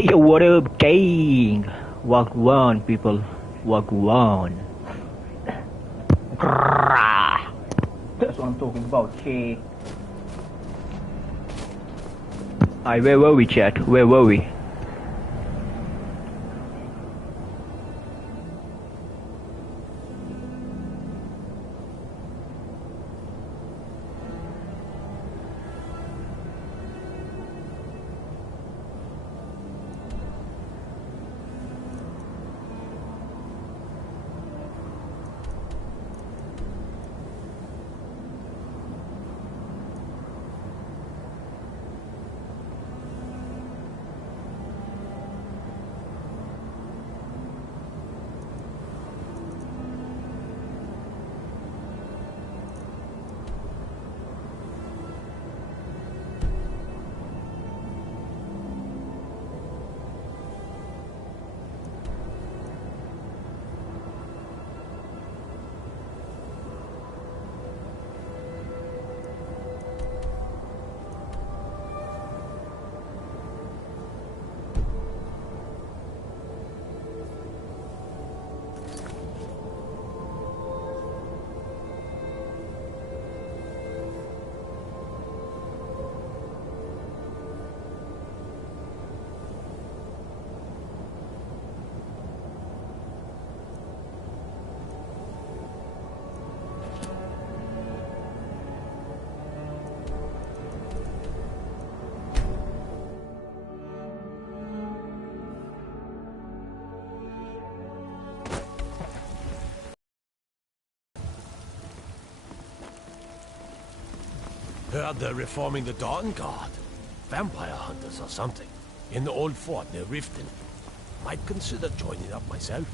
Yo, what up, gang? Wagwan, people. Wagwan. Grraaaah. That's what I'm talking about, K. Aye, where were we, chat? Where were we? Heard they're reforming the Dawn Guard. Vampire hunters or something. In the old fort near Riften. Might consider joining up myself.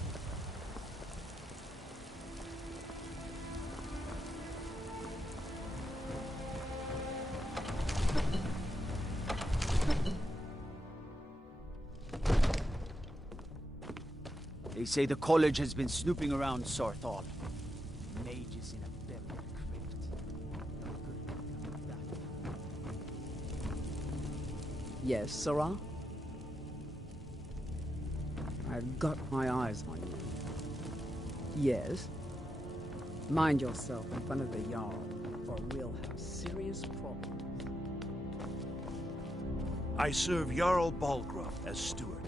They say the college has been snooping around Sorthal. Mages in a burial crypt. No good with that. Yes, Sarah? I've got my eyes on you. Yes? Mind yourself in front of the Jarl, or we'll have serious problems. I serve Jarl Balgruuf as steward.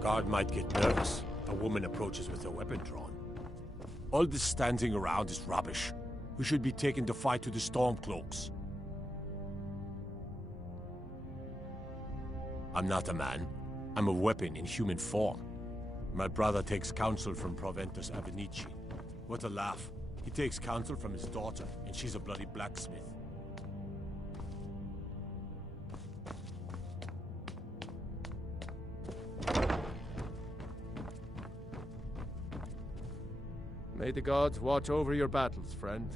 Guard might get nervous. A woman approaches with her weapon drawn. All this standing around is rubbish. We should be taken to fight to the Stormcloaks. I'm not a man. I'm a weapon in human form. My brother takes counsel from Proventus Avenici. What a laugh. He takes counsel from his daughter, and she's a bloody blacksmith. May the gods watch over your battles, friend.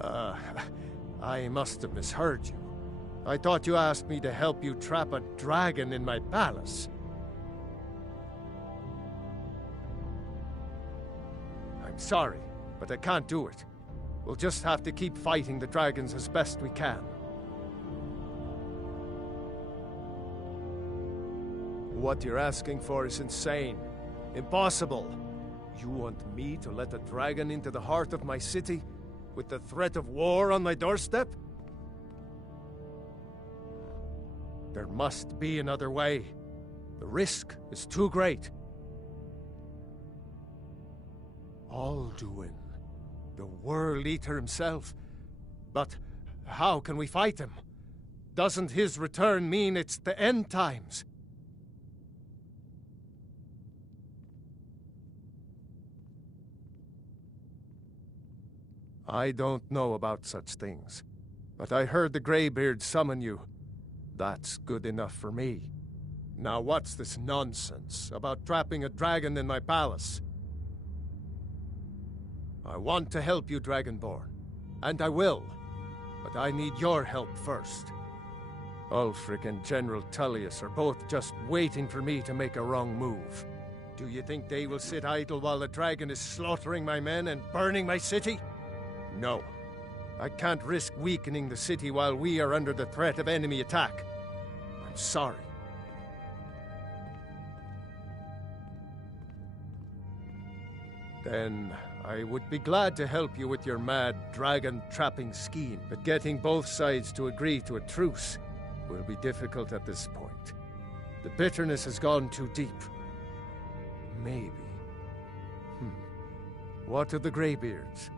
I must have misheard you. I thought you asked me to help you trap a dragon in my palace. I'm sorry, but I can't do it. We'll just have to keep fighting the dragons as best we can. What you're asking for is insane. Impossible. You want me to let a dragon into the heart of my city, with the threat of war on my doorstep? There must be another way. The risk is too great. Alduin, the World Eater himself. But how can we fight him? Doesn't his return mean it's the end times? I don't know about such things, but I heard the Greybeard summon you. That's good enough for me. Now what's this nonsense about trapping a dragon in my palace? I want to help you, Dragonborn, and I will, but I need your help first. Ulfric and General Tullius are both just waiting for me to make a wrong move. Do you think they will sit idle while the dragon is slaughtering my men and burning my city? No. I can't risk weakening the city while we are under the threat of enemy attack. I'm sorry. Then I would be glad to help you with your mad dragon-trapping scheme, but getting both sides to agree to a truce will be difficult at this point. The bitterness has gone too deep. Maybe. What of the Greybeards?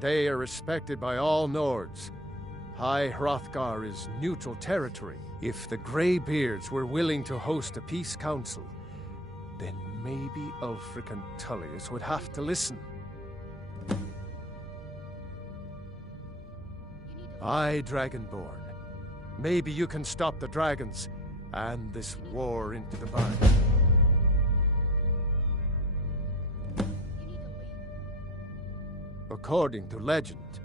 They are respected by all Nords. High Hrothgar is neutral territory. If the Greybeards were willing to host a peace council, then maybe Ulfric and Tullius would have to listen. Aye, Dragonborn. Maybe you can stop the dragons and this war into the bargain. According to legend,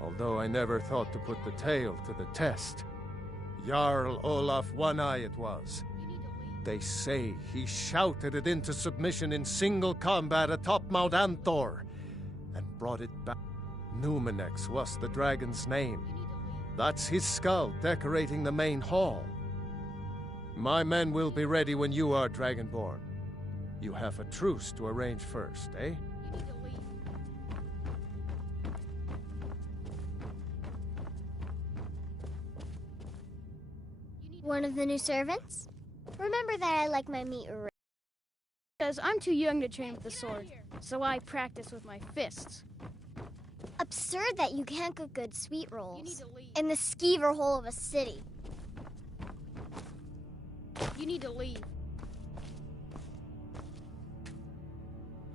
although I never thought to put the tale to the test, Jarl Olaf One-Eye it was. They say he shouted it into submission in single combat atop Mount Anthor, and brought it back. Numenex was the dragon's name. That's his skull decorating the main hall. My men will be ready when you are, Dragonborn. You have a truce to arrange first, eh? One of the new servants? Remember that I like my meat rare. Because I'm too young to train with the sword, so I practice with my fists. Absurd that you can't cook good sweet rolls in the skeever hole of a city. You need to leave.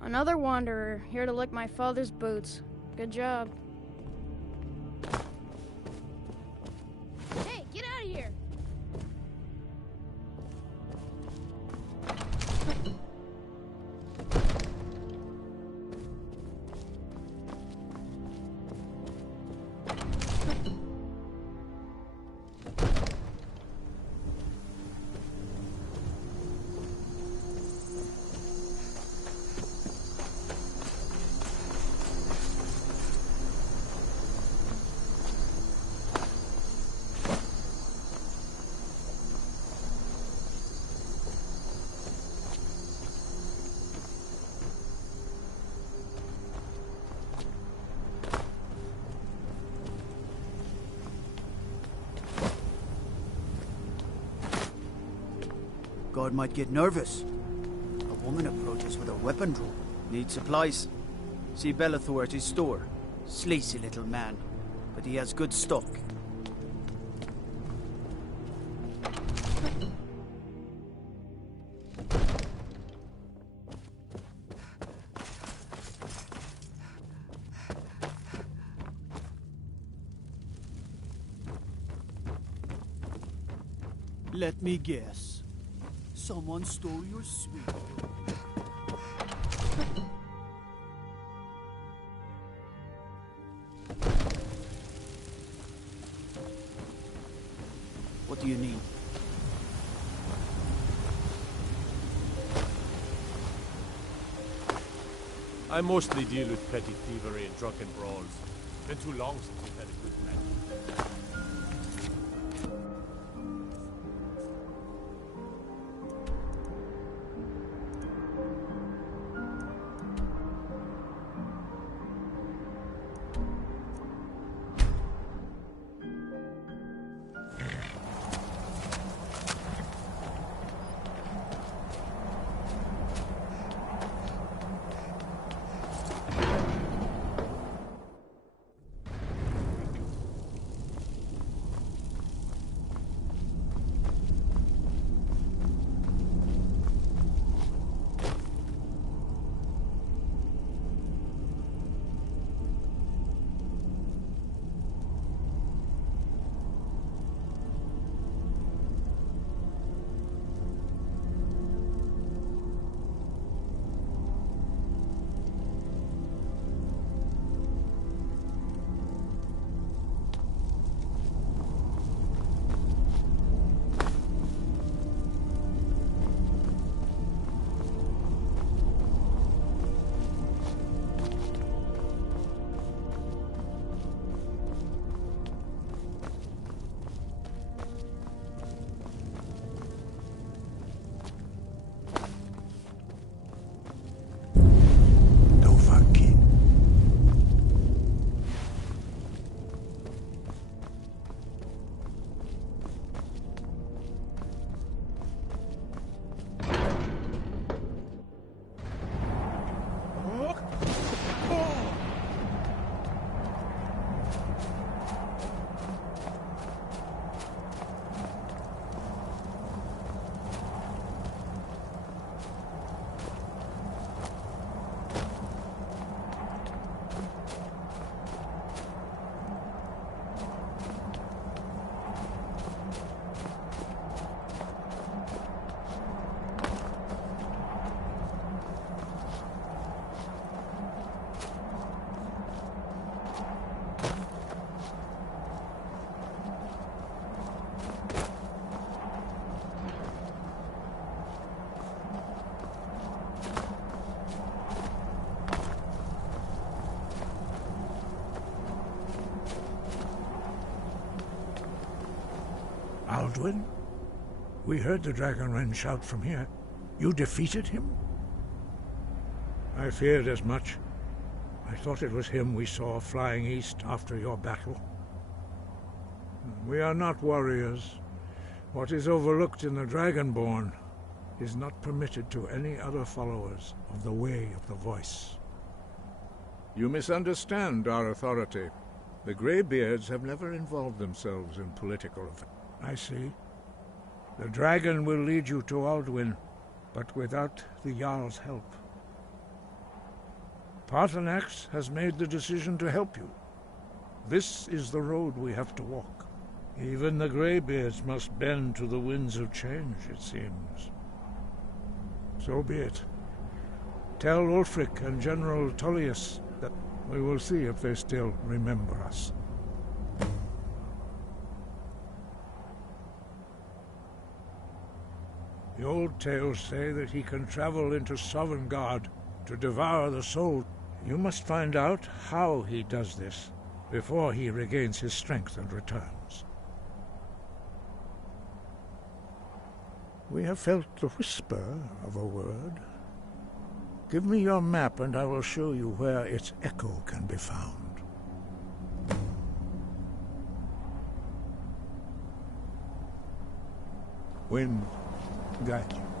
Another wanderer, here to lick my father's boots. Good job. Hey, get out of here! Guard might get nervous. A woman approaches with a weapon drawn. Needs supplies. See Bellathor at his store. Sleazy little man, but he has good stock. Let me guess. Someone stole your sweet. What do you need? I mostly deal with petty thievery and drunken brawls. Been too long since we've had a good match. Alduin? We heard the Dragonren shout from here. You defeated him? I feared as much. I thought it was him we saw flying east after your battle. We are not warriors. What is overlooked in the Dragonborn is not permitted to any other followers of the Way of the Voice. You misunderstand our authority. The Greybeards have never involved themselves in political affairs. I see. The dragon will lead you to Alduin, but without the Jarl's help. Paarthurnax has made the decision to help you. This is the road we have to walk. Even the Greybeards must bend to the winds of change, it seems. So be it. Tell Ulfric and General Tullius that we will see if they still remember us. The old tales say that he can travel into Sovngarde to devour the soul. You must find out how he does this before he regains his strength and returns. We have felt the whisper of a word. Give me your map and I will show you where its echo can be found. Wind, guide you.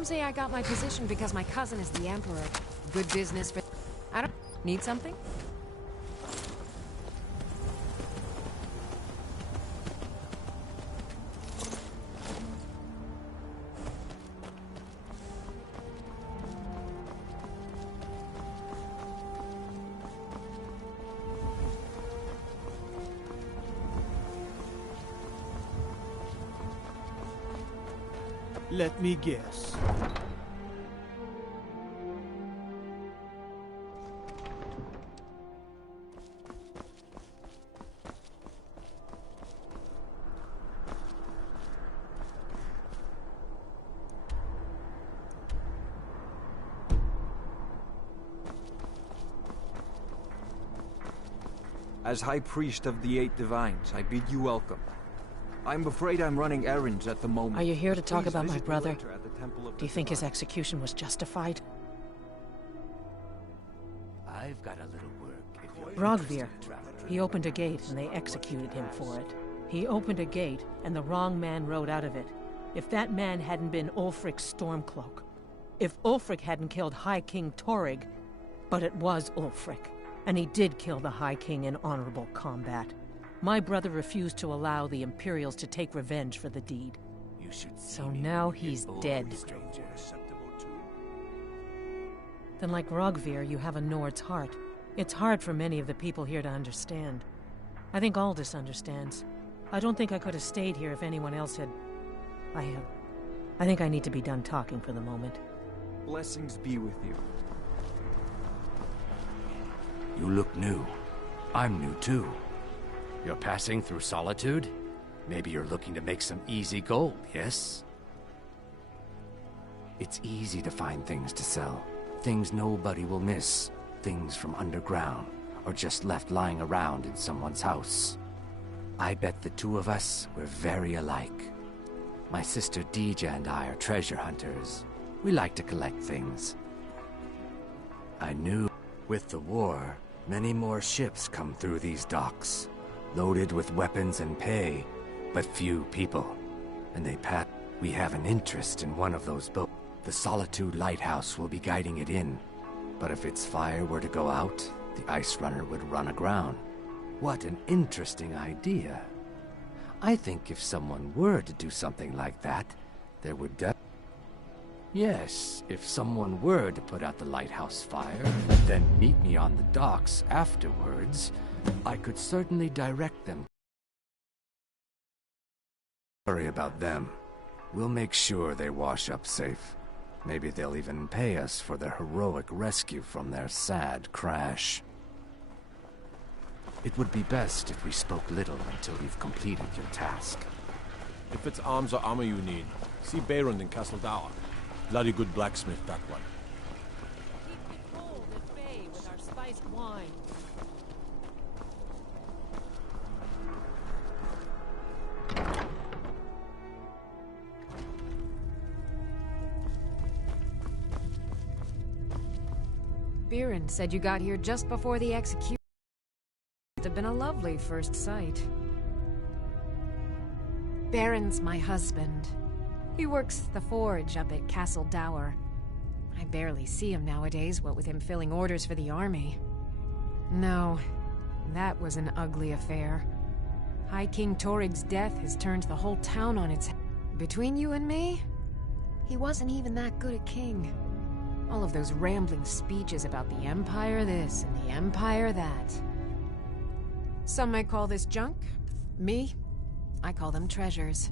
Some say I got my position because my cousin is the Emperor. Good business for... I don't... Need something? Let me guess. As High Priest of the Eight Divines, I bid you welcome. I'm afraid I'm running errands at the moment. Are you here to talk Please about my visit the brother? altar at the Temple of Do you the think his Divine. execution was justified? I've got a little work if you're Rogvir. He opened a gate and they executed him for it. He opened a gate and the wrong man rode out of it. If that man hadn't been Ulfric's Stormcloak. If Ulfric hadn't killed High King Torrig. But it was Ulfric. And he did kill the High King in honorable combat. My brother refused to allow the Imperials to take revenge for the deed. You should see So me now when you get he's old, dead. stranger. Then like Rogvir, you have a Nord's heart. It's hard for many of the people here to understand. I think Aldous understands. I don't think I could have stayed here if anyone else had... I think I need to be done talking for the moment. Blessings be with you. You look new. I'm new too. You're passing through solitude? Maybe you're looking to make some easy gold, yes? It's easy to find things to sell. Things nobody will miss. Things from underground, or just left lying around in someone's house. I bet the two of us were very alike. My sister Deeja and I are treasure hunters. We like to collect things. I knew with the war, many more ships come through these docks, loaded with weapons and pay, but few people. And we have an interest in one of those boats. The Solitude Lighthouse will be guiding it in. But if its fire were to go out, the ice runner would run aground. What an interesting idea. I think if someone were to do something like that, there would Yes, if someone were to put out the lighthouse fire, then meet me on the docks afterwards, I could certainly direct them. Worry about them. We'll make sure they wash up safe. Maybe they'll even pay us for their heroic rescue from their sad crash. It would be best if we spoke little until you've completed your task. If it's arms or armor you need, see Beirund in Castle Dower. Bloody good blacksmith, that one. Keep it cold at bay with our spiced wine. Biren said you got here just before the execution. Must have been a lovely first sight. Baron's my husband. He works the forge up at Castle Dower. I barely see him nowadays, what with him filling orders for the army. No, that was an ugly affair. High King Torrig's death has turned the whole town on its head. Between you and me, he wasn't even that good a king. All of those rambling speeches about the Empire this and the Empire that. Some might call this junk. Me, I call them treasures.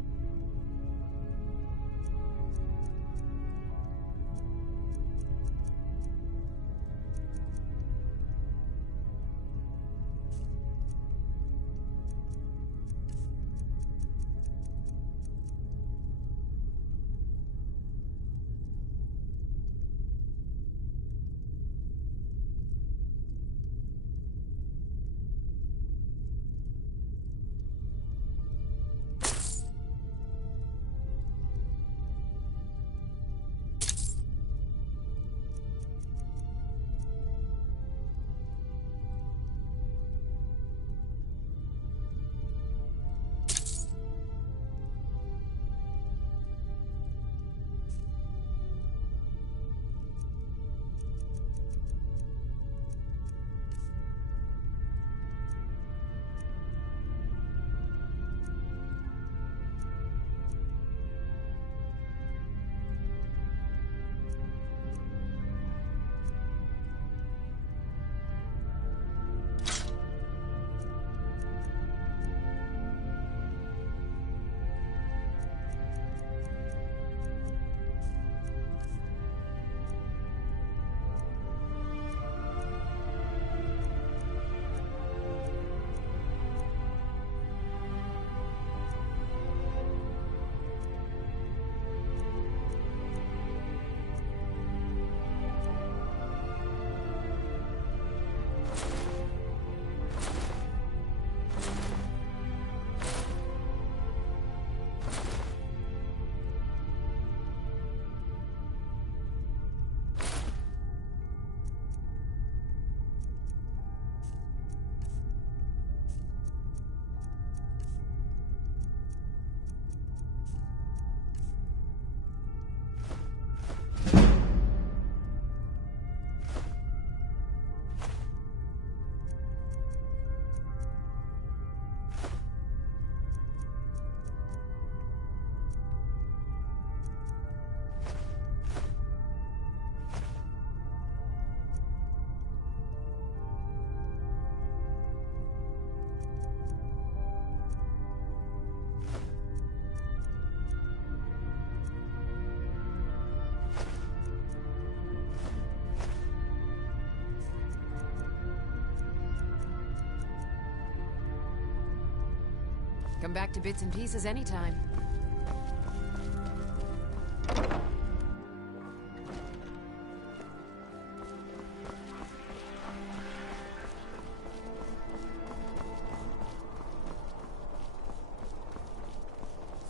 Come back to bits and pieces anytime.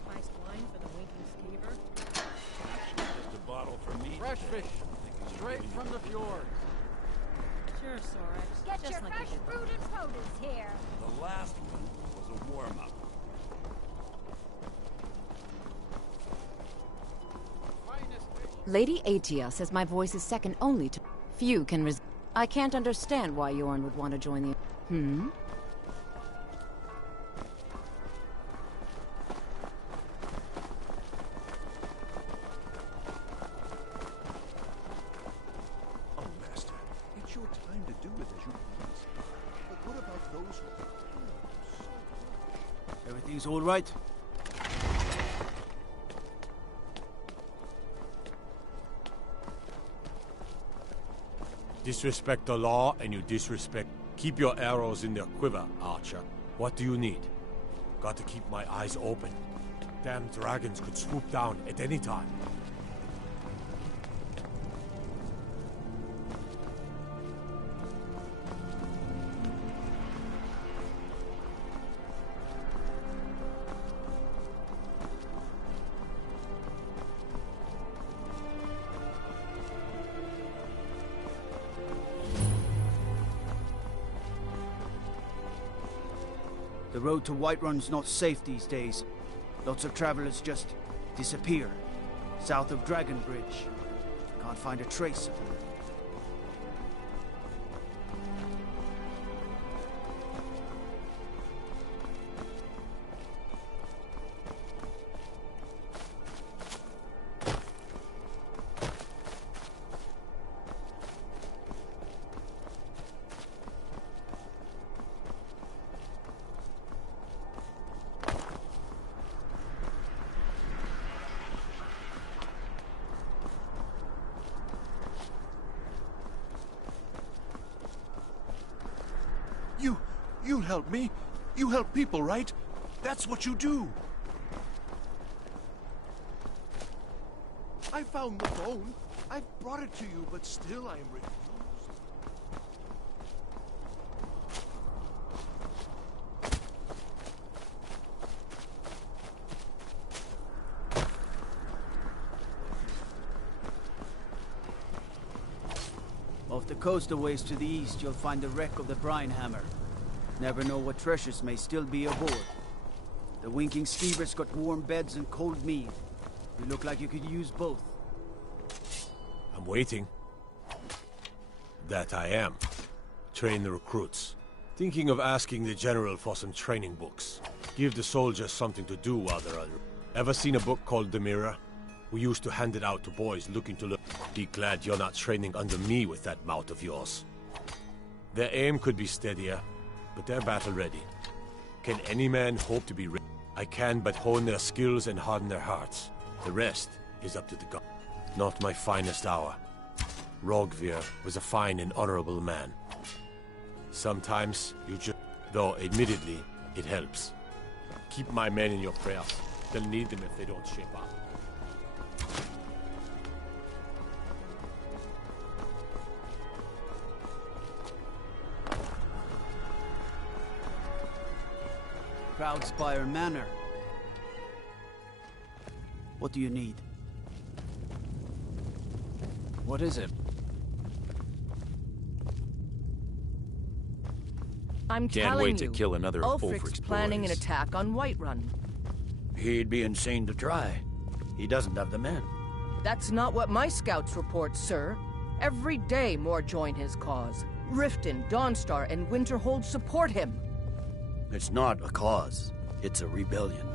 Spiced wine for the winking skeever? Just a bottle for me. Fresh fish, straight from the fjords. Sure, Sorex. Get Just your like fresh you did. fruit and produce here. The last one was a warm-up. Lady Atia says my voice is second only to... Few can I can't understand why Yorn would want to join the... Hmm? Oh, Master, it's your time to do it as you please. But what about those who... Everything's all right? Disrespect the law and you disrespect... Keep your arrows in their quiver, Archer. What do you need? Got to keep my eyes open. Damn dragons could swoop down at any time. The road to Whiterun's not safe these days. Lots of travelers just disappear. South of Dragon Bridge. Can't find a trace of them. You help me. You help people, right? That's what you do. I found the bone. I've brought it to you, but still I am refused. Off the coast a ways to the east, you'll find the wreck of the Brine Hammer. Never know what treasures may still be aboard. The winking skeever's got warm beds and cold mead. You look like you could use both. I'm waiting. That I am. Train the recruits. Thinking of asking the general for some training books. Give the soldiers something to do while they're on. Ever seen a book called The Mirror? We used to hand it out to boys looking to look. Be glad you're not training under me with that mouth of yours. Their aim could be steadier, but they're battle ready. Can any man hope to be ready? I can but hone their skills and harden their hearts. The rest is up to the god. Not my finest hour. Rogvir was a fine and honorable man. Sometimes you just... Though, admittedly, it helps. Keep my men in your prayers. They'll need them if they don't shape up. Proudspire Manor. What do you need? What is it? I'm Can't telling wait you, to kill another of Ulfric's Ulfric's planning an boys. attack on Whiterun. He'd be insane to try. He doesn't have the men. That's not what my scouts report, sir. Every day more join his cause. Riften, Dawnstar, and Winterhold support him. It's not a cause. It's a rebellion.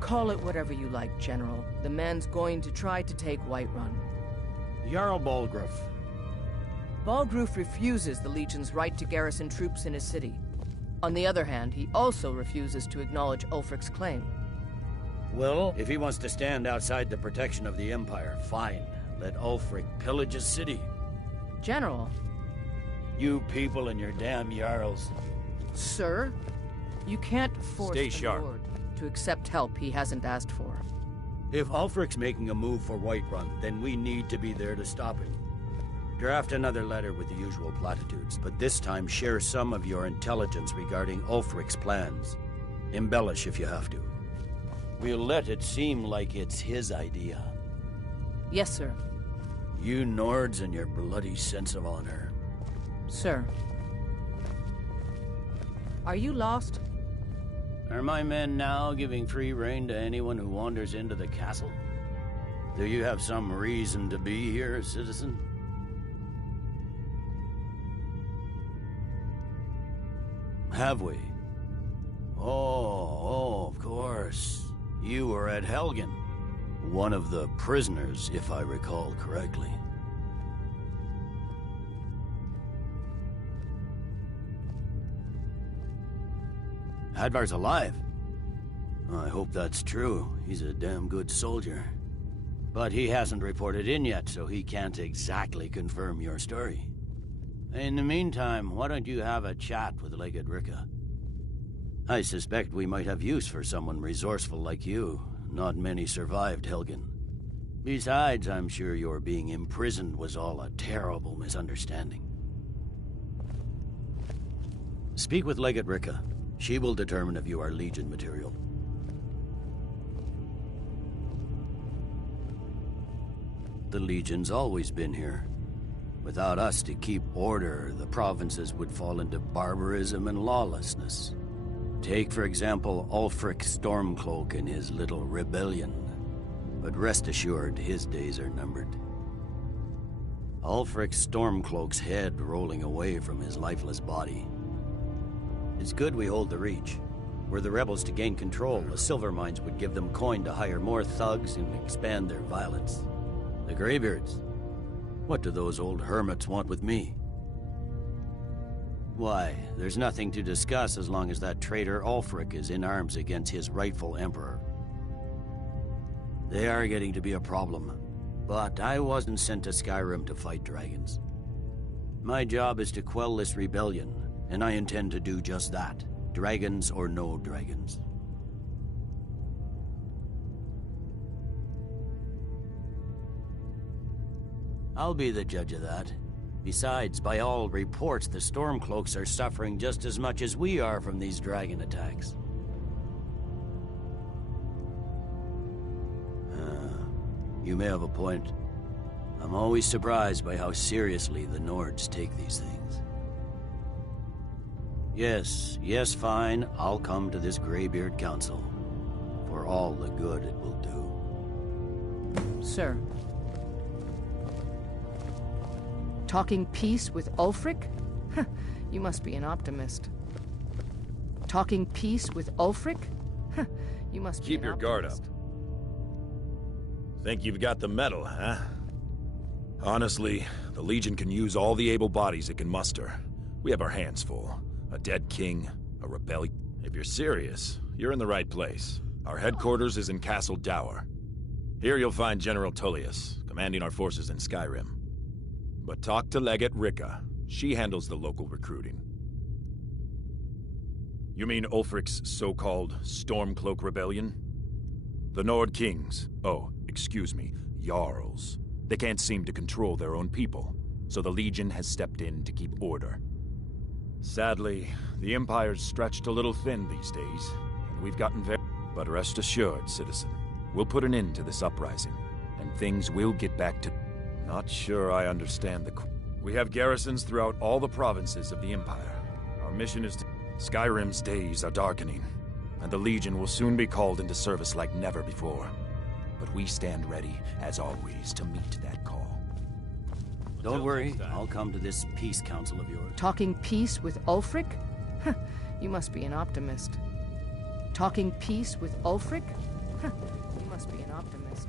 Call it whatever you like, General. The man's going to try to take Whiterun. Jarl Balgruuf. Balgruuf refuses the Legion's right to garrison troops in his city. On the other hand, he also refuses to acknowledge Ulfric's claim. Well, if he wants to stand outside the protection of the Empire, fine. Let Ulfric pillage his city. General. You people and your damn Jarls. Sir? You can't force Stay the sharp. Lord to accept help he hasn't asked for. If Ulfric's making a move for Whiterun, then we need to be there to stop him. Draft another letter with the usual platitudes, but this time share some of your intelligence regarding Ulfric's plans. Embellish if you have to. We'll let it seem like it's his idea. Yes, sir. You Nords and your bloody sense of honor. Sir. Are you lost? Are my men now giving free rein to anyone who wanders into the castle? Do you have some reason to be here, citizen? Have we? Oh, of course. You were at Helgen. One of the prisoners, if I recall correctly. Hadvar's alive. I hope that's true. He's a damn good soldier. But he hasn't reported in yet, so he can't exactly confirm your story. In the meantime, why don't you have a chat with Legate Ricka? I suspect we might have use for someone resourceful like you. Not many survived Helgen. Besides, I'm sure your being imprisoned was all a terrible misunderstanding. Speak with Legate Ricka. She will determine if you are Legion material. The Legion's always been here. Without us to keep order, the provinces would fall into barbarism and lawlessness. Take, for example, Ulfric Stormcloak and his little rebellion. But rest assured, his days are numbered. Ulfric Stormcloak's head rolling away from his lifeless body. It's good we hold the Reach. Were the rebels to gain control, the silver mines would give them coin to hire more thugs and expand their violence. The Greybeards. What do those old hermits want with me? Why, there's nothing to discuss as long as that traitor Ulfric is in arms against his rightful emperor. They are getting to be a problem. But I wasn't sent to Skyrim to fight dragons. My job is to quell this rebellion, and I intend to do just that. Dragons or no dragons. I'll be the judge of that. Besides, by all reports, the Stormcloaks are suffering just as much as we are from these dragon attacks. You may have a point. I'm always surprised by how seriously the Nords take these things. Yes, fine. I'll come to this Greybeard Council. For all the good it will do. Sir. Talking peace with Ulfric? You must be an optimist. Talking peace with Ulfric? You must be an optimist. Keep your guard up. Think you've got the mettle, huh? Honestly, the Legion can use all the able bodies it can muster. We have our hands full. A dead king, a rebellion. If you're serious, you're in the right place. Our headquarters is in Castle Dower. Here you'll find General Tullius, commanding our forces in Skyrim. But talk to Legate Ricka. She handles the local recruiting. You mean Ulfric's so-called Stormcloak Rebellion? The Nord Kings, excuse me, Jarls. They can't seem to control their own people, so the Legion has stepped in to keep order. Sadly, the Empire's stretched a little thin these days, and we've gotten very... But rest assured, citizen, we'll put an end to this uprising, and things will get back to... Not sure I understand the... We have garrisons throughout all the provinces of the Empire. Our mission is to... Skyrim's days are darkening, and the Legion will soon be called into service like never before. But we stand ready, as always, to meet that call. Don't worry, I'll come to this peace council of yours. Talking peace with Ulfric? You must be an optimist. Talking peace with Ulfric? You must be an optimist.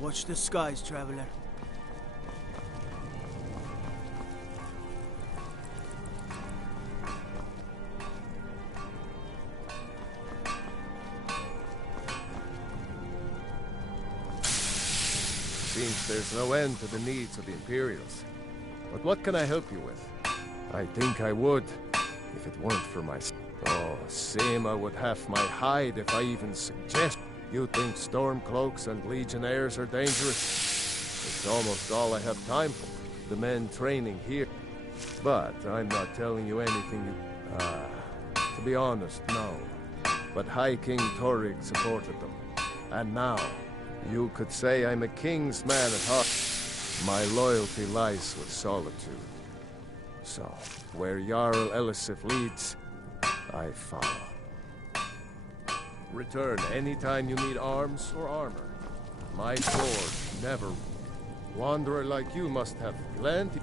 Watch the skies, traveler. guess there's no end to the needs of the Imperials. But what can I help you with? I think I would, if it weren't for my... Oh, Seema would have my hide if I even suggest. You think Stormcloaks and Legionnaires are dangerous? It's almost all I have time for. The men training here. But I'm not telling you anything you... to be honest, no. But High King Torrig supported them. And now, you could say I'm a king's man at heart. My loyalty lies with solitude. So, where Jarl Elisif leads, I follow. Return anytime you need arms or armor. My sword never... Wanderer like you must have plenty...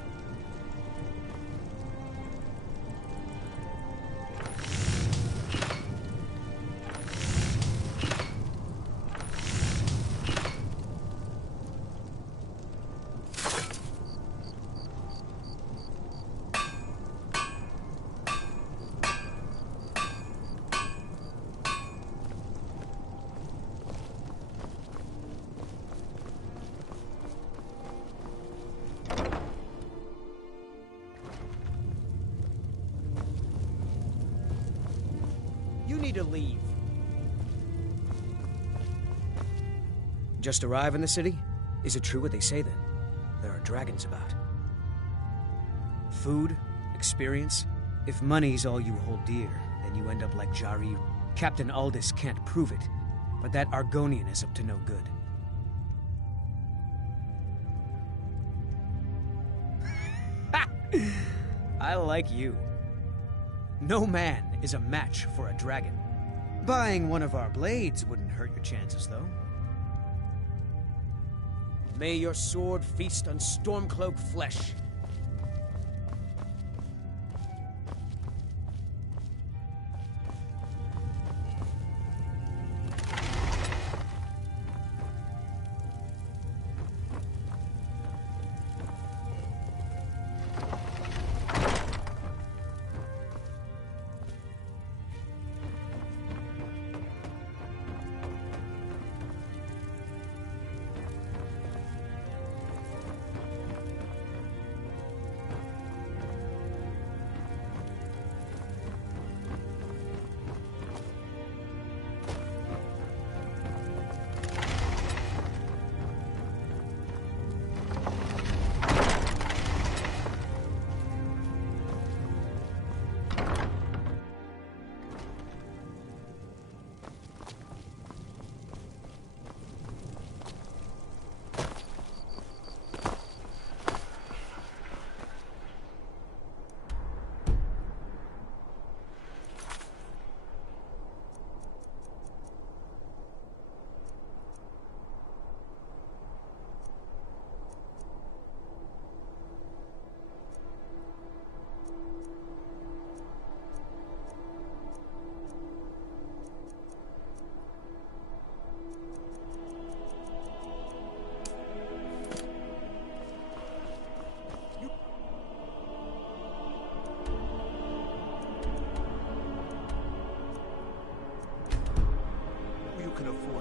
You need to leave. Just arrive in the city? Is it true what they say then? There are dragons about. Food? Experience? If money's all you hold dear, then you end up like Jari. Captain Aldis can't prove it, but that Argonian is up to no good. I like you. No man is a match for a dragon. Buying one of our blades wouldn't hurt your chances, though. May your sword feast on Stormcloak flesh.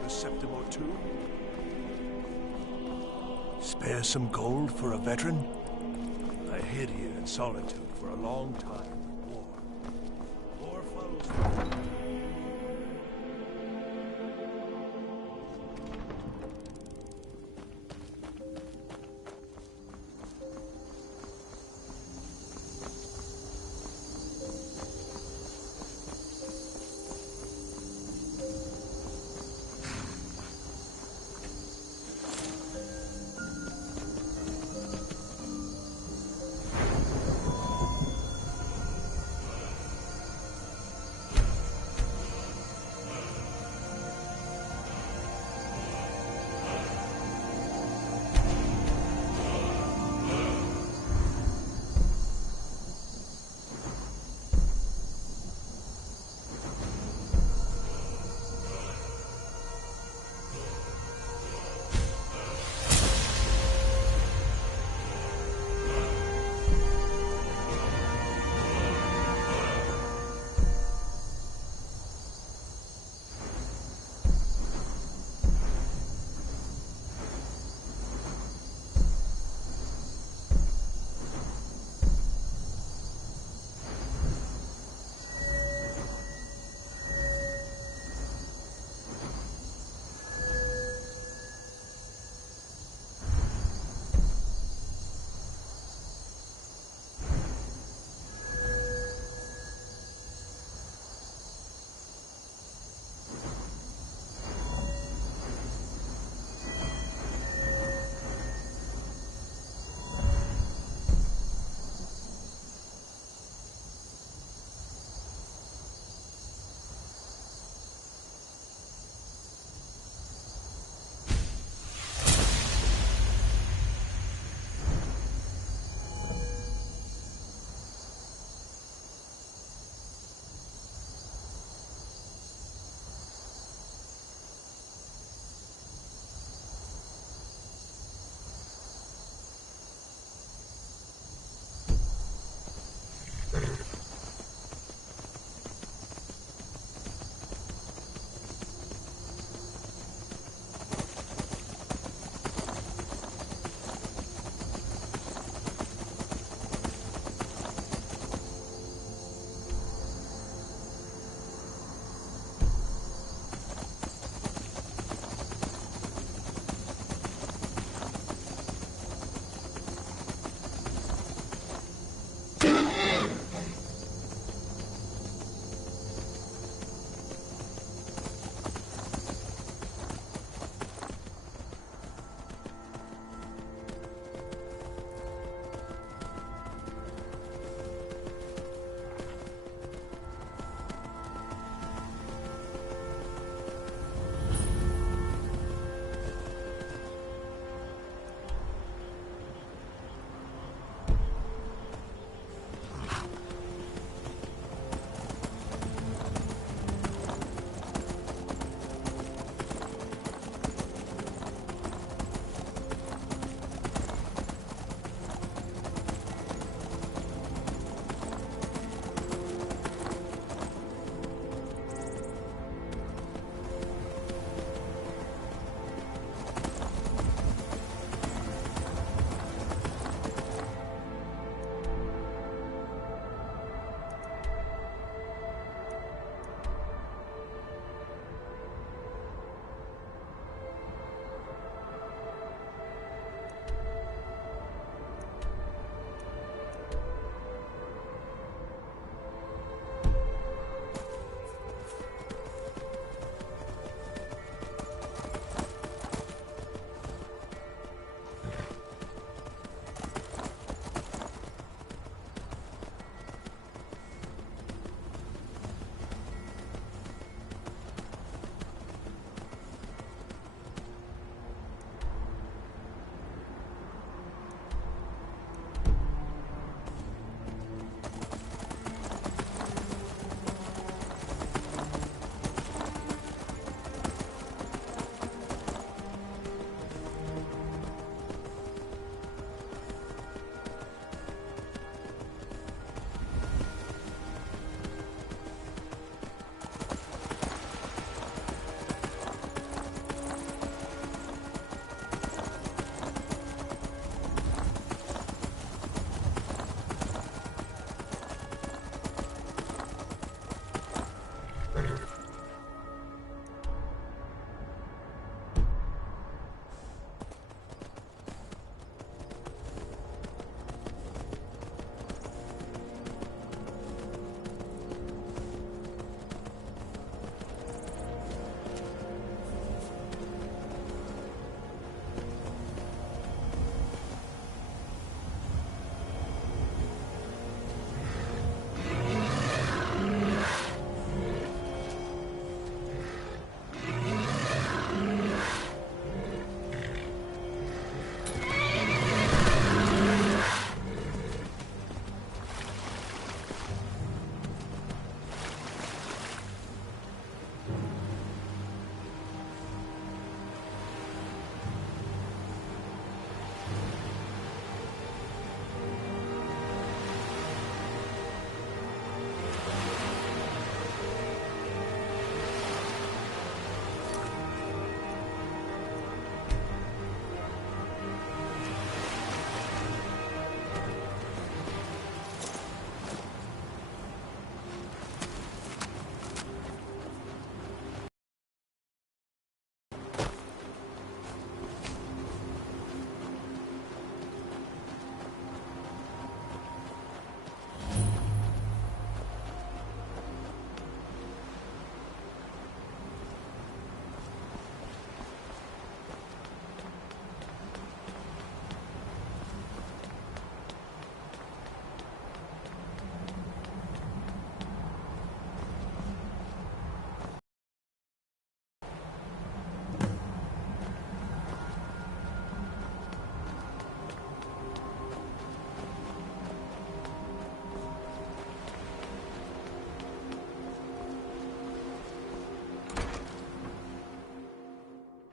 Septim or two? Spare some gold for a veteran? I hid here in solitude for a long time. War follows.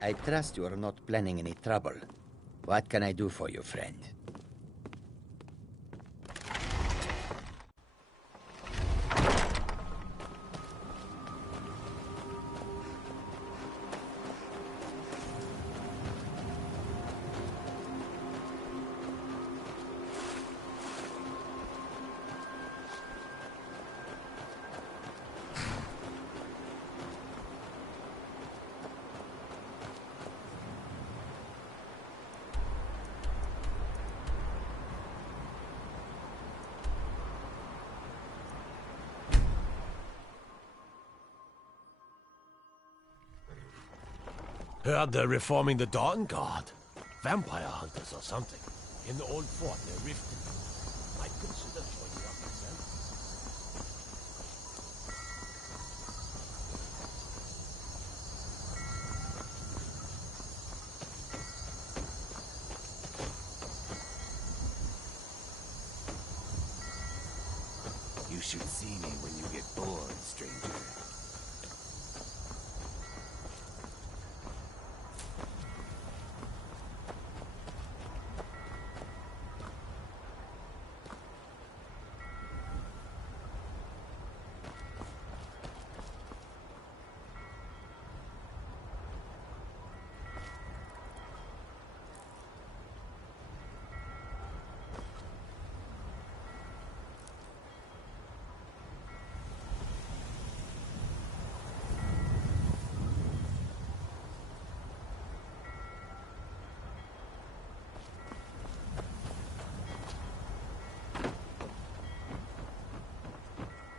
I trust you are not planning any trouble. What can I do for you, friend? Heard they're reforming the Dawn Guard. Vampire hunters or something. In the old fort near Riften. Might consider joining up myself. You should see me when you get bored, stranger.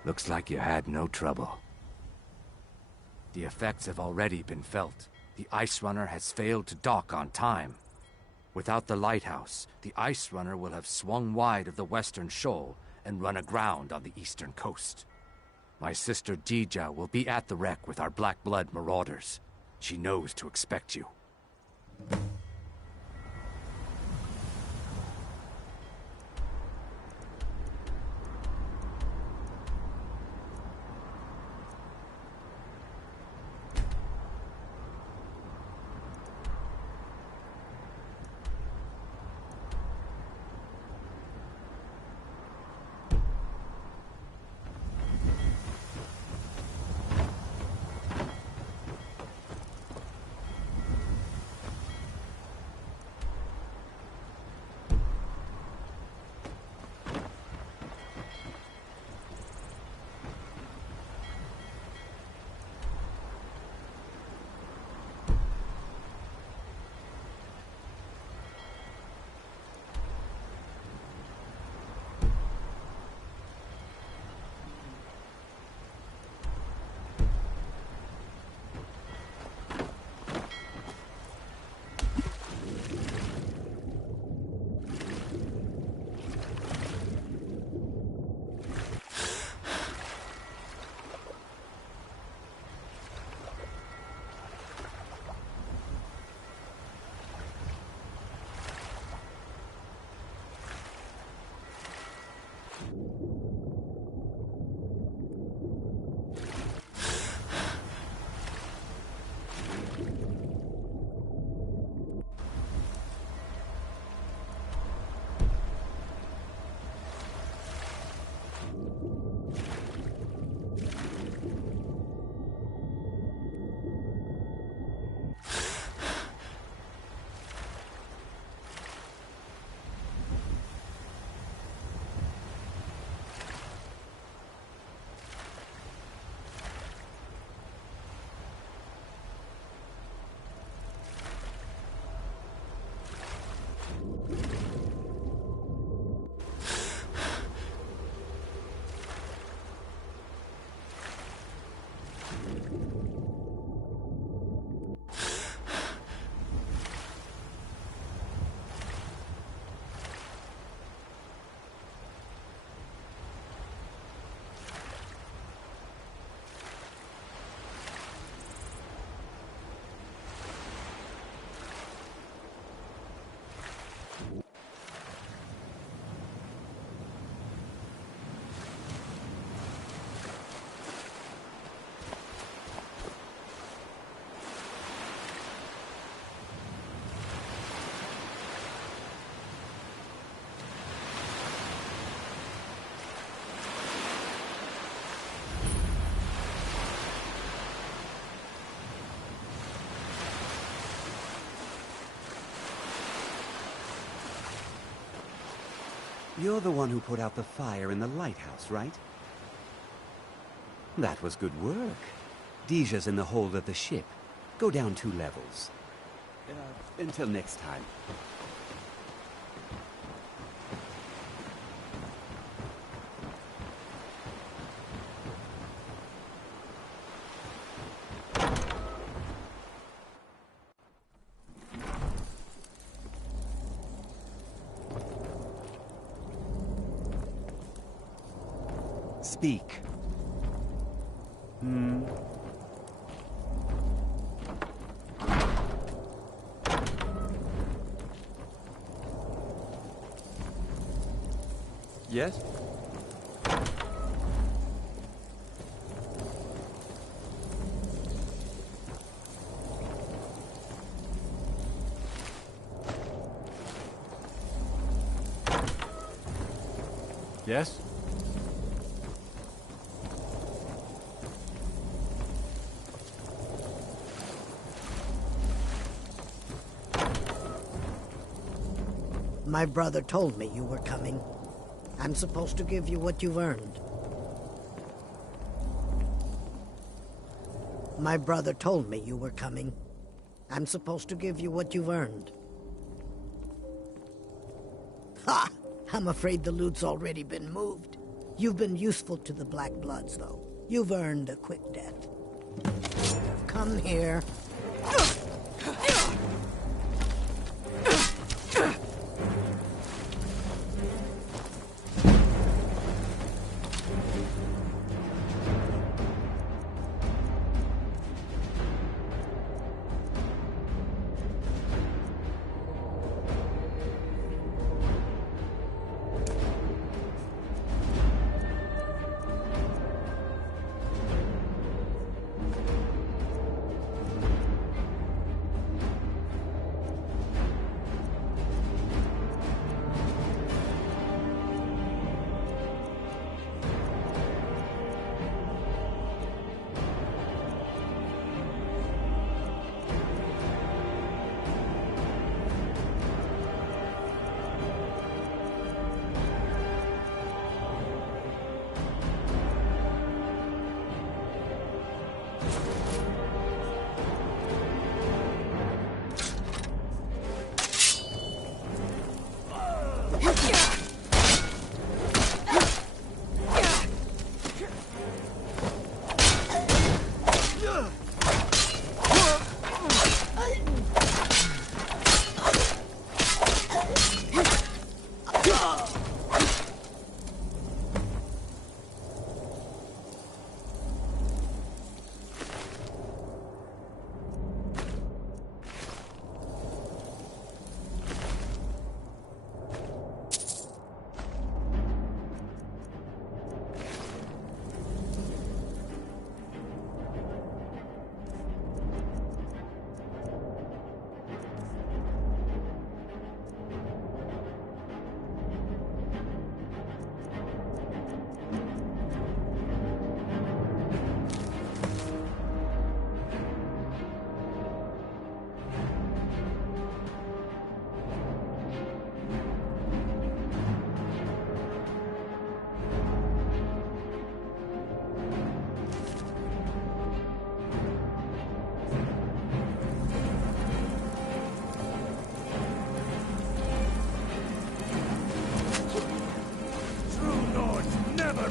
Looks like you had no trouble. The effects have already been felt. The Ice Runner has failed to dock on time. Without the lighthouse, the Ice Runner will have swung wide of the western shoal and run aground on the eastern coast. My sister Dija will be at the wreck with our Black Blood marauders. She knows to expect you. You're the one who put out the fire in the lighthouse, right? That was good work. Dija's in the hold of the ship. Go down 2 levels. Until next time. Speak. Yes? Yes? My brother told me you were coming. I'm supposed to give you what you've earned. My brother told me you were coming. I'm supposed to give you what you've earned. Ha! I'm afraid the loot's already been moved. You've been useful to the Black Bloods, though. You've earned a quick death. Come here.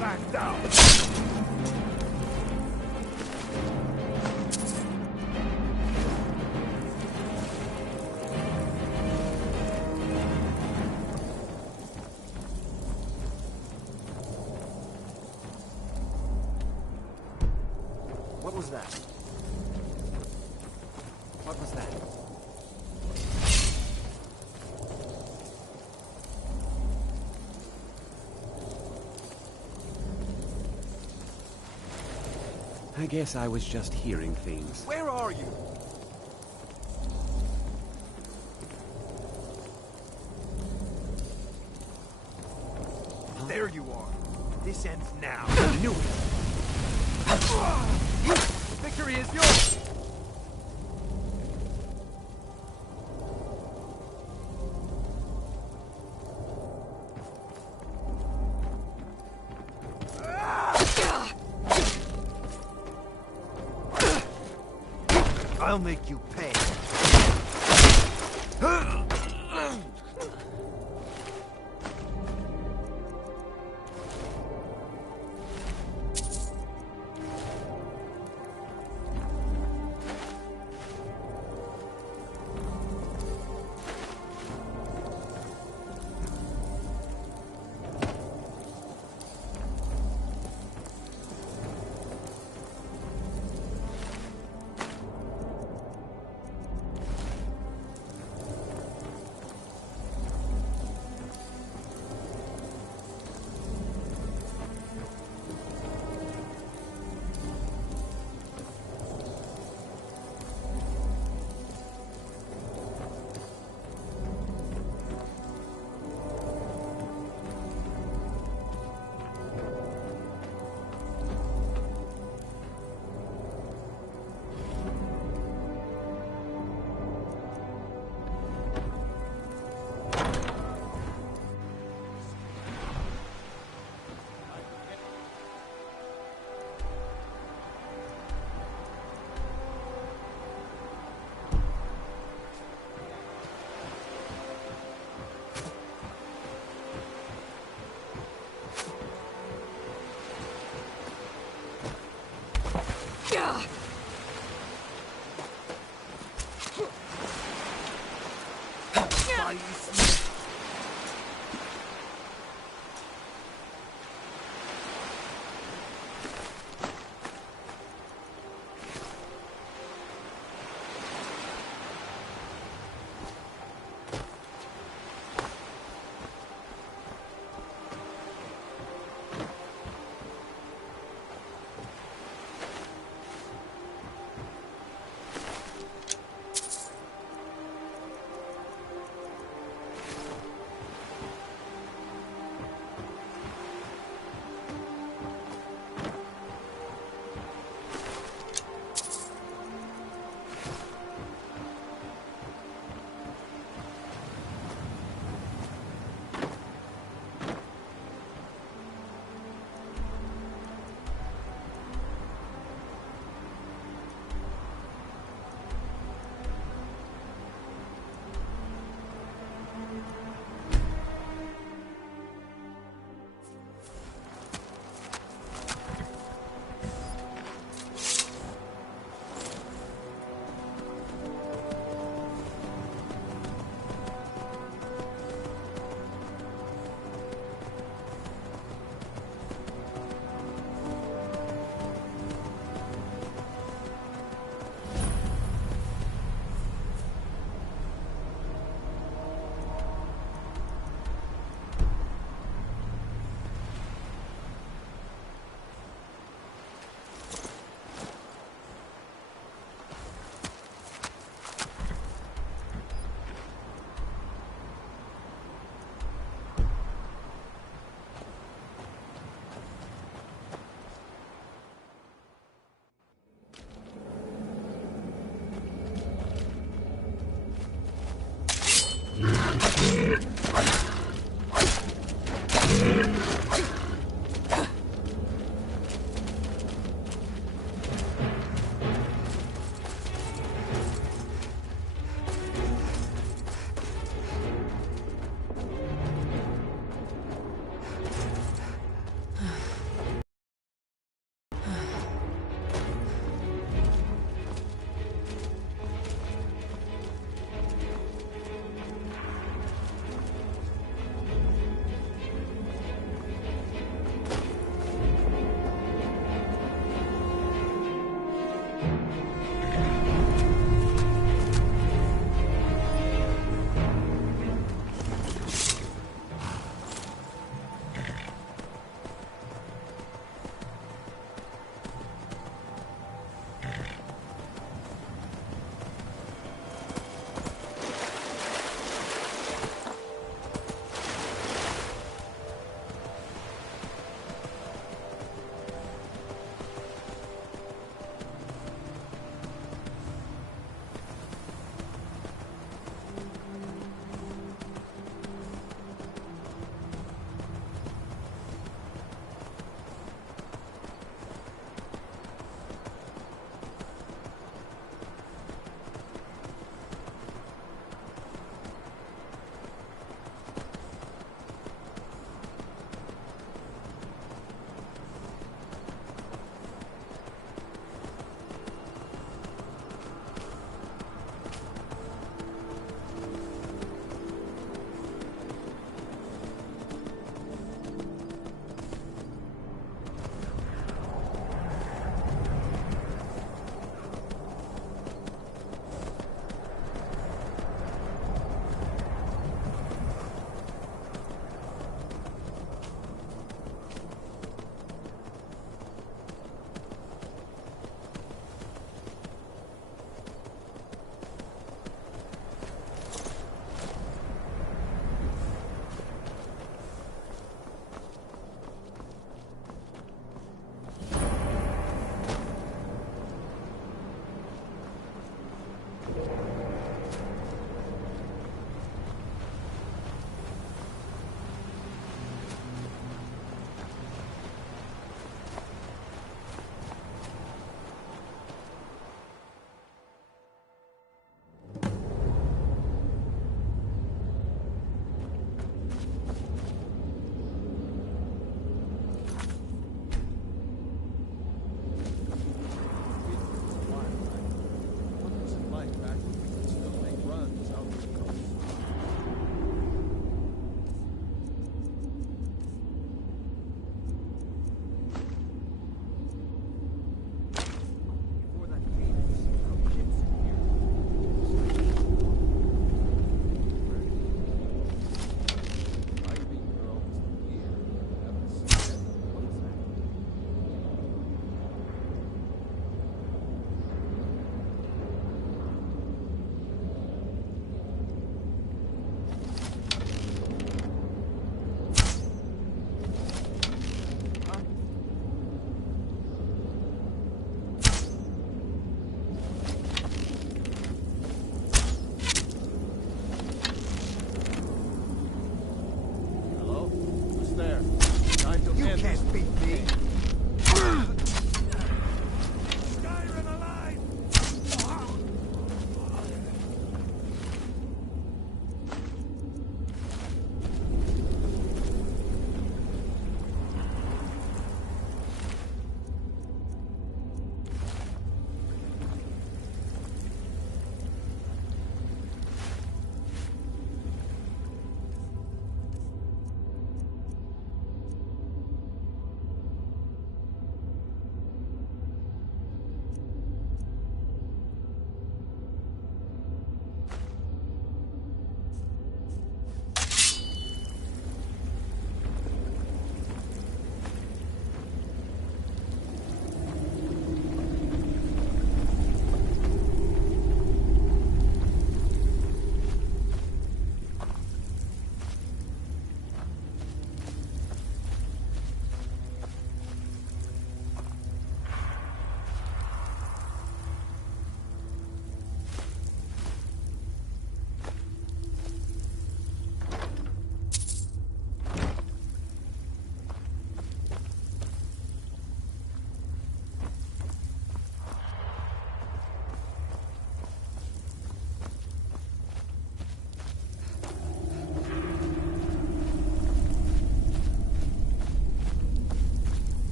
back down. What was that? What was that? I guess I was just hearing things. Where are you? There you are. This ends now. I knew it. Victory is yours! I'll make you pay.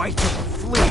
bite of a flea.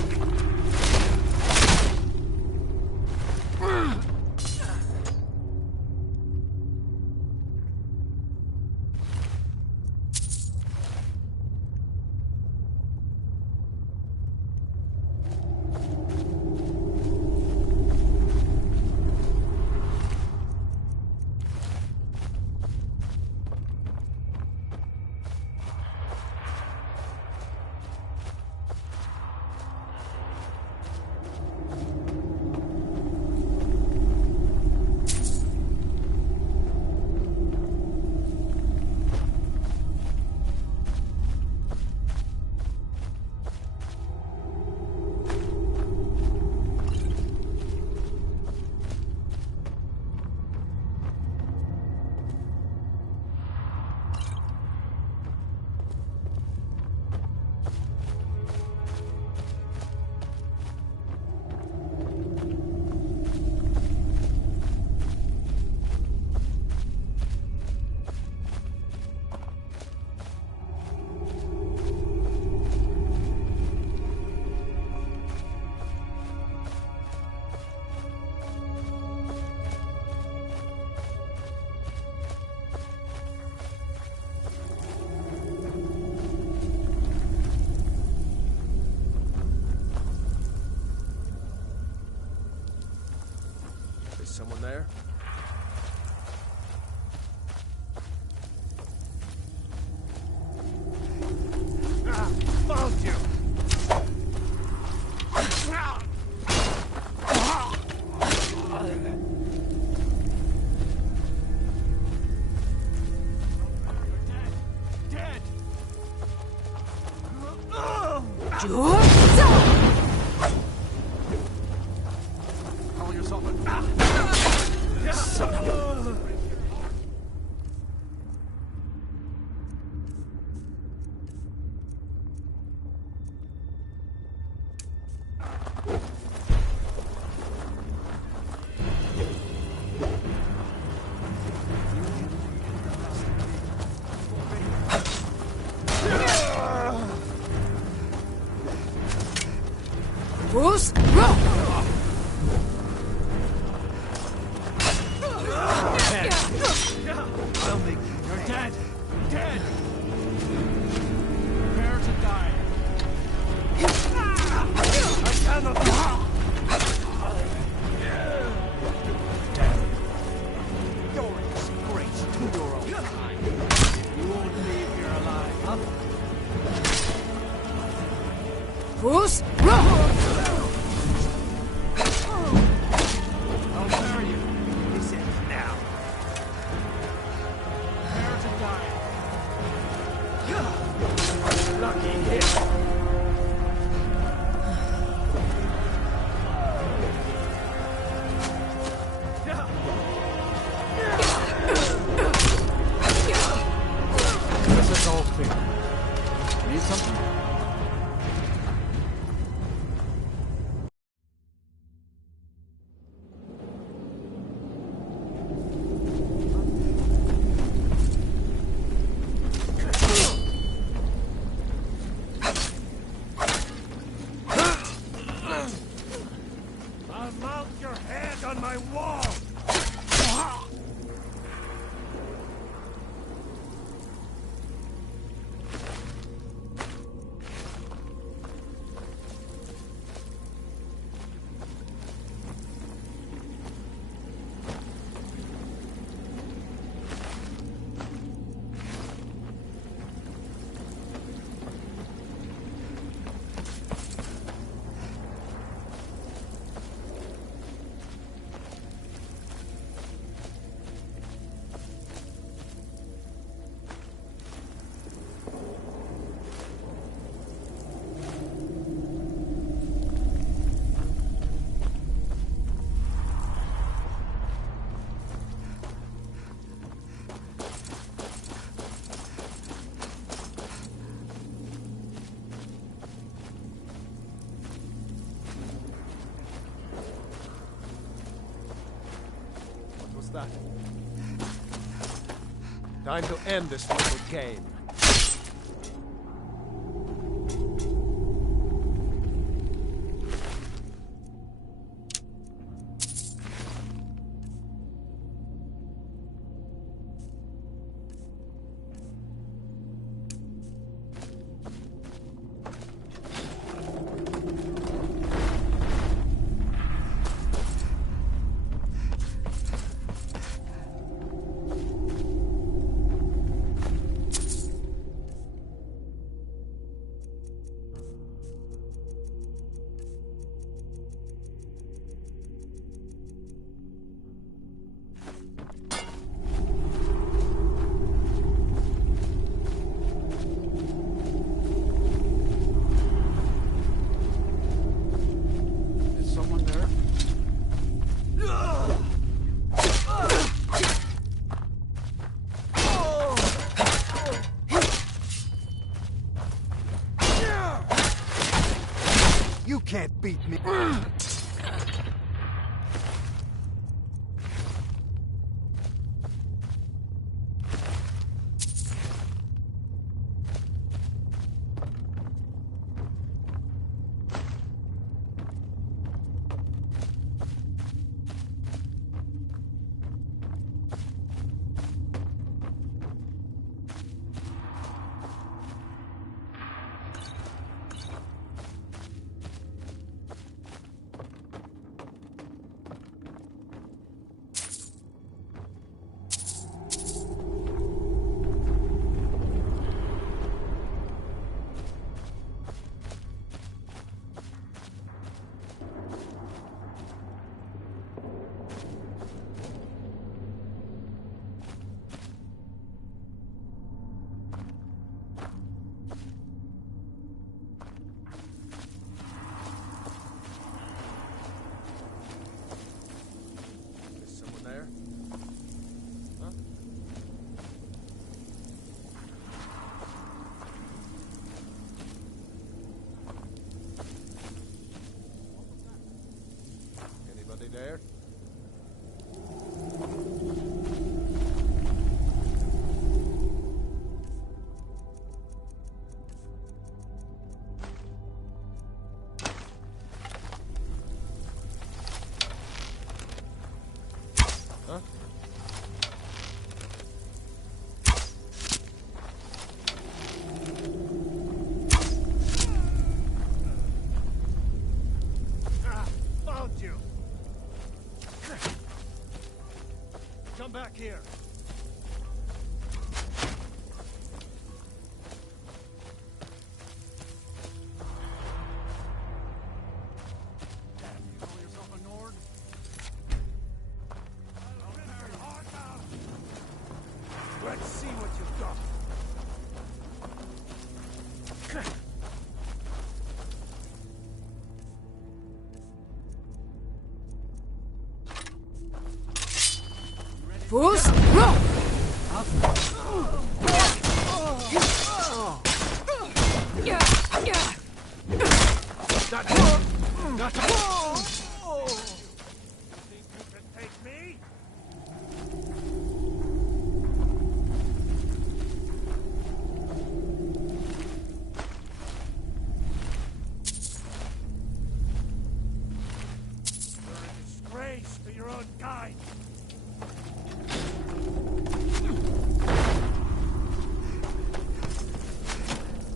Someone there? Found you! Dead! Call yourself a... Son of a... Bruce, roll! I'll make you. You're dead! Dead! Prepare to die. I cannot. You're a disgrace to your own kind. You won't leave here alive, huh? Bruce, roll! I'll bury you. This ends now. Prepare to die. Lucky hit. This is all clear. Need something? I'll mount your head on my wall. That. Time to end this little game. can't beat me. There? Huh? Found you! Come back here! Let's see what you've got. Fools, roll! Take me? You're a disgrace to your own kind.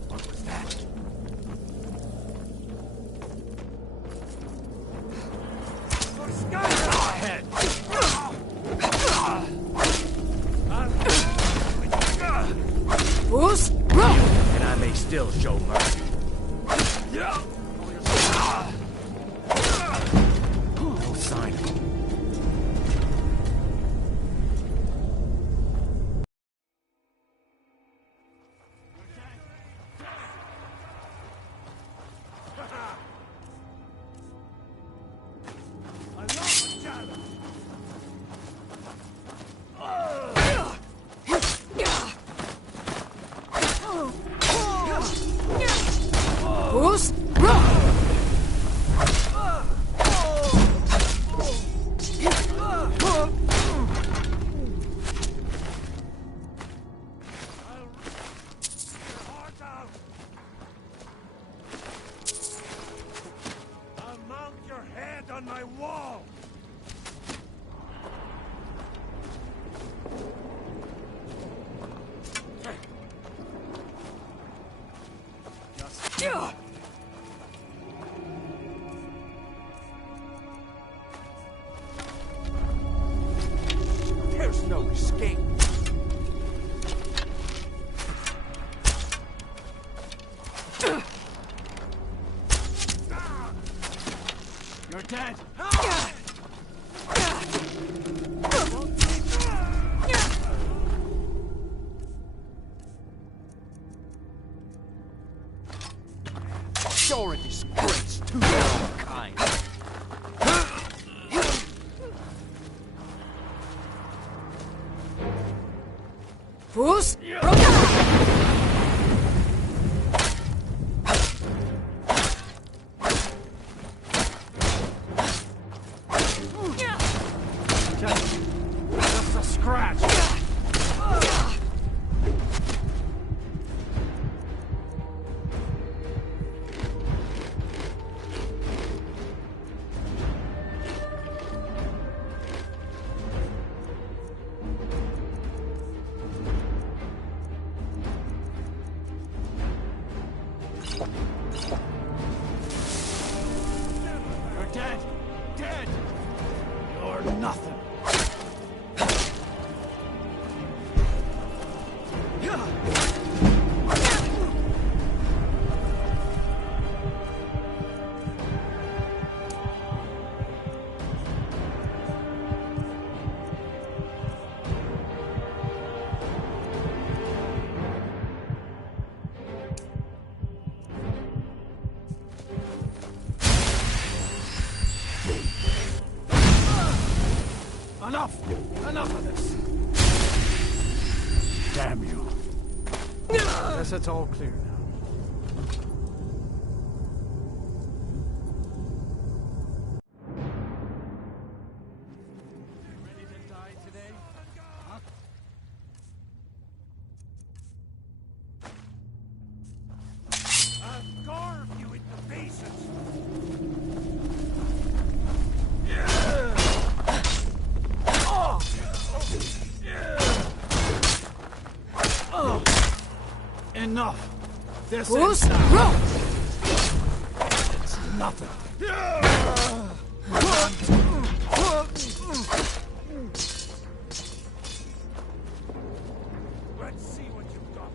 What was that? For Skyrim ahead! Fools, roll! And I may still show mercy. No sign of him. I love a challenge! Fools, roll! I'll mount your head on my wall! There's no escape. You're dead. You're a disgrace to your own kind. Fools, Enough of this. Damn you. Guess it's all clear now. Ready to die today? Huh? I'll carve you into pieces. Enough. This Who's is wrong? It's nothing. Let's see what you've got.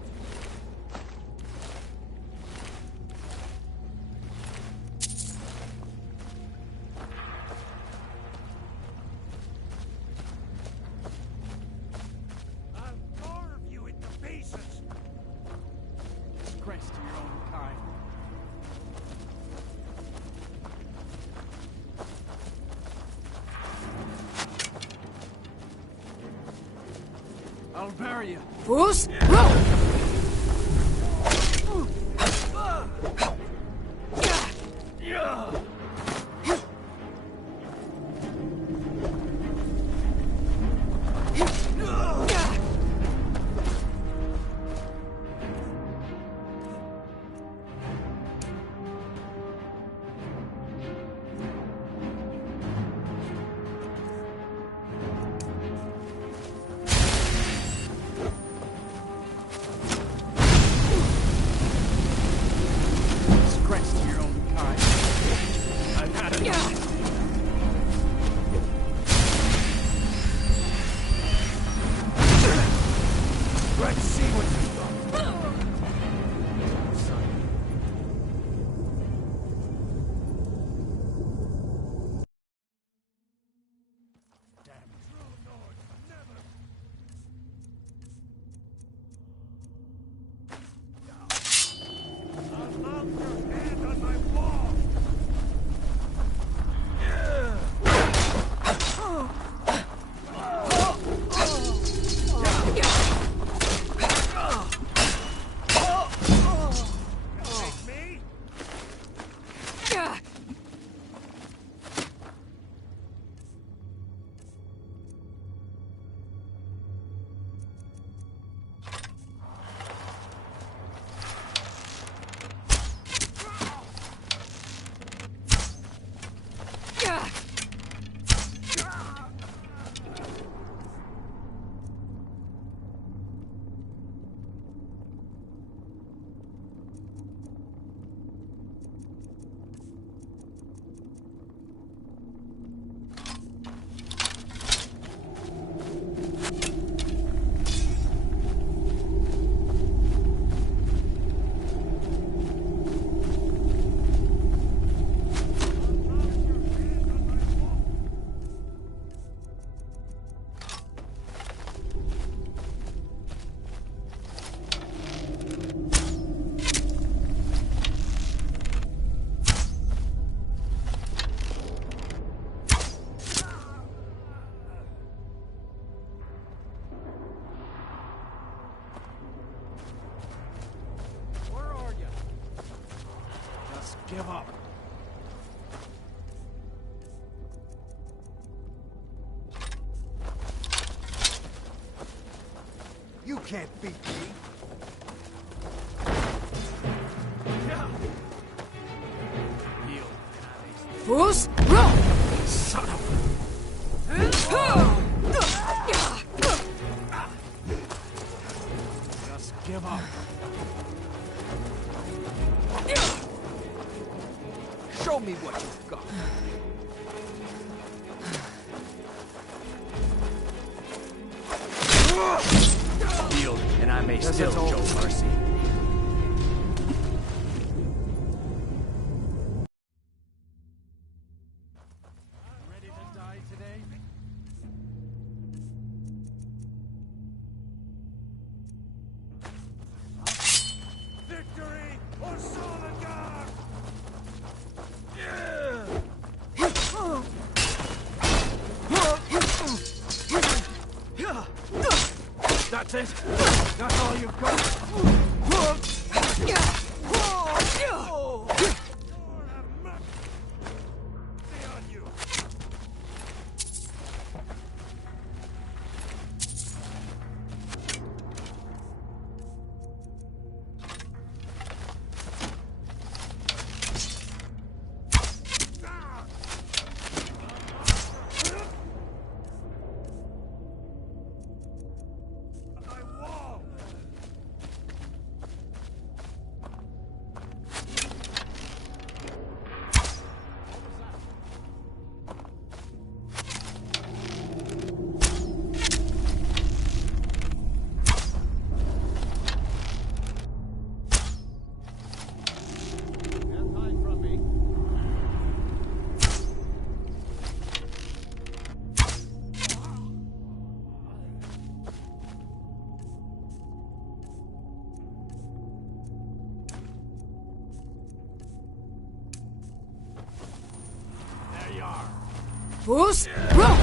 I'll carve you into pieces. Disgrace to your own kind. I'll bury you. Who's wrong? Disgrace to your own kind. I've had enough. Let's see what you've got. I'll mount your hand on my wall. Take me? Where are you? Just give up. You can't beat me. Who's wrong? Son of Just give up. Show me what you've got. Yield, and I may still show mercy. Ready to die today? Victory or Soligar! That's it? That's all you've got? Who's? Roll!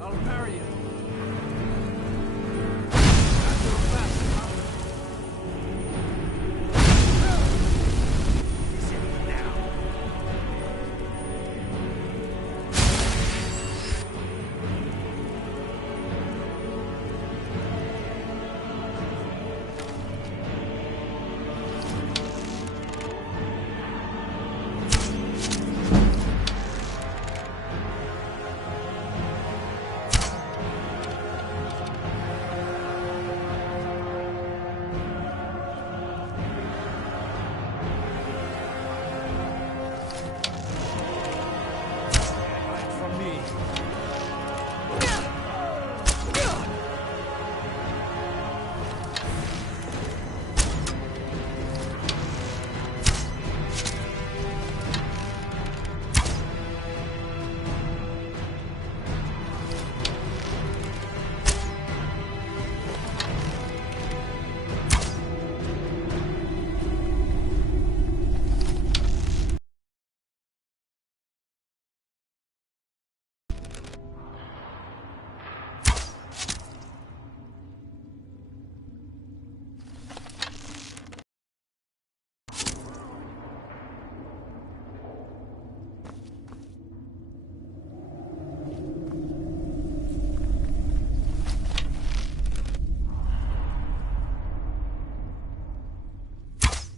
I'll marry you.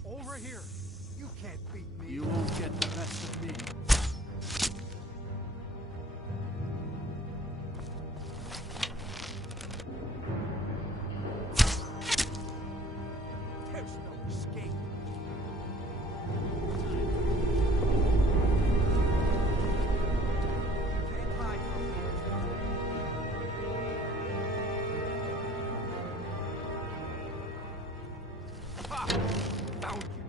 Over here. You can't beat me. You won't get the best of me. There's no escape. Can't hide from me. Ha! Found you.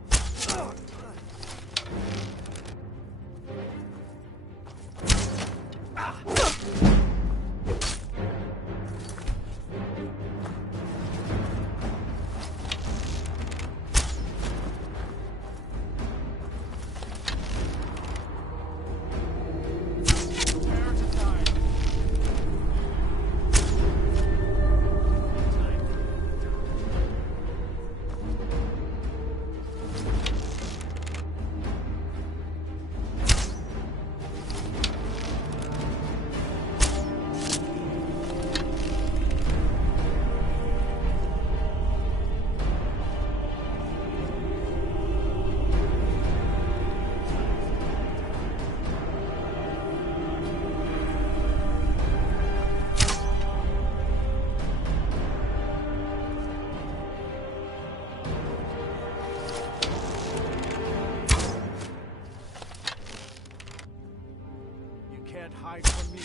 Can't hide from me.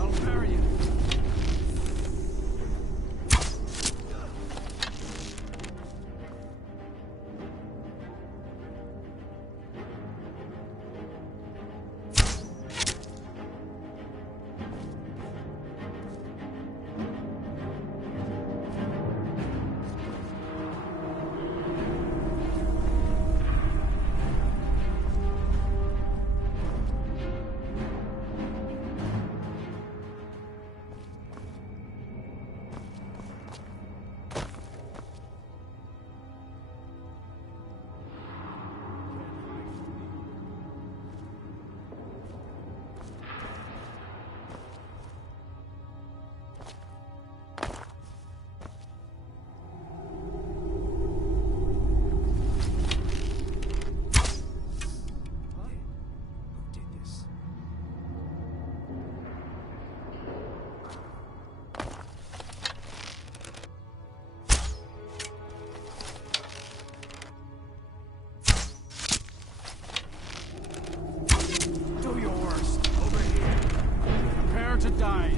I'll marry you. Do your worst. Over here. Prepare to die.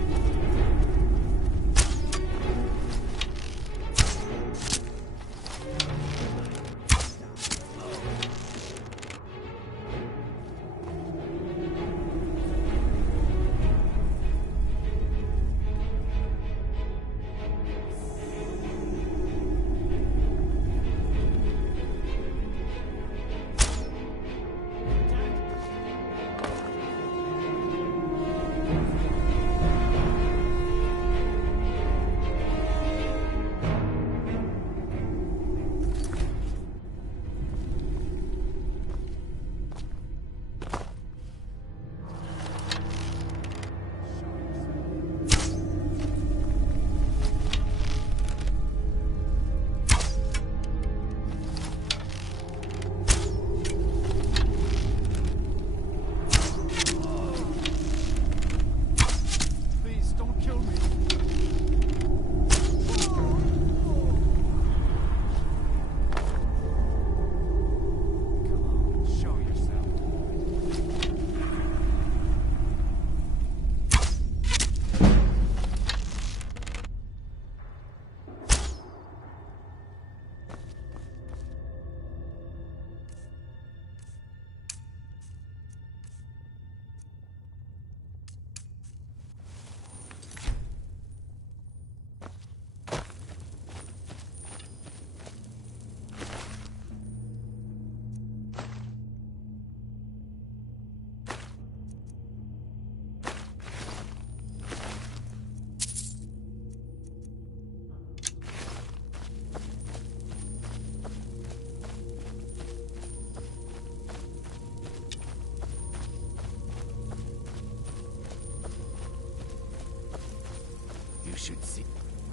You should see.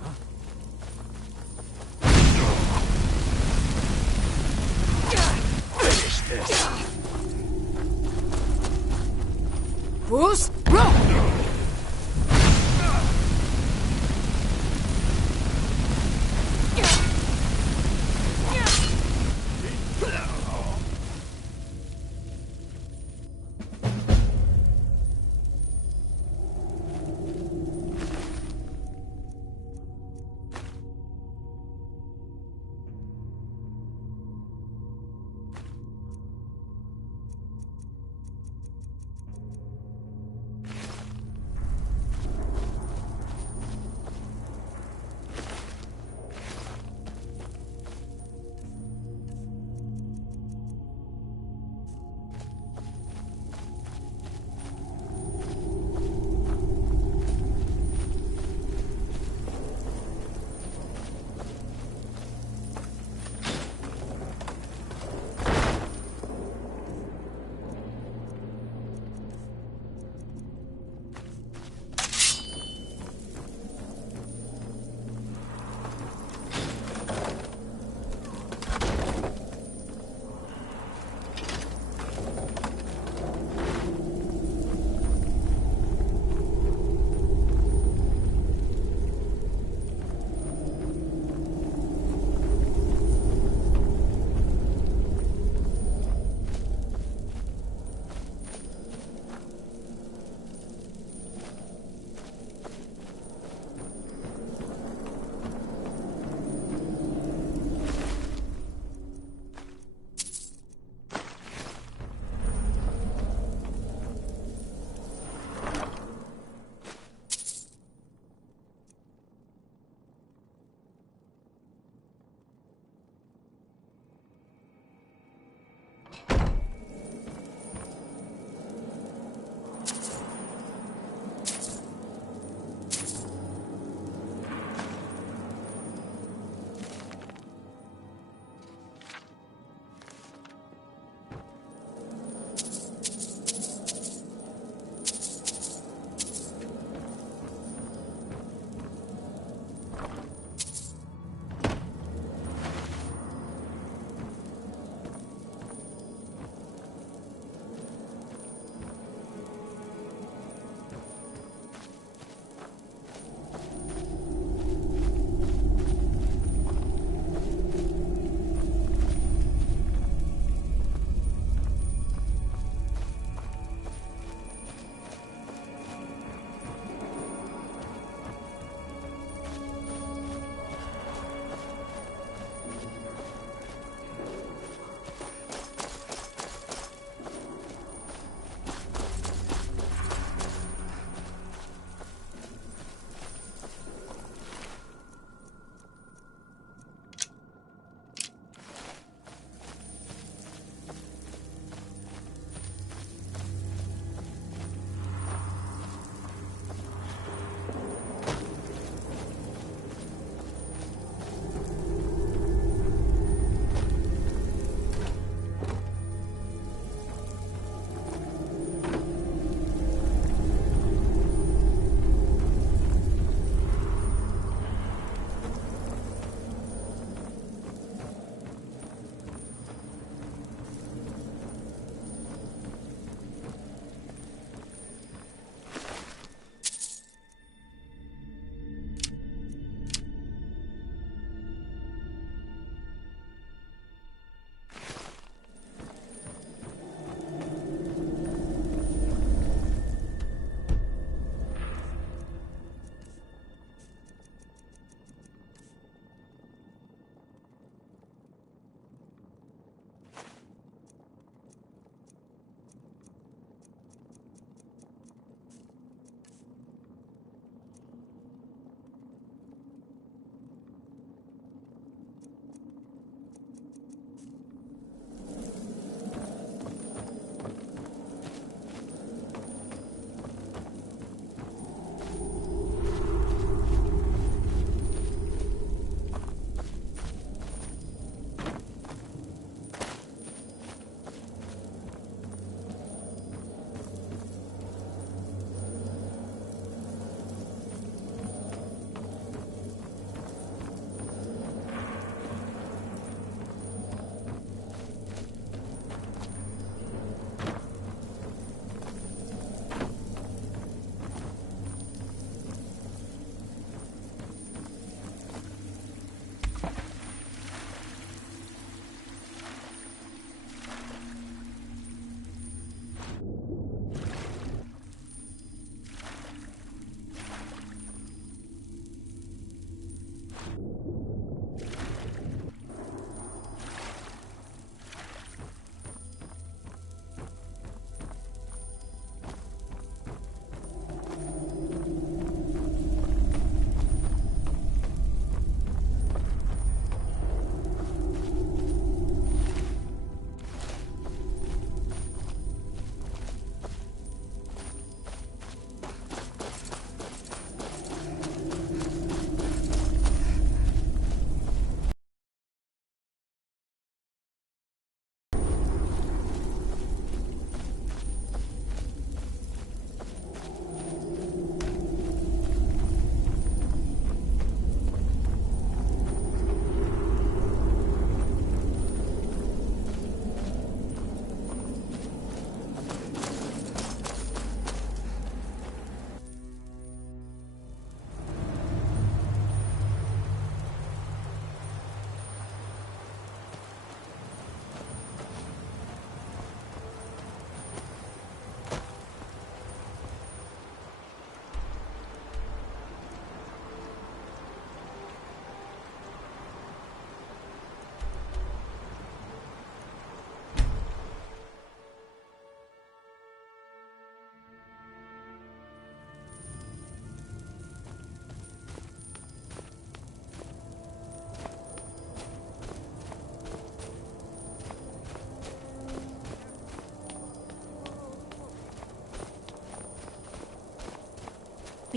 Huh? Finish this. Bruce, run!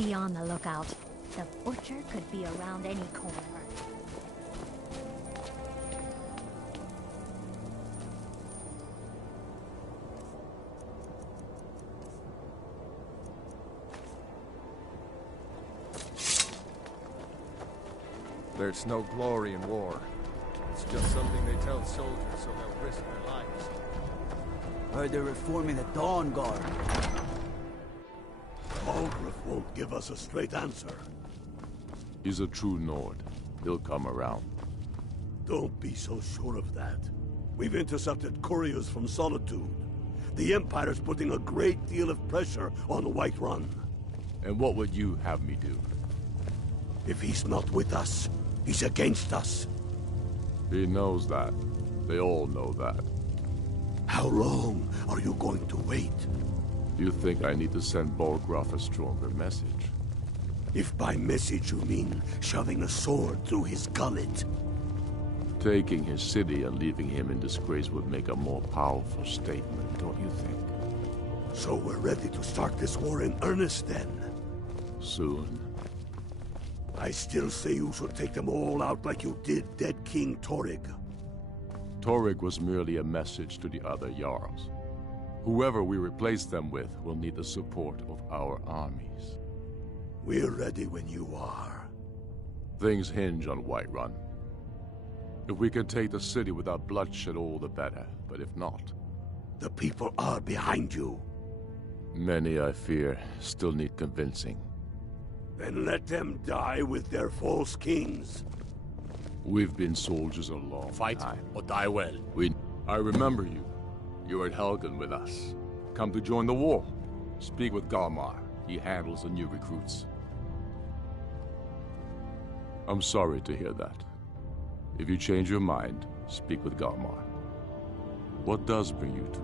Be on the lookout. The butcher could be around any corner. There's no glory in war. It's just something they tell soldiers so they'll risk their lives. Heard they're reforming the Dawn Guard. Aldrich won't give us a straight answer. He's a true Nord. He'll come around. Don't be so sure of that. We've intercepted couriers from Solitude. The Empire's putting a great deal of pressure on Whiterun. And what would you have me do? If he's not with us, he's against us. He knows that. They all know that. How long are you going to wait? You think I need to send grraaaah a stronger message? If by message you mean shoving a sword through his gullet. Taking his city and leaving him in disgrace would make a more powerful statement, don't you think? So we're ready to start this war in earnest then? Soon. I still say you should take them all out like you did dead King Torrig. Torrig was merely a message to the other Jarls. Whoever we replace them with will need the support of our armies. We're ready when you are. Things hinge on Whiterun. If we can take the city without bloodshed, all the better. But if not... The people are behind you. Many, I fear, still need convincing. Then let them die with their false kings. We've been soldiers a long Fight time. or die well. I remember you. You were at Helgen with us. Come to join the war. Speak with Galmar. He handles the new recruits. I'm sorry to hear that. If you change your mind, speak with Galmar. What does bring you to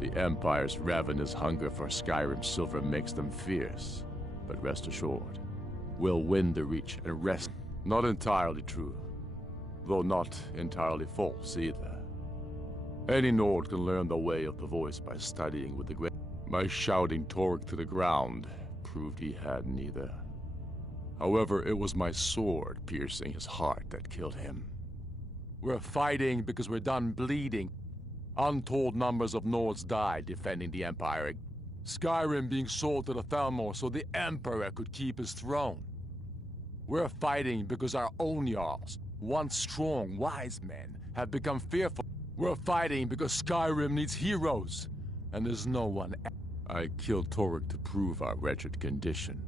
me? The Empire's ravenous hunger for Skyrim silver makes them fierce. But rest assured, we'll win the Reach and rest. Not entirely true. Though not entirely false either. Any Nord can learn the way of the voice by studying with the great. My shouting Torrig to the ground proved he had neither. However, it was my sword piercing his heart that killed him. We're fighting because we're done bleeding. Untold numbers of Nords died defending the Empire. Skyrim being sold to the Thalmor so the Emperor could keep his throne. We're fighting because our own Jarls, once strong, wise men, have become fearful. We're fighting because Skyrim needs heroes, and there's no one else. I killed Torrig to prove our wretched condition.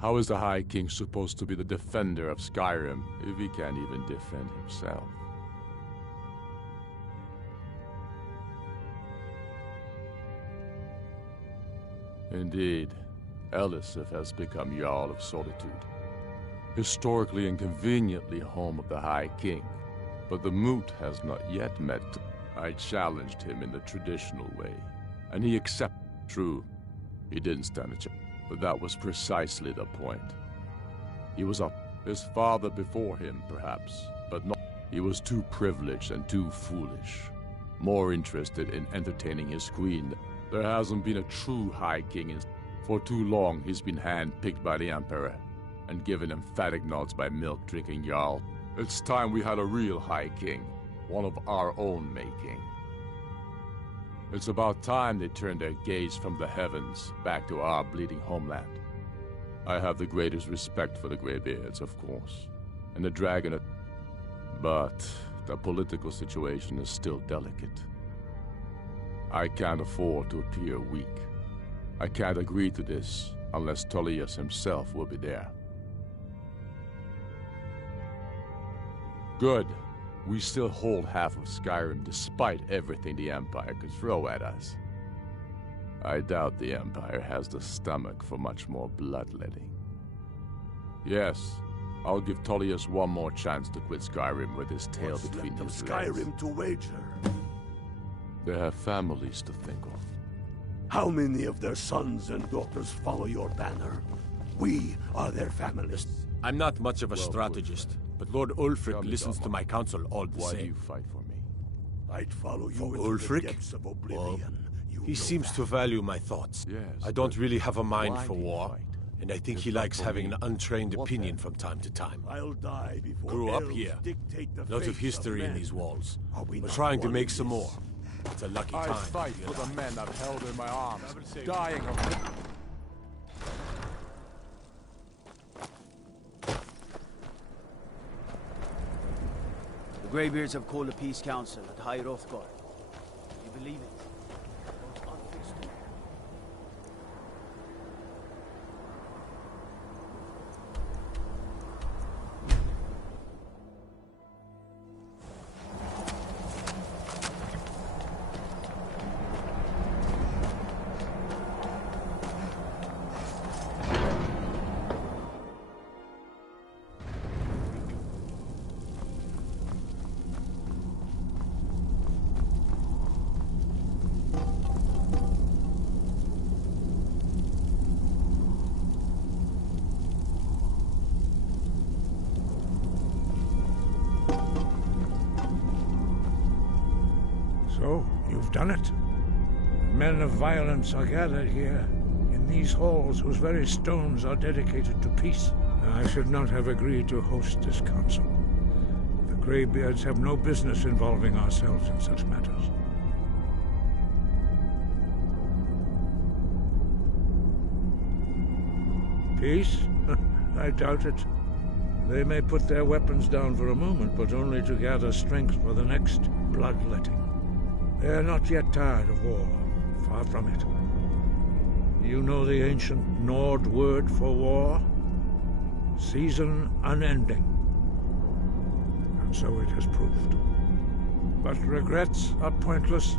How is the High King supposed to be the defender of Skyrim if he can't even defend himself? Indeed, Elisif has become Jarl of Solitude. Historically and conveniently home of the High King, but the Moot has not yet met. I challenged him in the traditional way, and he accepted. True, he didn't stand a chance, but that was precisely the point. He was his father before him, perhaps, but not. He was too privileged and too foolish, more interested in entertaining his queen. There hasn't been a true High King for too long. He's been hand-picked by the Emperor and given emphatic nods by milk-drinking Jarl. It's time we had a real High King, one of our own making. It's about time they turned their gaze from the heavens back to our bleeding homeland. I have the greatest respect for the Greybeards, of course, and the Dragon, but the political situation is still delicate. I can't afford to appear weak. I can't agree to this unless Tullius himself will be there. Good. We still hold half of Skyrim despite everything the Empire could throw at us. I doubt the Empire has the stomach for much more bloodletting. Yes, I'll give Tullius one more chance to quit Skyrim with his tail between his legs. Skyrim to wager. They have families to think of. How many of their sons and daughters follow your banner? We are their families. I'm not much of a strategist, but Lord Ulfric listens to my counsel all the Why same. do you fight for me? I'd follow you For into Ulfric? the depths of oblivion. You He seems to value my thoughts. Yes, I don't really have a mind why for do you war, fight? and I think If he not likes for having me, an untrained what opinion then? from time to time. I'll die before Grew up elves here. dictate the Lots of fates history in men. these walls. Are we We're not trying to one make in some this? more. It's a lucky I time. fight to be for the alive. men I've held in my arms, dying of... The Greybeards have called a peace council at High Hrothgar. You believe it? Those unfixed men. So, you've done it. Men of violence are gathered here, in these halls whose very stones are dedicated to peace. I should not have agreed to host this council. The Greybeards have no business involving ourselves in such matters. Peace? I doubt it. They may put their weapons down for a moment, but only to gather strength for the next bloodletting. They are not yet tired of war. Far from it. You know the ancient Nord word for war? Season unending. And so it has proved. But regrets are pointless.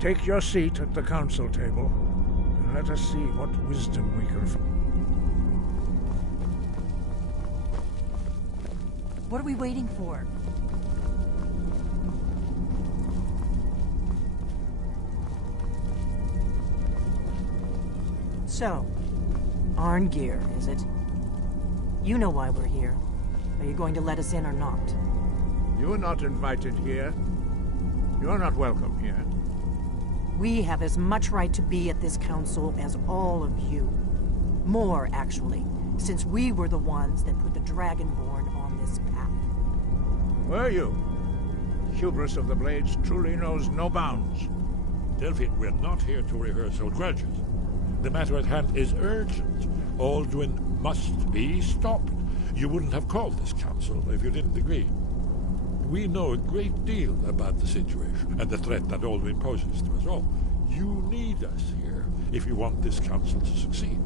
Take your seat at the council table, and let us see what wisdom we can find. What are we waiting for? So, Arngeir, is it? You know why we're here. Are you going to let us in or not? You are not invited here. You are not welcome here. We have as much right to be at this council as all of you. More, actually, since we were the ones that put the Dragonborn on this path. Were you? Hubris of the Blades truly knows no bounds. Delphine, we're not here to rehearse old grudges. The matter at hand is urgent. Alduin must be stopped. You wouldn't have called this council if you didn't agree. We know a great deal about the situation and the threat that Alduin poses to us all. You need us here if you want this council to succeed.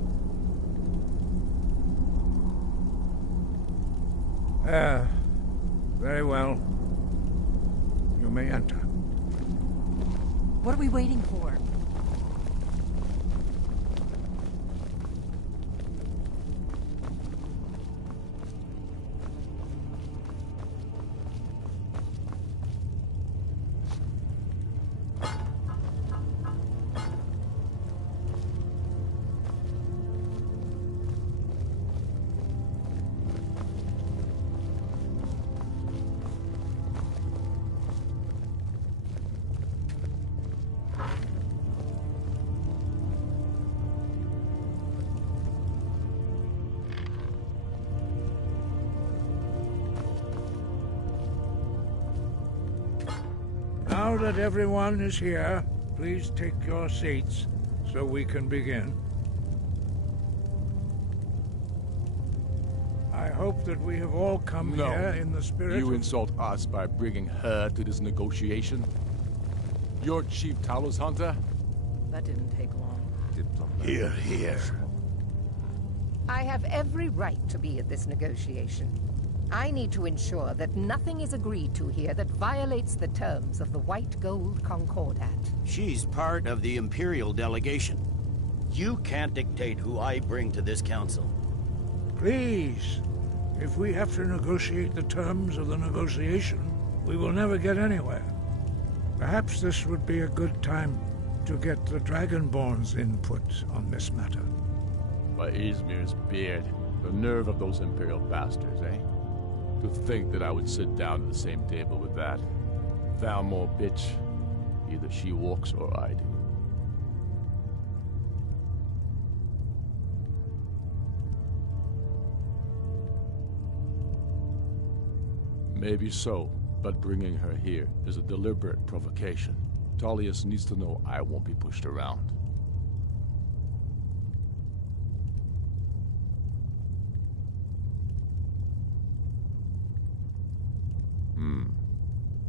Very well. You may enter. What are we waiting for? Now that everyone is here, please take your seats so we can begin. I hope that we have all come here in the spirit You of... insult us by bringing her to this negotiation? You're Chief Talos Hunter? That didn't take long. Here, here. I have every right to be at this negotiation. I need to ensure that nothing is agreed to here that violates the terms of the White Gold Concordat. She's part of the Imperial delegation. You can't dictate who I bring to this council. Please, if we have to negotiate the terms of the negotiation, we will never get anywhere. Perhaps this would be a good time to get the Dragonborn's input on this matter. By Izmir's beard, the nerve of those Imperial bastards, eh? To think that I would sit down at the same table with that. Valmore bitch. Either she walks or I do. Maybe so, but bringing her here is a deliberate provocation. Tullius needs to know I won't be pushed around.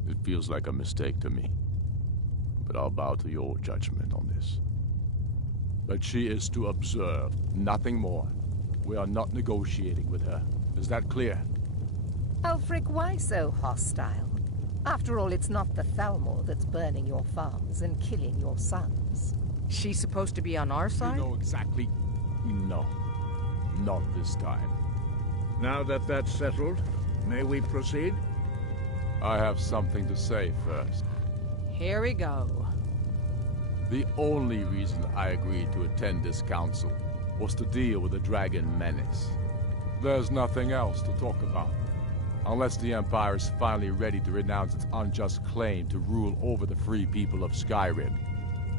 It feels like a mistake to me. But I'll bow to your judgment on this. But she is to observe, nothing more. We are not negotiating with her. Is that clear? Ulfric, why so hostile? After all, it's not the Thalmor that's burning your farms and killing your sons. She's supposed to be on our side? You know exactly... No. Not this time. Now that that's settled, may we proceed? I have something to say first. Here we go. The only reason I agreed to attend this council was to deal with the dragon menace. There's nothing else to talk about. Unless the Empire is finally ready to renounce its unjust claim to rule over the free people of Skyrim.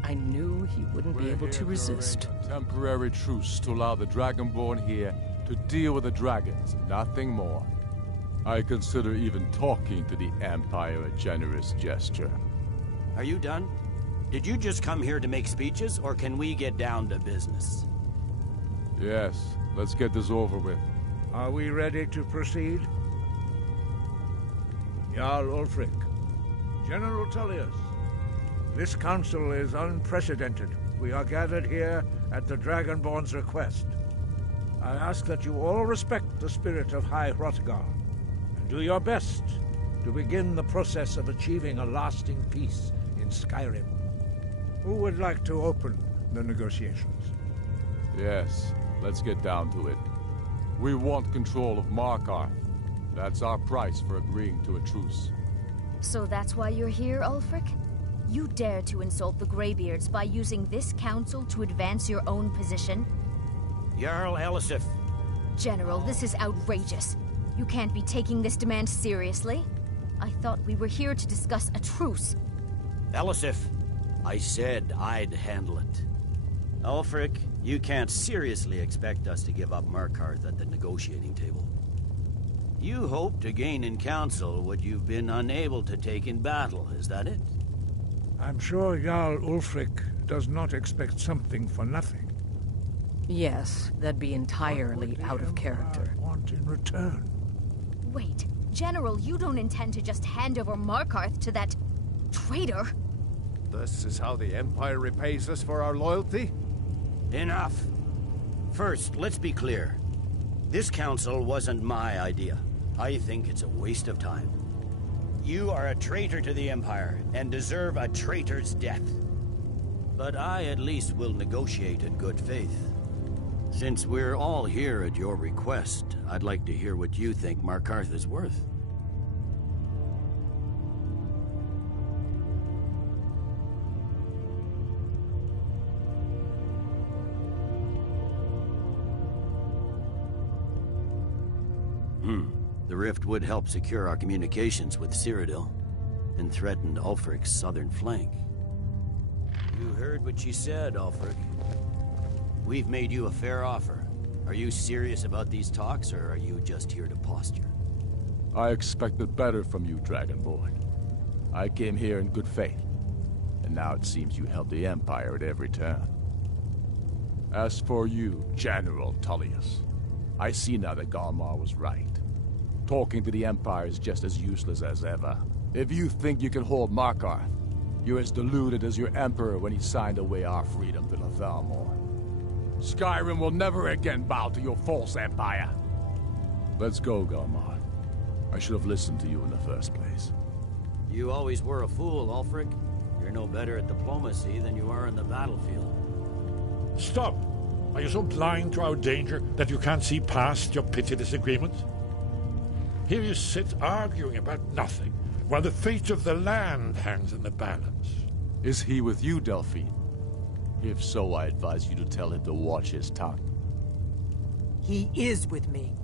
I knew he wouldn't be able to resist. A temporary truce to allow the Dragonborn here to deal with the dragons, nothing more. I consider even talking to the Empire a generous gesture. Are you done? Did you just come here to make speeches, or can we get down to business? Yes, let's get this over with. Are we ready to proceed? Jarl Ulfric, General Tullius, this council is unprecedented. We are gathered here at the Dragonborn's request. I ask that you all respect the spirit of High Hrothgar, and do your best to begin the process of achieving a lasting peace in Skyrim. Who would like to open the negotiations? Yes, let's get down to it. We want control of Markarth. That's our price for agreeing to a truce. So that's why you're here, Ulfric? You dare to insult the Greybeards by using this council to advance your own position? Jarl Elisif. General, this is outrageous. You can't be taking this demand seriously. I thought we were here to discuss a truce. Elisif, I said I'd handle it. Ulfric, you can't seriously expect us to give up Markarth at the negotiating table. You hope to gain in council what you've been unable to take in battle, is that it? I'm sure Jarl Ulfric does not expect something for nothing. Yes, that'd be entirely out of character. Want in return? Wait, General, you don't intend to just hand over Markarth to that traitor? This is how the Empire repays us for our loyalty? Enough. First, let's be clear. This council wasn't my idea. I think it's a waste of time. You are a traitor to the Empire, and deserve a traitor's death. But I at least will negotiate in good faith. Since we're all here at your request, I'd like to hear what you think Markarth is worth. The rift would help secure our communications with Cyrodiil, and threatened Ulfric's southern flank. You heard what she said, Ulfric. We've made you a fair offer. Are you serious about these talks, or are you just here to posture? I expected better from you, Dragonborn. I came here in good faith, and now it seems you help the Empire at every turn. As for you, General Tullius, I see now that Galmar was right. Talking to the Empire is just as useless as ever. If you think you can hold Markarth, you're as deluded as your Emperor when he signed away our freedom to the Thalmor. Skyrim will never again bow to your false empire. Let's go, Galmar. I should have listened to you in the first place. You always were a fool, Ulfric. You're no better at diplomacy than you are in the battlefield. Stop! Are you so blind to our danger that you can't see past your pitiless agreements? Here you sit arguing about nothing, while the fate of the land hangs in the balance. Is he with you, Delphine? If so, I advise you to tell him to watch his tongue. He is with me.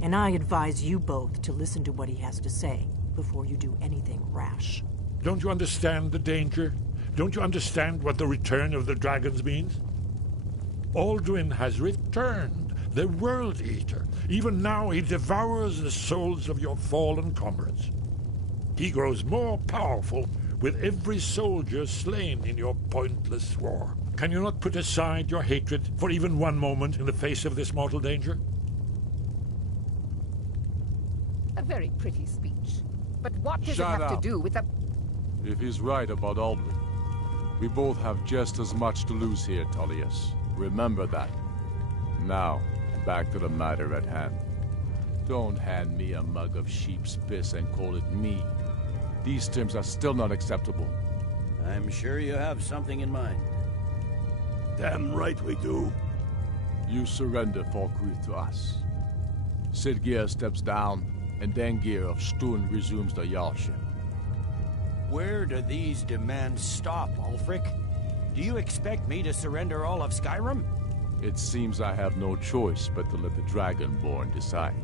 And I advise you both to listen to what he has to say before you do anything rash. Don't you understand the danger? Don't you understand what the return of the dragons means? Alduin has returned. the World Eater. Even now he devours the souls of your fallen comrades. He grows more powerful with every soldier slain in your pointless war. Can you not put aside your hatred for even one moment in the face of this mortal danger? A very pretty speech. But what does Shut it have up. to do with the... If he's right about Aldrin, we both have just as much to lose here, Tullius. Remember that. Now, back to the matter at hand. Don't hand me a mug of sheep's piss and call it me. These terms are still not acceptable. I'm sure you have something in mind. Damn right we do. You surrender Falkreath to us. Sidgeir steps down, and Dengir of Stun resumes the Jarlship. Where do these demands stop, Ulfric? Do you expect me to surrender all of Skyrim? It seems I have no choice but to let the Dragonborn decide,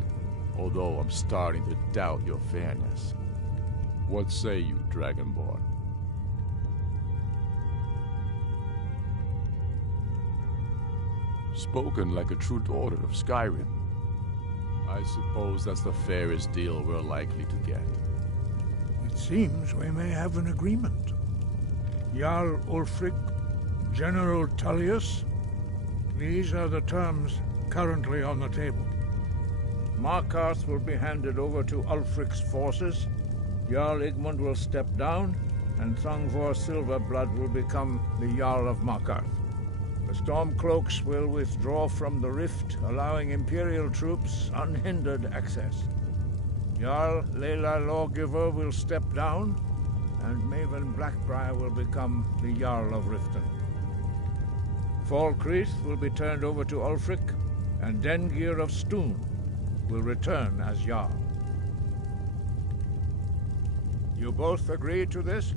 although I'm starting to doubt your fairness. What say you, Dragonborn? Spoken like a true daughter of Skyrim. I suppose that's the fairest deal we're likely to get. It seems we may have an agreement. Jarl Ulfric, General Tullius, these are the terms currently on the table. Markarth will be handed over to Ulfric's forces, Jarl Igmund will step down, and Thongvor Silverblood will become the Jarl of Markarth. The Stormcloaks will withdraw from the rift, allowing Imperial troops unhindered access. Jarl Leila Lawgiver will step down, and Maven Blackbriar will become the Jarl of Riften. Falkreath will be turned over to Ulfric, and Dengir of Stun will return as Jarl. You both agree to this?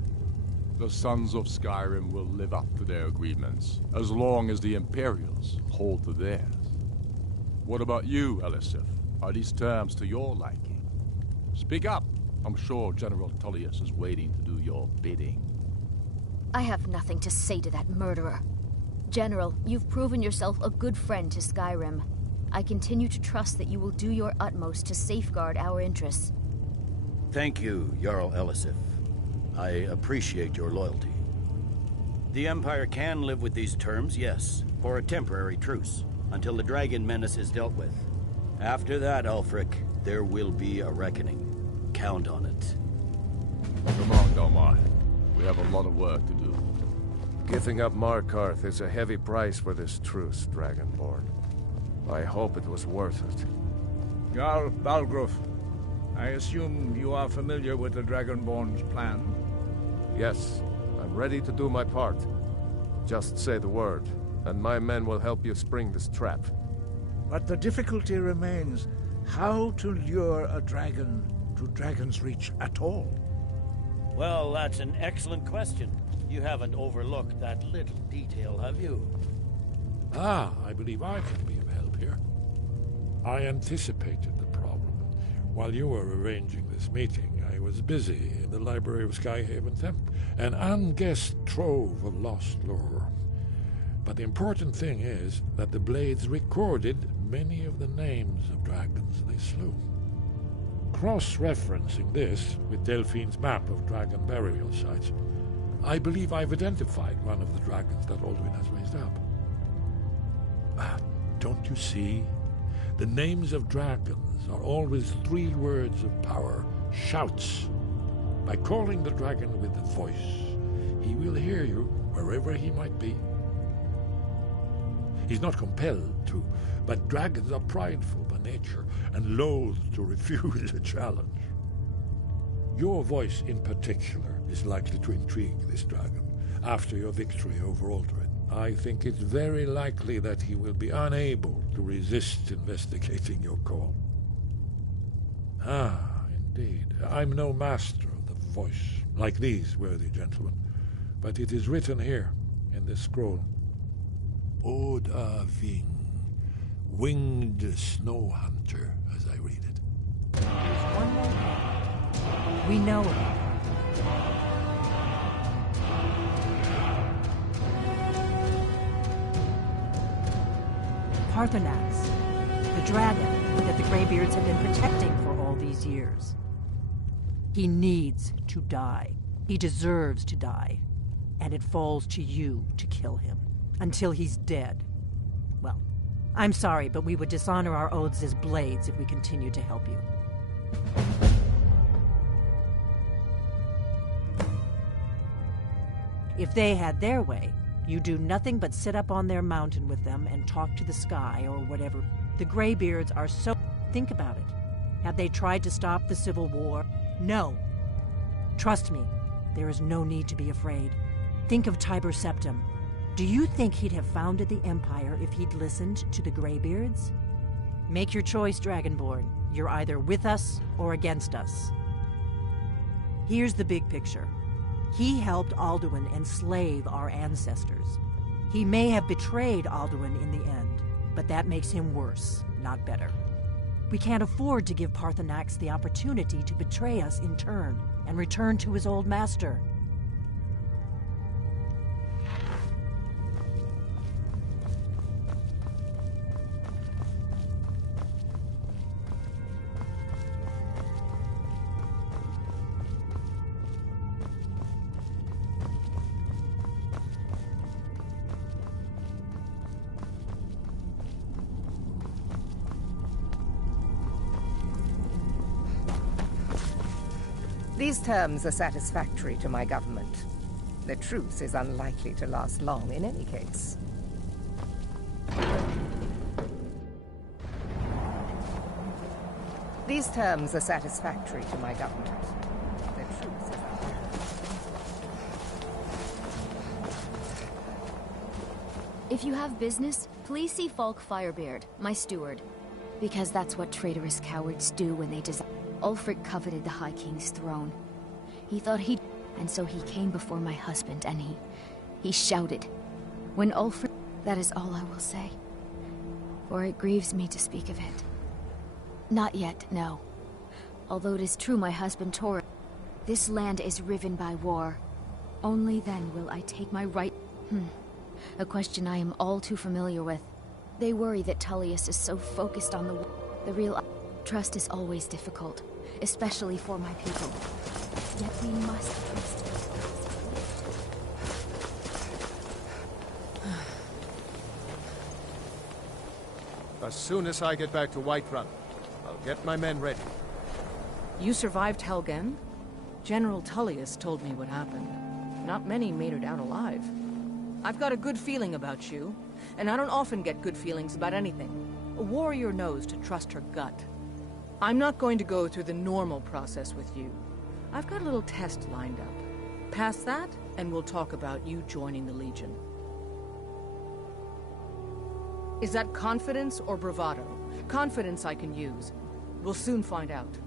The Sons of Skyrim will live up to their agreements, as long as the Imperials hold to theirs. What about you, Elisif? Are these terms to your liking? Speak up! I'm sure General Tullius is waiting to do your bidding. I have nothing to say to that murderer. General, you've proven yourself a good friend to Skyrim. I continue to trust that you will do your utmost to safeguard our interests. Thank you, Jarl Elisif. I appreciate your loyalty. The Empire can live with these terms, yes, for a temporary truce, until the dragon menace is dealt with. After that, Ulfric, there will be a reckoning. Count on it. Come on, Delmar. We have a lot of work to do. Giving up Markarth is a heavy price for this truce, Dragonborn. I hope it was worth it. Jarl Balgruuf, I assume you are familiar with the Dragonborn's plan? Yes, I'm ready to do my part. Just say the word, and my men will help you spring this trap. But the difficulty remains how to lure a dragon to Dragon's Reach at all. Well, that's an excellent question. You haven't overlooked that little detail, have you? Ah, I believe I can be of help here. I anticipated the problem. While you were arranging this meeting, I was busy in the library of Skyhaven Temp, an unguessed trove of lost lore. But the important thing is that the Blades recorded many of the names of dragons they slew. Cross-referencing this with Delphine's map of dragon burial sites, I believe I've identified one of the dragons that Alduin has raised up. Don't you see? The names of dragons are always 3 words of power, shouts. By calling the dragon with the voice, he will hear you wherever he might be. He's not compelled to, but dragons are prideful by nature and loath to refuse a challenge. Your voice in particular is likely to intrigue this dragon after your victory over Alduin. I think it's very likely that he will be unable to resist investigating your call. Ah, indeed. I'm no master of the voice, like these worthy gentlemen, but it is written here in this scroll. Oda Ving, winged snow hunter, as I read it. There's one more. We know it. Parthenax. dragon that the Greybeards have been protecting for all these years. He needs to die. He deserves to die. And it falls to you to kill him. Until he's dead. Well, I'm sorry, but we would dishonor our oaths as blades if we continue to help you. If they had their way, you do nothing but sit up on their mountain with them and talk to the sky or whatever. The Greybeards are so... Think about it. Have they tried to stop the Civil War? No. Trust me, there is no need to be afraid. Think of Tiber Septim. Do you think he'd have founded the Empire if he'd listened to the Greybeards? Make your choice, Dragonborn. You're either with us or against us. Here's the big picture. He helped Alduin enslave our ancestors. He may have betrayed Alduin in the end, but that makes him worse, not better. We can't afford to give Parthenax the opportunity to betray us in turn and return to his old master. These terms are satisfactory to my government. The truce is unlikely to last long in any case. These terms are satisfactory to my government. The truce is If you have business, please see Falk Firebeard, my steward. Because that's what traitorous cowards do when they desire. Ulfric coveted the High King's throne. He thought he'd... And so he came before my husband, and he shouted. When Ulfric... That is all I will say. For it grieves me to speak of it. Not yet, no. Although it is true my husband tore it. This land is riven by war. Only then will I take my right... A question I am all too familiar with. They worry that Tullius is so focused on the real... Trust is always difficult, especially for my people. Yet we must trust. As soon as I get back to Whiterun, I'll get my men ready. You survived Helgen? General Tullius told me what happened. Not many made it out alive. I've got a good feeling about you, and I don't often get good feelings about anything. A warrior knows to trust her gut. I'm not going to go through the normal process with you. I've got a little test lined up. Pass that, and we'll talk about you joining the Legion. Is that confidence or bravado? Confidence I can use. We'll soon find out.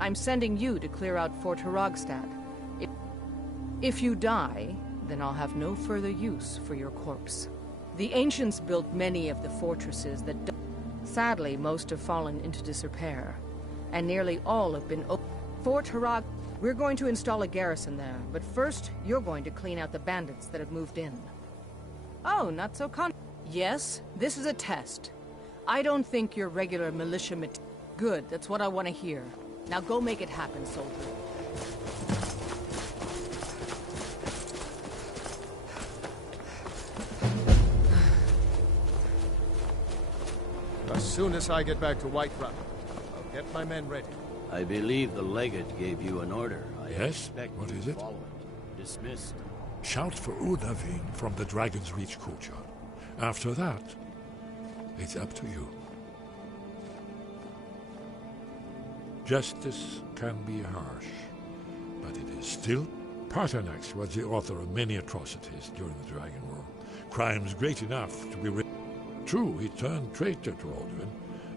I'm sending you to clear out Fort Hrogstad. If you die, then I'll have no further use for your corpse. The ancients built many of the fortresses that... Sadly, most have fallen into disrepair, and nearly all have been opened. Fort Hrog... We're going to install a garrison there, but first, you're going to clean out the bandits that have moved in. Oh, not so Yes, this is a test. I don't think you're regular militia Good, that's what I want to hear. Now go make it happen, soldier. As soon as I get back to Whiterun, I'll get my men ready. I believe the legate gave you an order. Yes? What is it? Dismissed. Shout for Udavin from the Dragon's Reach courtyard. After that, it's up to you. Justice can be harsh, but it is still... Parthenax was the author of many atrocities during the Dragon War. Crimes great enough to be... True, he turned traitor to Alduin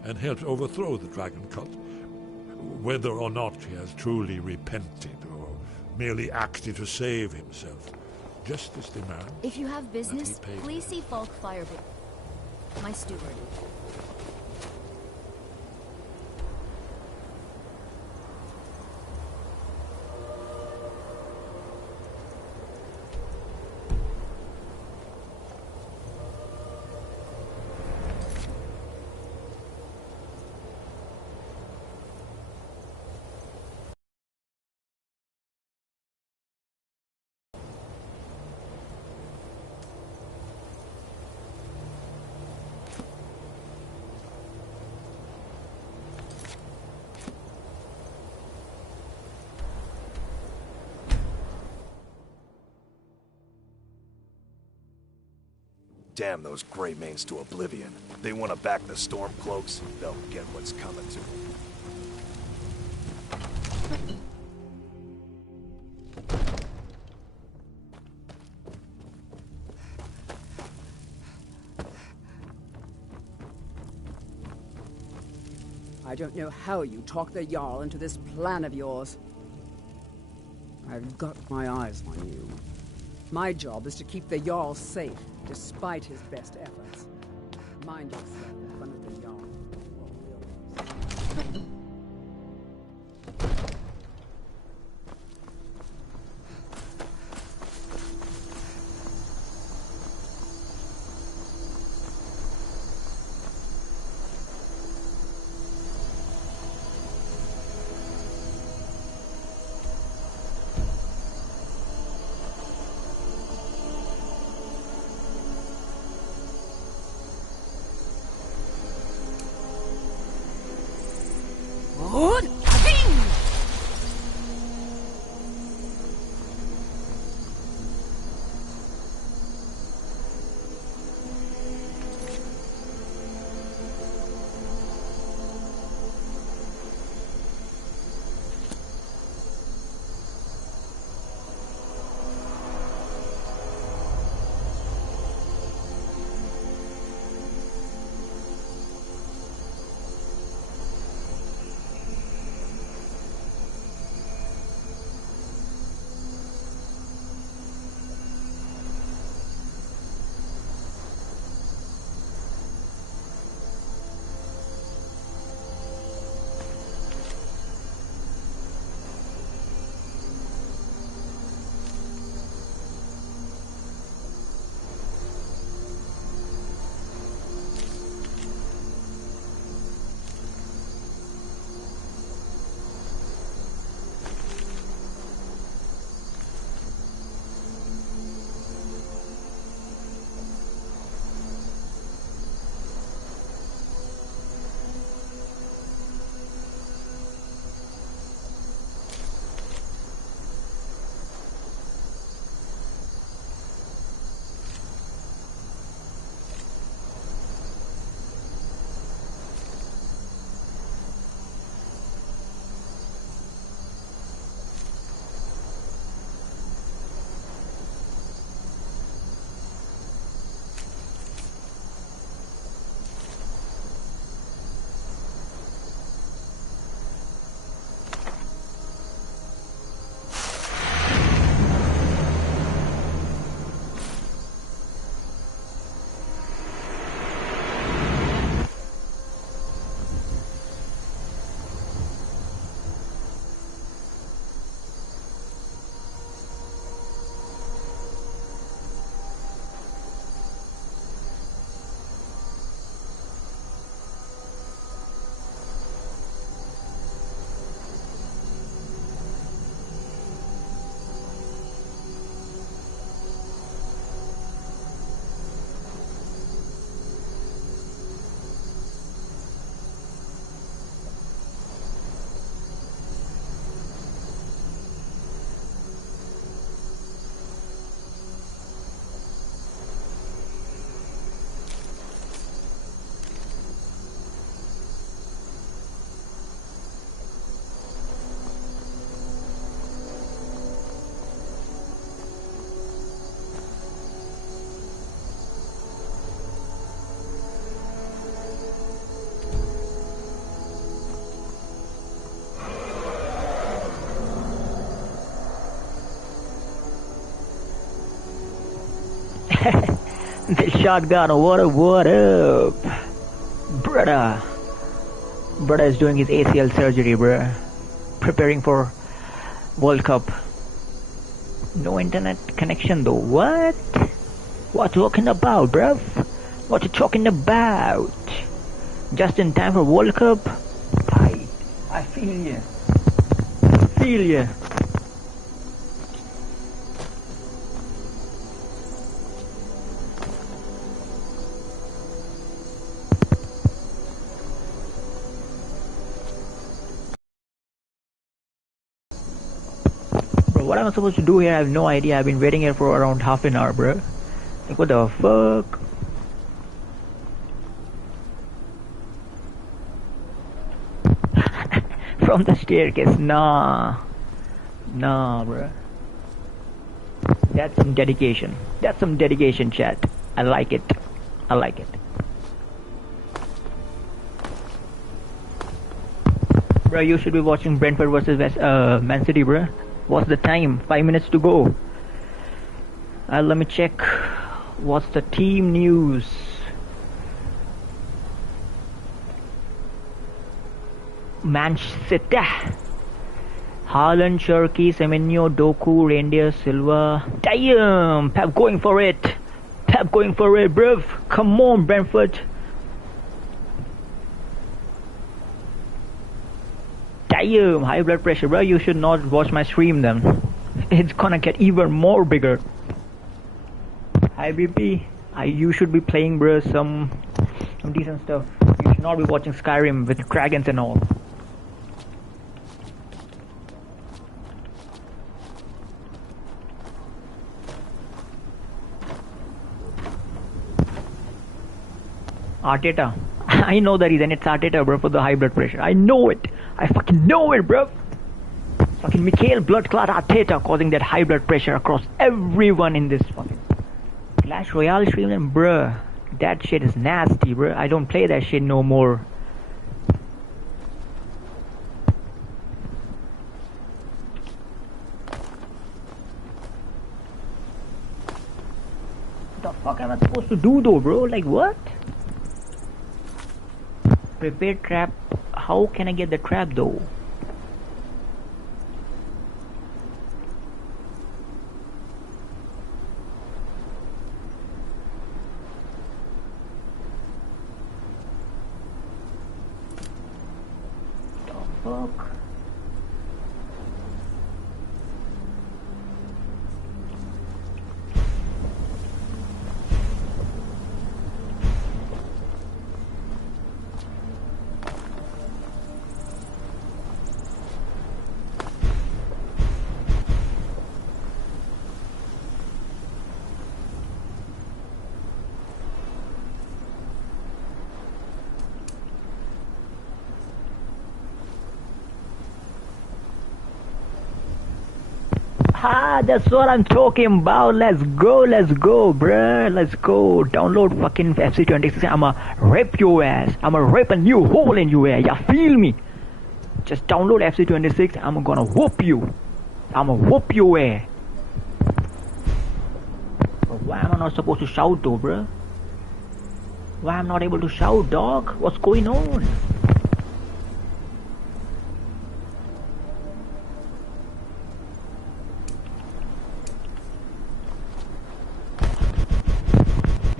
and helped overthrow the dragon cult. Whether or not he has truly repented or merely acted to save himself, justice demands. If you have business, please see Falk Firebeard, my steward. Damn those Greymanes to oblivion. They want to back the Stormcloaks, they'll get what's coming to them. I don't know how you talk the Jarl into this plan of yours. I've got my eyes on you. My job is to keep the Jarl safe, despite his best efforts. Mind yourself in front of the Jarl. The shotgun, what up? Brother is doing his ACL surgery, bruh. Preparing for World Cup. No internet connection though, what? What you talking about, bruv? What you talking about? Just in time for World Cup? I feel ya. Feel ya. What am I supposed to do here? I have no idea. I've been waiting here for around half an hour, bro. Like, what the fuck? From the staircase. Nah, bruh. That's some dedication. That's some dedication, chat. I like it. I like it. Bruh, you should be watching Brentford versus Man City, bruh. What's the time? 5 minutes to go. Let me check. What's the team news? Man City. Haaland, Cherky, Semenyo, Doku, Reindeer, Silva. Damn! Pep going for it. Pep going for it, bruv. Come on, Brentford. Damn! High blood pressure, bro. You should not watch my stream then. It's gonna get even more bigger. Hi, BP. You should be playing, bro, some decent stuff. You should not be watching Skyrim with dragons and all. Arteta. I know the reason. It's Arteta, bro, for the high blood pressure. I know it. I fucking know it, bro. Fucking Michael Bloodclot Arteta causing that high blood pressure across everyone in this fucking Clash Royale stream, and bruh, that shit is nasty, bruh. I don't play that shit no more. What the fuck am I supposed to do though, bro? Like what? Prepare trap. How can I get the trap though? Fuck. Ah, that's what I'm talking about. Let's go, bruh. Let's go. Download fucking FC26. I'ma rip your ass. I'ma rip a new hole in your ass. Ya feel me? Just download FC26. I'm gonna whoop you. I'ma whoop your ass. But why am I not supposed to shout though, bruh? Why am I not able to shout, dog? What's going on?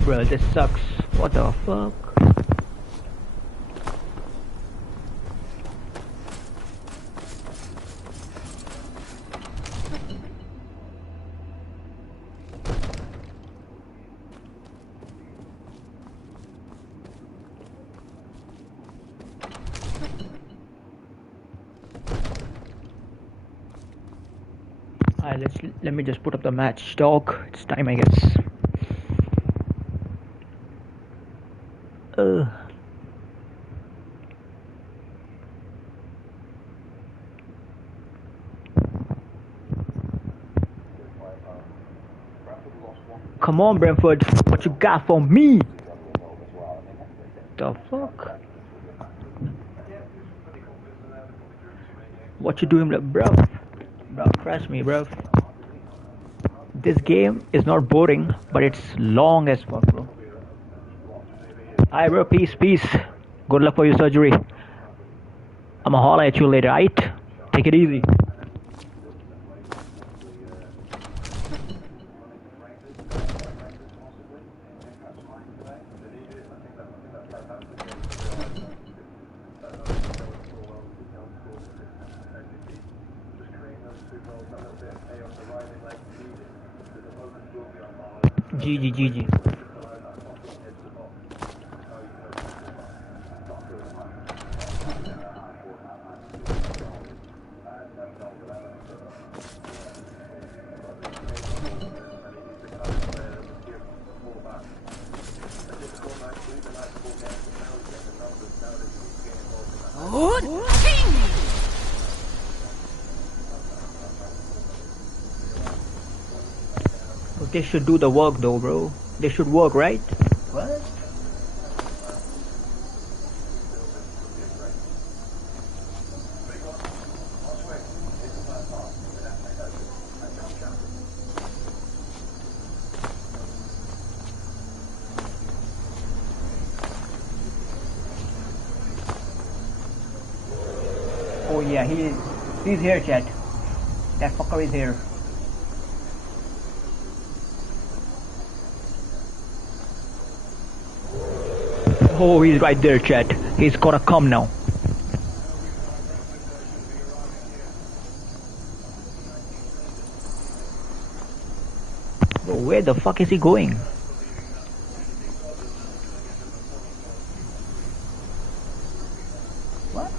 Bro, this sucks. What the fuck? Alright, let me just put up the match, dog. It's time, I guess. Come on, Brentford. What you got for me? The fuck? What you doing, bro? Bro, trust me, bro. This game is not boring, but it's long as fuck, bro. Alright, bro. Peace. Good luck for your surgery. I'ma holler at you later, right? Take it easy. GG. They should do the work though, bro. They should work, right? What? Oh yeah, he's here, chat. That fucker is here. Oh, he's right there, chat. He's gonna come now. Bro, where the fuck is he going? What?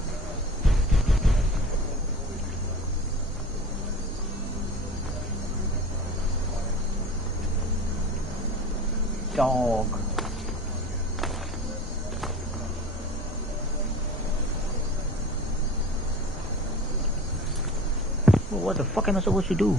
Dog. What the fuck am I supposed to do?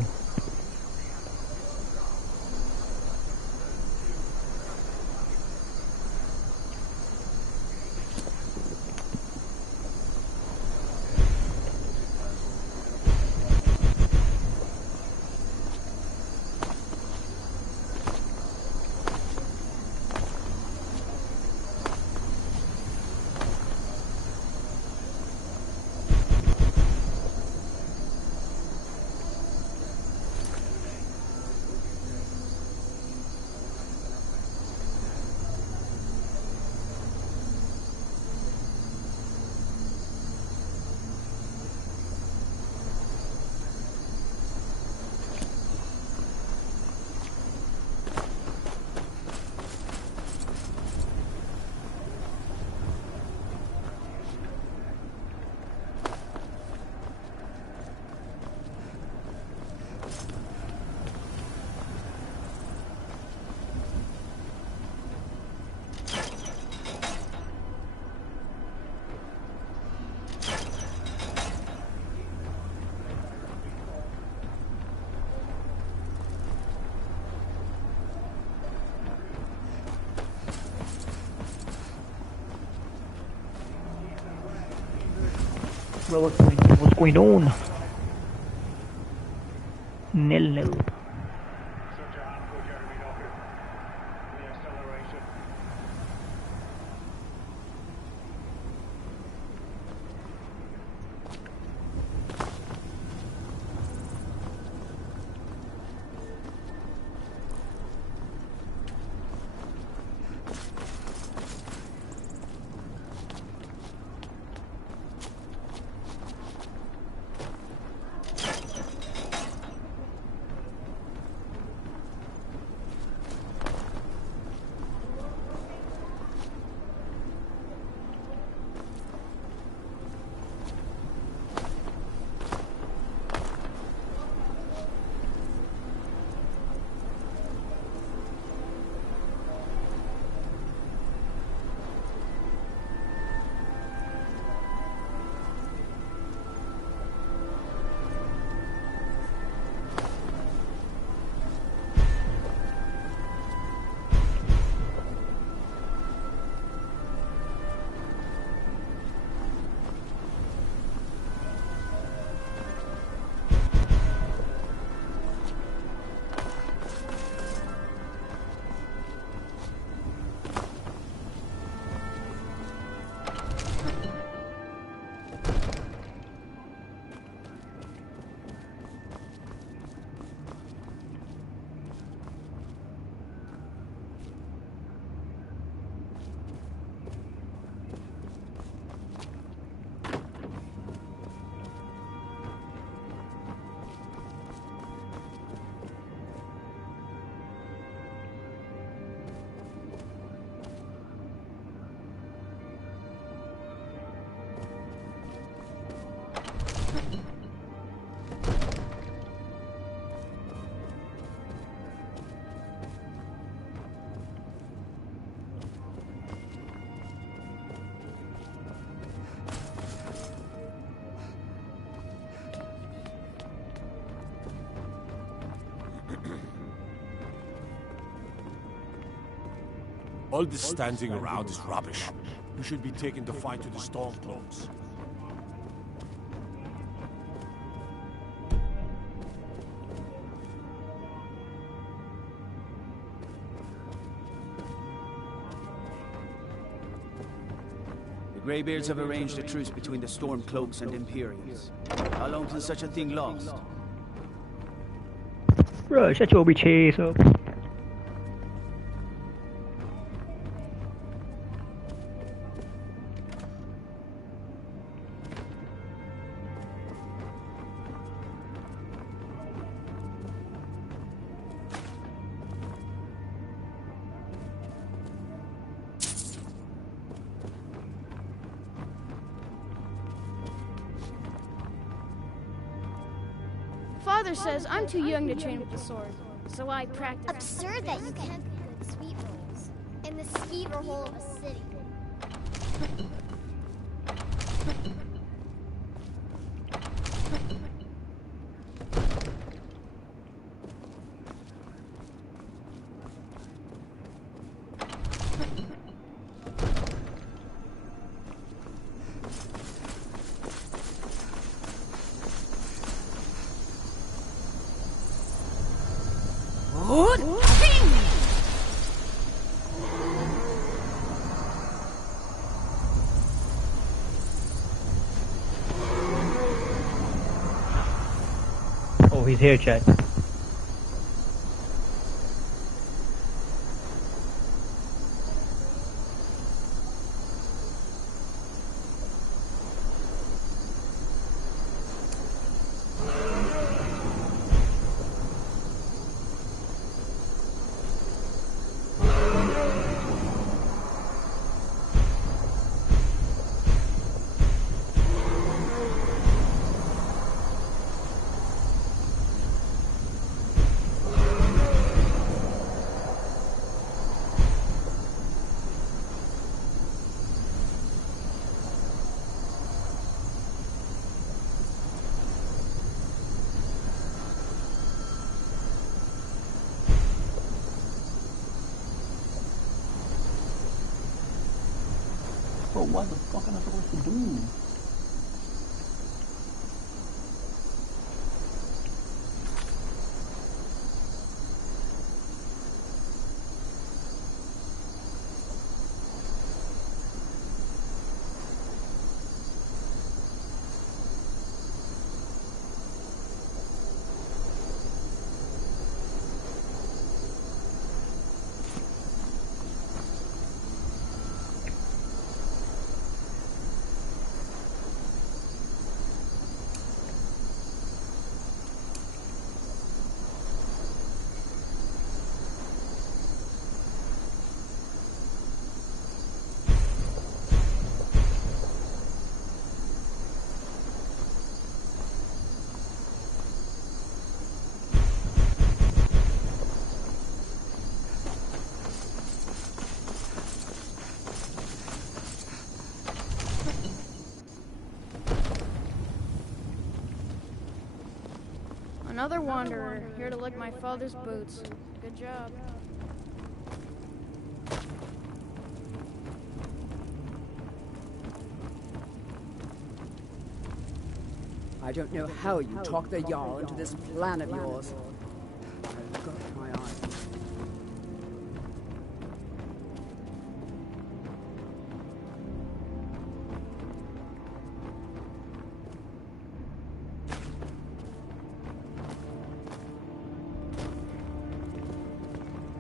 Bro, what's going on? Nil. All this standing around is rubbish. You should be taken to fight with the Stormcloaks. The Greybeards have arranged a truce between the Stormcloaks and Imperials. How long can such a thing last? Bro, shut your bitch ass up. Father says I'm too young to train with the sword, so I practice. Absurd that you can't do good sweet rolls in the skeever hole of a city. Oh, he's here, chat. Bro, what the fuck am I supposed to do? Another wanderer, here to lick my father's boots. Good job. I don't know how you talk the Jarl into this plan of yours. I've got my eyes.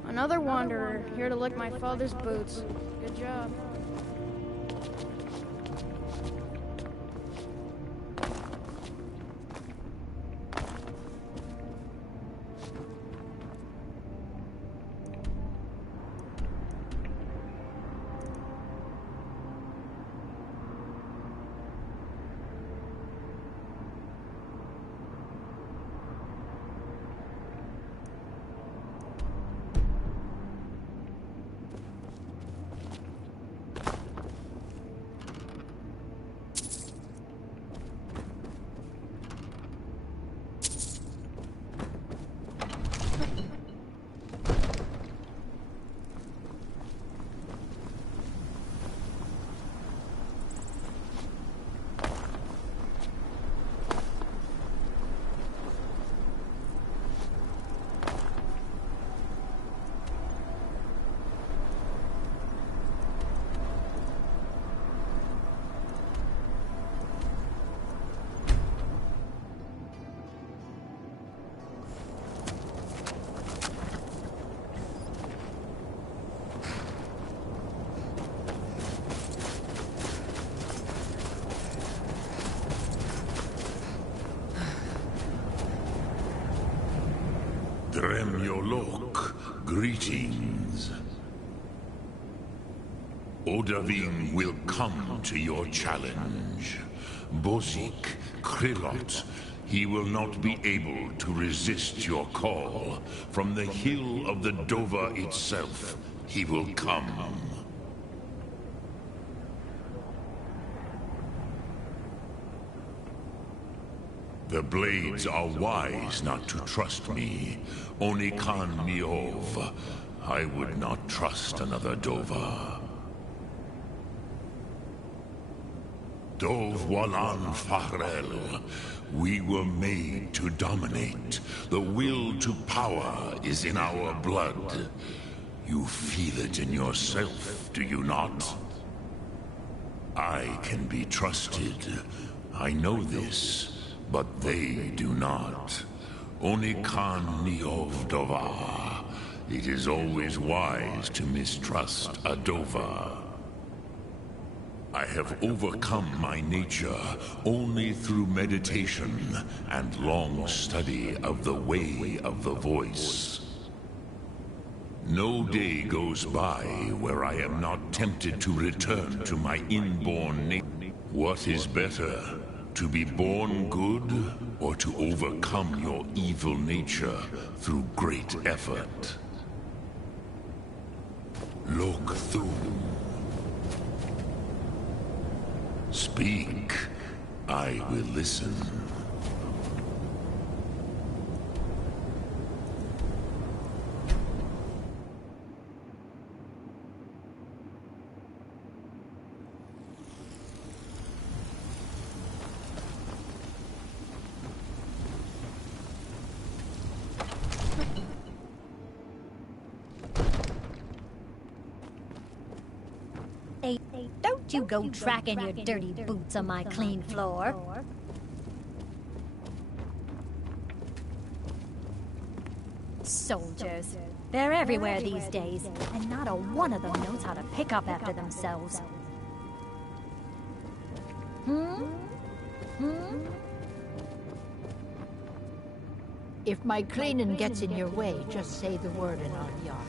Another wanderer, here to lick my father's boots. Good job. Yolok, greetings. Odaving will come to your challenge. Bozik, Krillot, he will not be able to resist your call. From the hill of the Dova itself, he will come. The Blades are wise not to trust me. Only Khan Miov. I would not trust another Dova. Dov Walan Farel. We were made to dominate. The will to power is in our blood. You feel it in yourself, do you not? I can be trusted. I know this. But they do not. Only Khan Niov Dova. It is always wise to mistrust a Dova. I have overcome my nature only through meditation and long study of the way of the voice. No day goes by where I am not tempted to return to my inborn nature. What is better? To be born good, or to overcome your evil nature through great effort? Look through. Speak. I will listen. Don't you go tracking your dirty boots on my clean floor. Soldiers. They're everywhere these days, and not a one of them knows how to pick up after themselves. If my cleaning gets in your way, just say the word and I'll be off.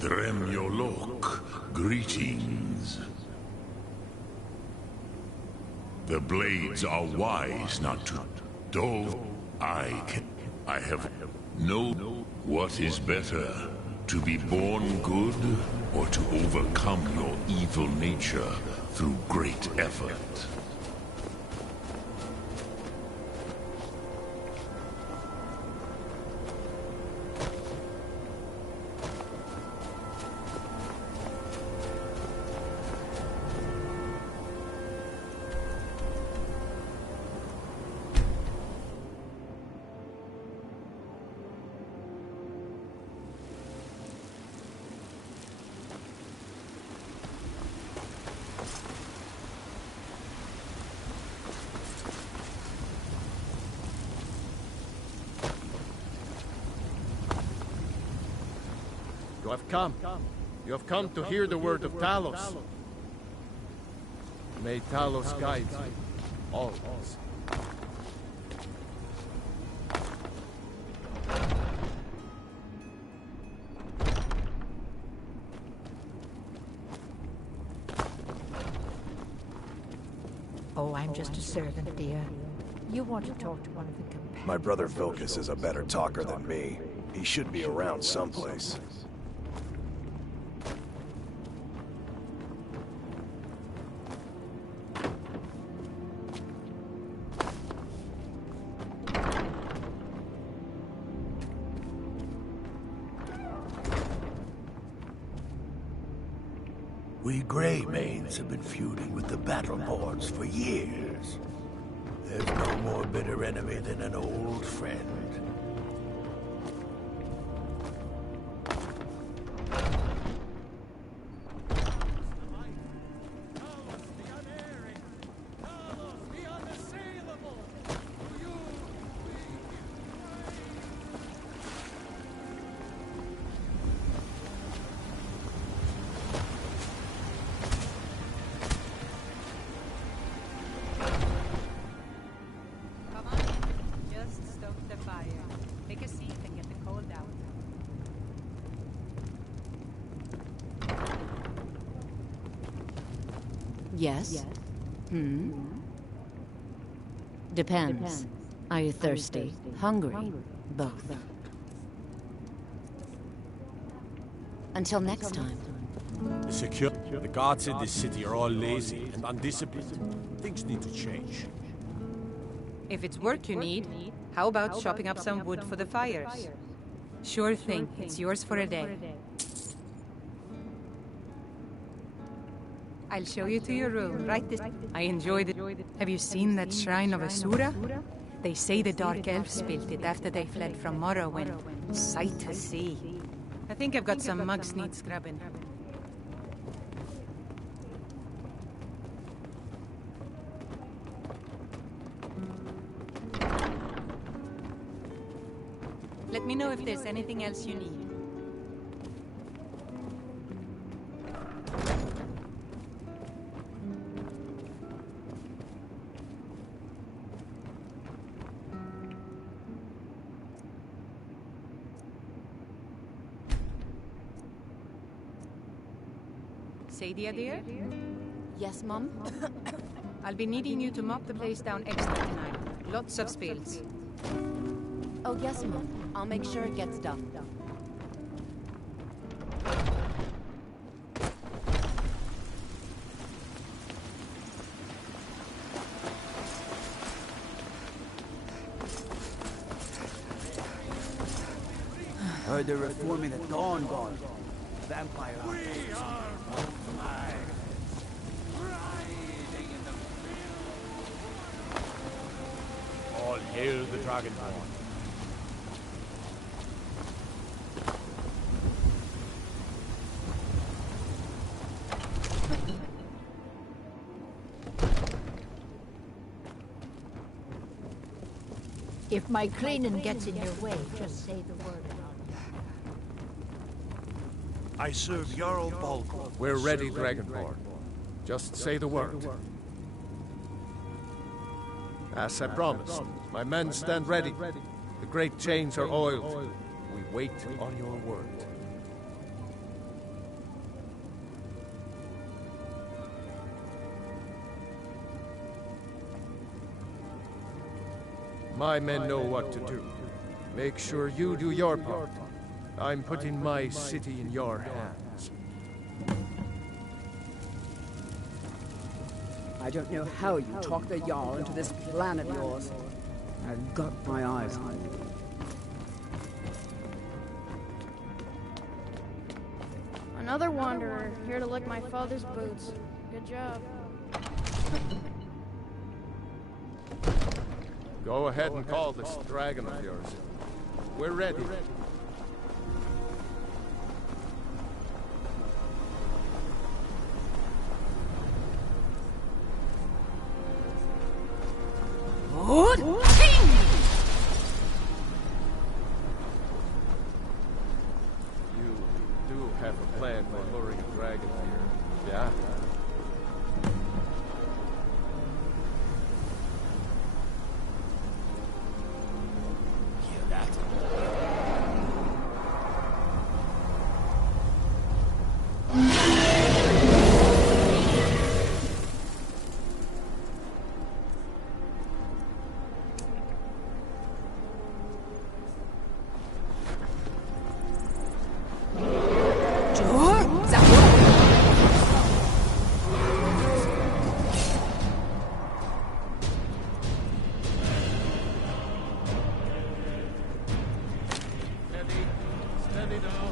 Drem Yolok, greetings. The Blades are wise not to. Though I have no. What is better? To be born good, or to overcome your evil nature through great effort? have come. You have come to hear the word of Talos. May Talos guide you, always. Oh, I'm just a servant, dear. You want to talk to one of the companions? My brother Vilcus is a better talker than me. He should be around someplace. We Greymaids have been feuding with the Battleborns for years. There's no more bitter enemy than an old friend. Yes? Depends. Are you thirsty? Hungry? Both. Until next time. The guards in this city are all lazy and undisciplined. Things need to change. If it's work you need, how about chopping up some wood for the fires? Sure thing. It's yours for a day. I'll show you to your room, right this... I enjoyed it. Have you seen that shrine of Asura? They say the Dark Elves built it after they fled from Morrowind. Sight to see. I think I've got some mugs need scrubbing. Let me know if there's anything else you need. Sadia, dear? Yes, Mom? I'll be needing you to mop the place down extra tonight. Lots of spills. Oh, yes, Mom. I'll make sure it gets done. Heard they're reforming the Dawn Guard. Vampire hunters. We are flag. Riding in the field. All hail the Dragonborn. If my cleaning gets in your way, just say the word. I serve Jarl Balgruuf. We're ready, Dragonborn. Just say the word. As I promised, my men stand ready. The great chains are oiled. We wait on your word. My men know what to do. Make sure you do your part. I'm putting my city in your hands. I don't know how you talk the Jarl into this plan of yours. I've got my eyes on you. Another wanderer, here to lick my father's boots. Good job. Go ahead and call this dragon of yours. We're ready. Good king! You do Yeah. Hear that? Steady now.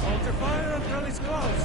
Hold your fire until he's close.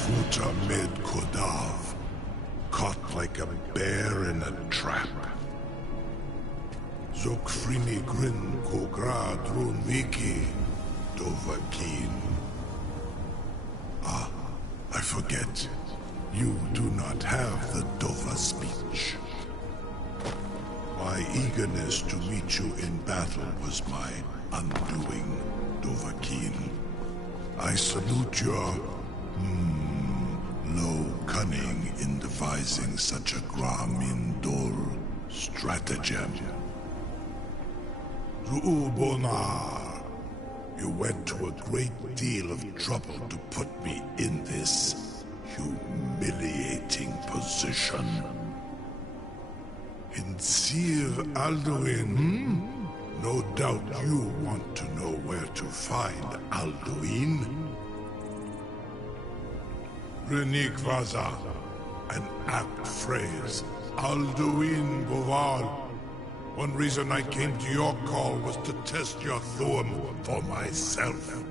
Futa Med Kodav, caught like a bear in a trap. Zokfrini Grin Kogra Drunviki Dovakin. Ah, I forget. You do not have the Dova speech. My eagerness to meet you in battle was my undoing, Dovakin. I salute your low cunning in devising such a Gramindol stratagem. Ru'ubonar, you went to a great deal of trouble to put me in this humiliating position. In Sir Alduin, no doubt you want to know where to find Alduin. Renik Vaza, an apt phrase. Alduin Boval. One reason I came to your call was to test your Thuum for myself.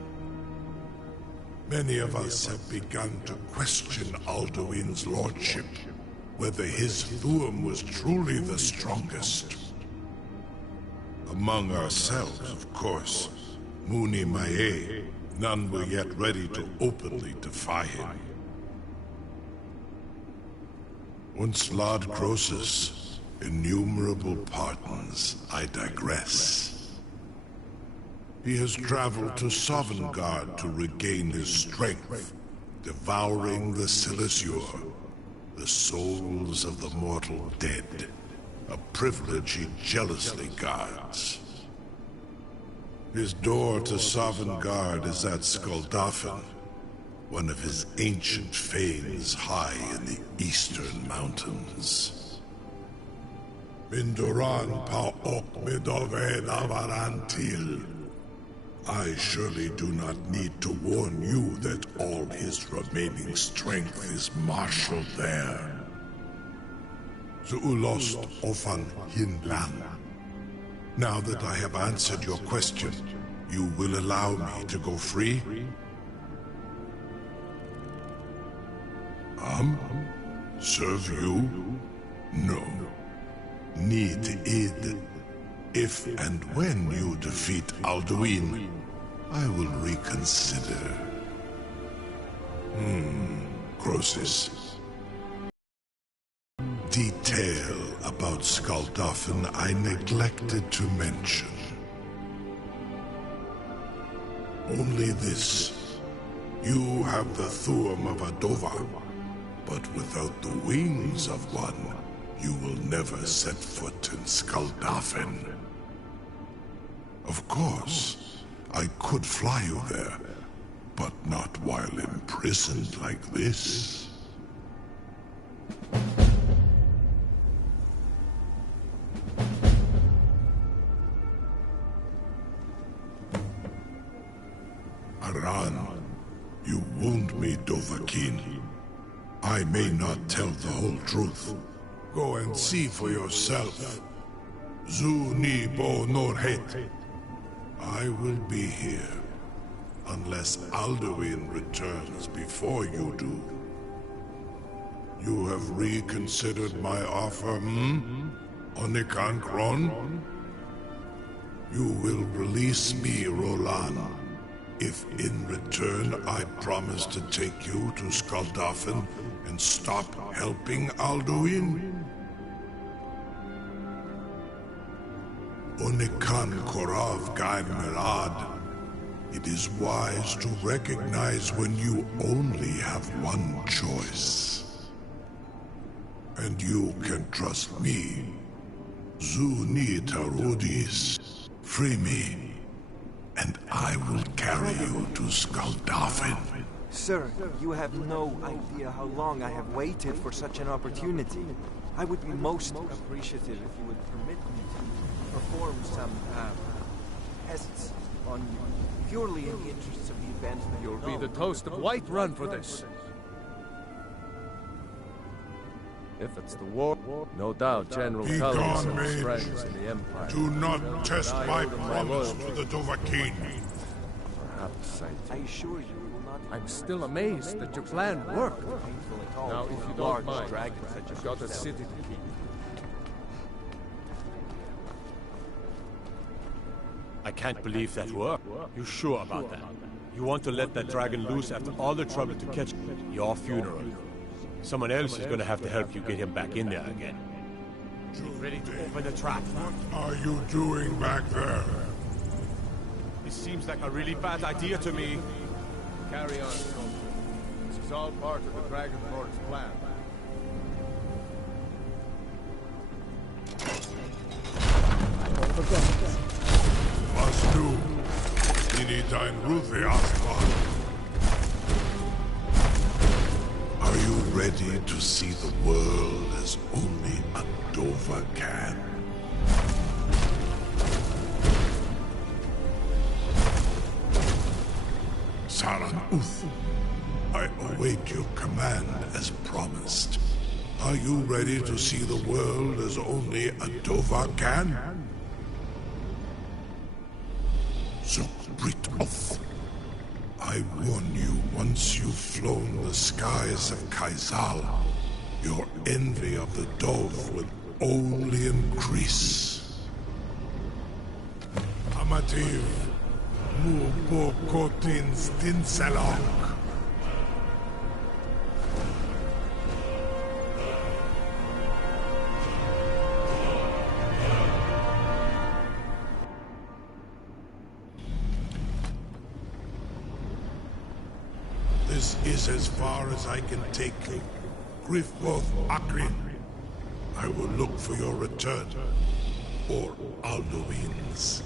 Many of us have begun to question Alduin's lordship, whether his Thuum was truly the strongest. Among ourselves, of course. Muni Mae, none were yet ready to openly defy him. Once Lord Croesus, innumerable pardons, I digress. He has traveled to Sovngarde to regain his strength, devouring the Silesure, the souls of the mortal dead, a privilege he jealously guards. His door to Sovngarde is at Skuldafn, one of his ancient fanes high in the eastern mountains. Mindoran pa ok midove navarantil. I surely do not need to warn you that all his remaining strength is marshaled there. Zuulost ofan hinlan. Now that I have answered your question, you will allow me to go free? Serve you? No. Need id. If and when you defeat Alduin, I will reconsider. Croesus. Detail about Skuldafn I neglected to mention. Only this. You have the Thuum of a Dova, but without the wings of one, you will never set foot in Skuldafn. Of course, I could fly you there, but not while imprisoned like this. Aran, you wound me, Dovahkiin. I may not tell the whole truth. Go and see for yourself. Zu ni bo norhet. I will be here, unless Alduin returns before you do. You have reconsidered my offer, Onikan Kron? You will release me, Rolan, if in return I promise to take you to Skuldafn and stop helping Alduin? Onikan Korav Gain Mirad. It is wise to recognize when you only have one choice. And you can trust me. Zuni Tarudis. Free me, and I will carry you to Skuldafn. Sir, you have no idea how long I have waited for such an opportunity. I would be most appreciative if you would permit me to perform some tests on you, purely in the interests of the advancement. You'll be the toast of Whiterun for this. If it's the war, no doubt General Tullis and his friends in the Empire. Do not test my promise to the Dovahkiin. Perhaps I assure you, we will not. I'm still amazed that your plan worked. Now, if you don't mind, I've got a city to keep. I can't believe that worked. You sure about that? You want to let that dragon loose after all the trouble to catch your funeral? Someone else is going to have to help you get him back in there again. Ready to open the trap? What are you doing back there? This seems like a really bad idea to me. Carry on, soldier. This is all part of the Dragon Lord's plan. Must do. Inidine Ruthi Aslan. Are you ready to see the world as only a Dova can? Saran Uth, I await your command as promised. Are you ready to see the world as only a Dova can? Zukbrit Oth. I warn you, once you've flown the skies of Kaizal, your envy of the Dove will only increase. Amativ, mu bo kotin stinselok. This is as far as I can take you. Grifboth Akrin. I will look for your return. Or Alduin's.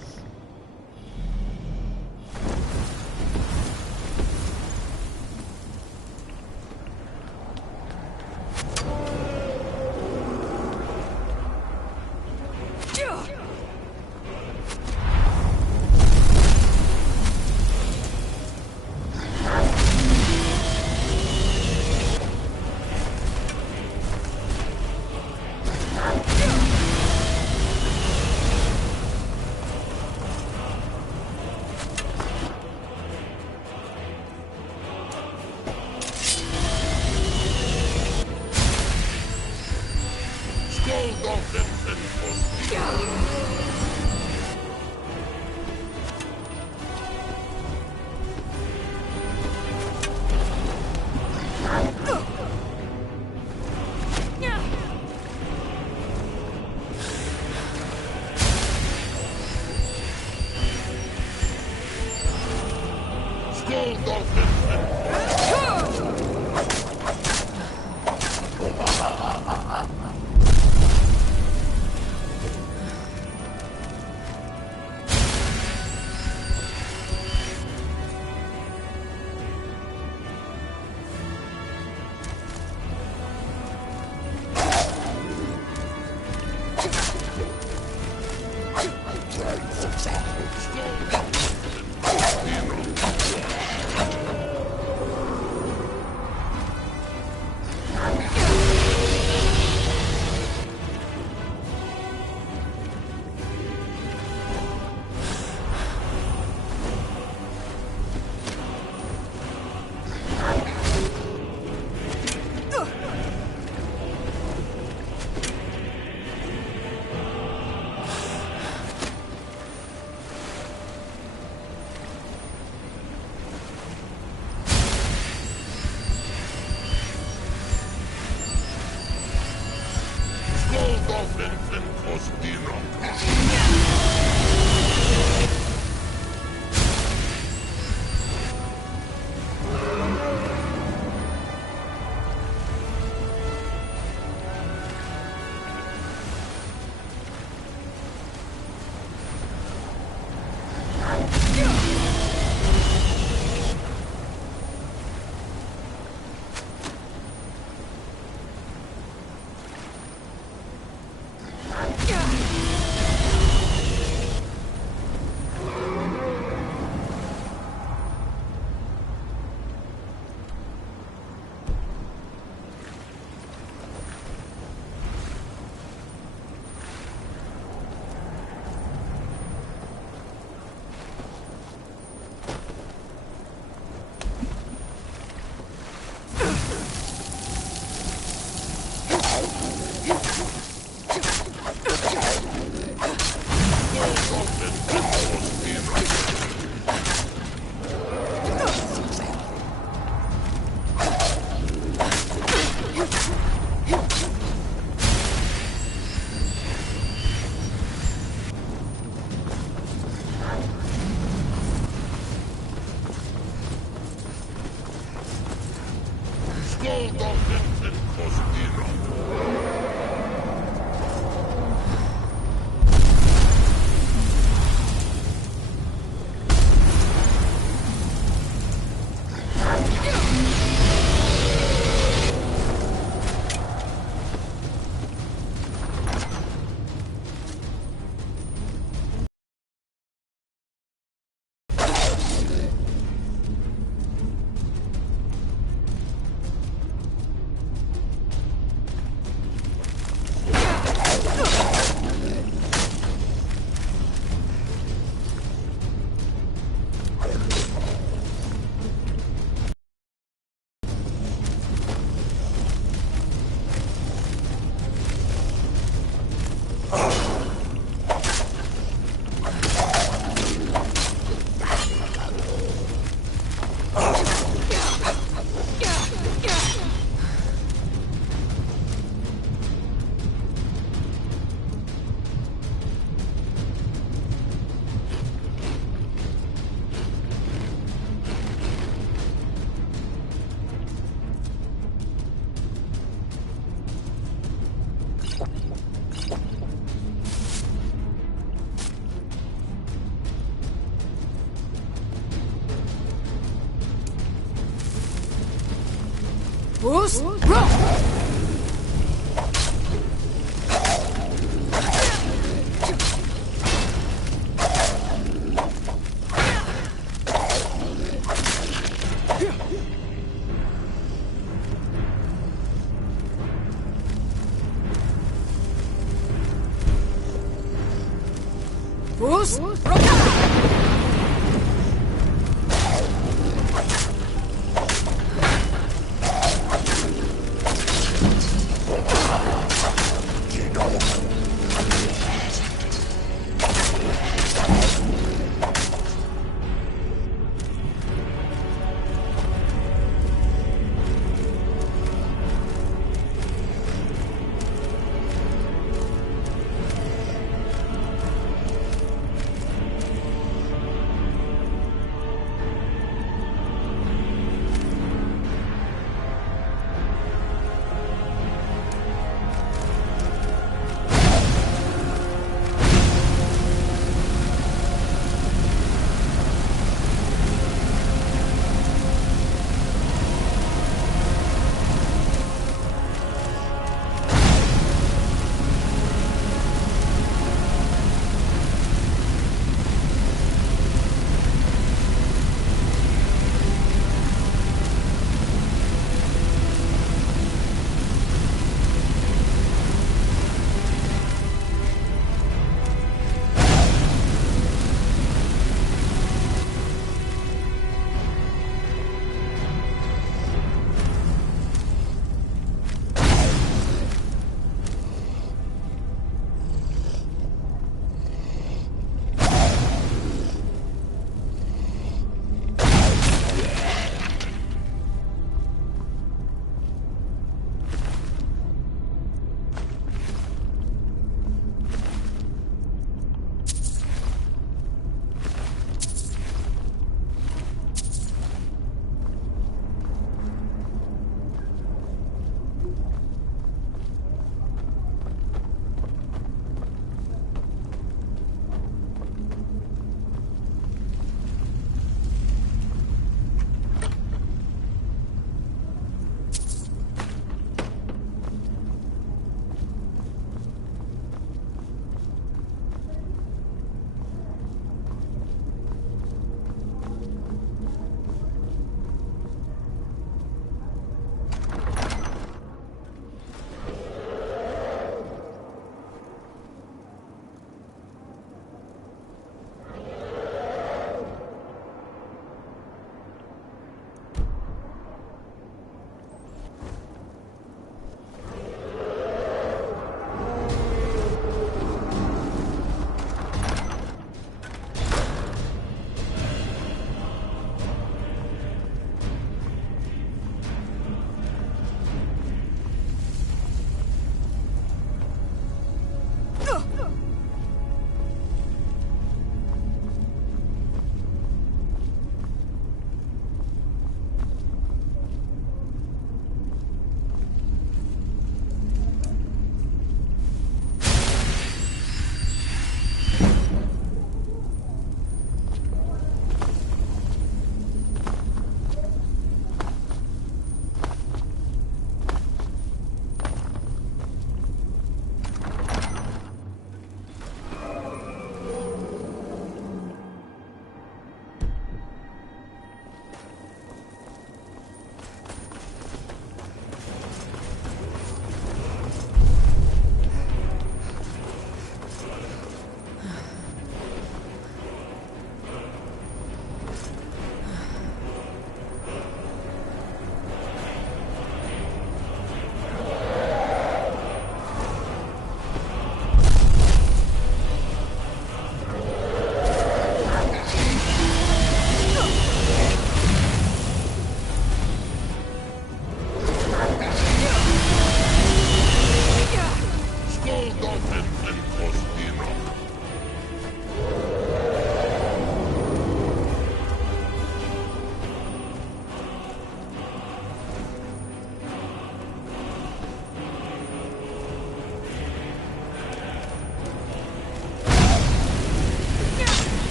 Who's?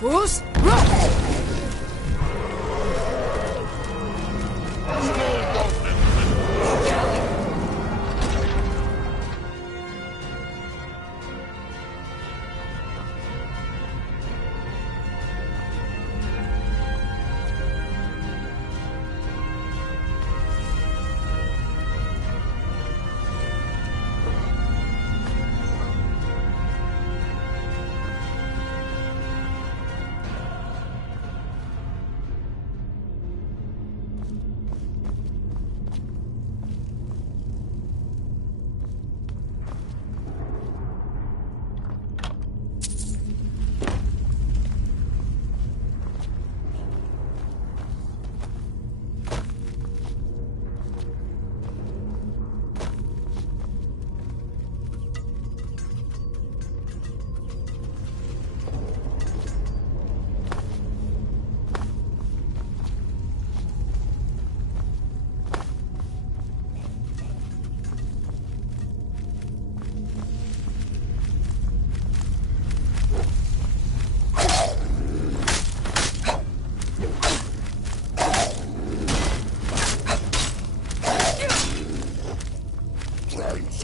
Bruce?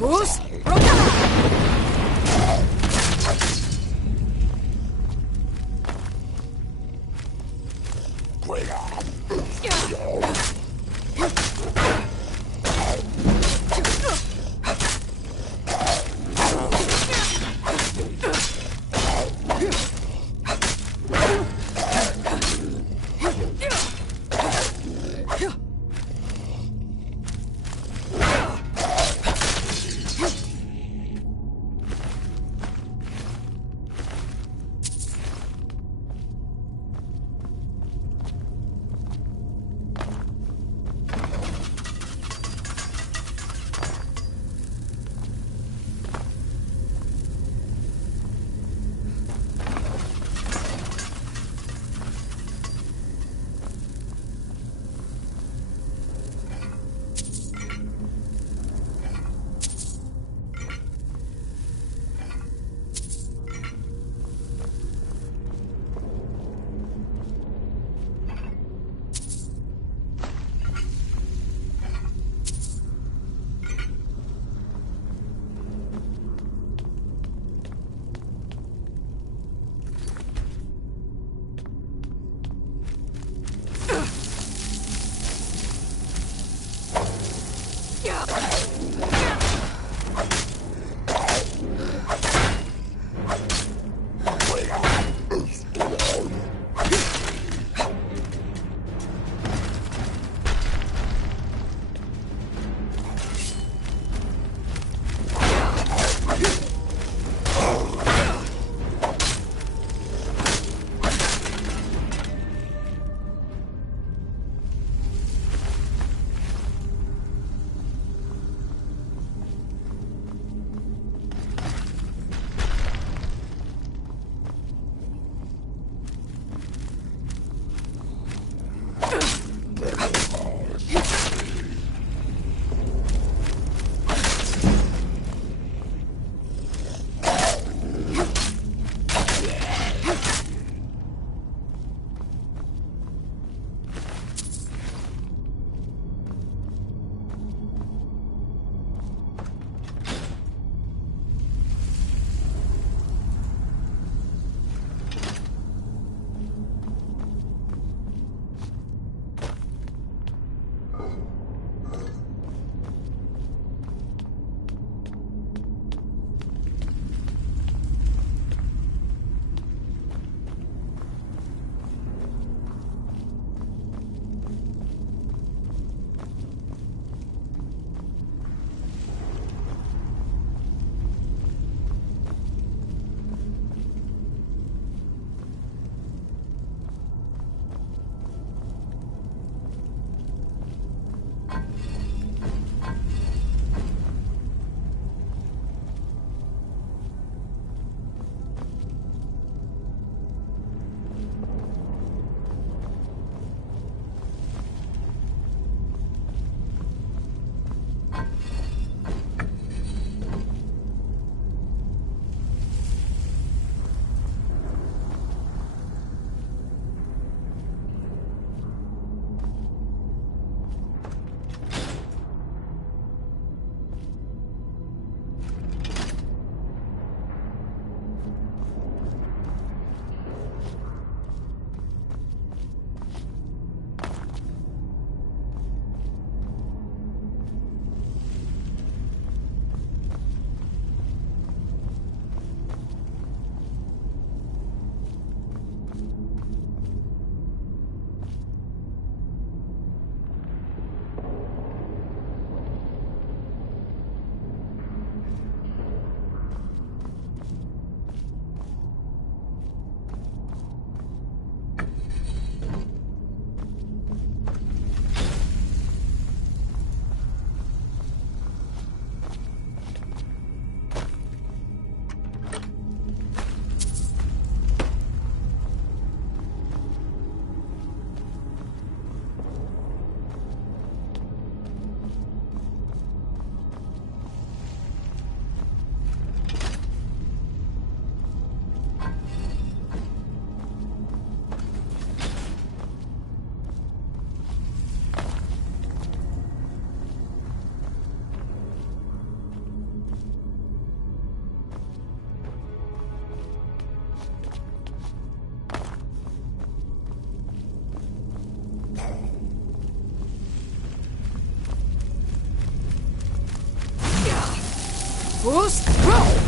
Bruce? Boost, go!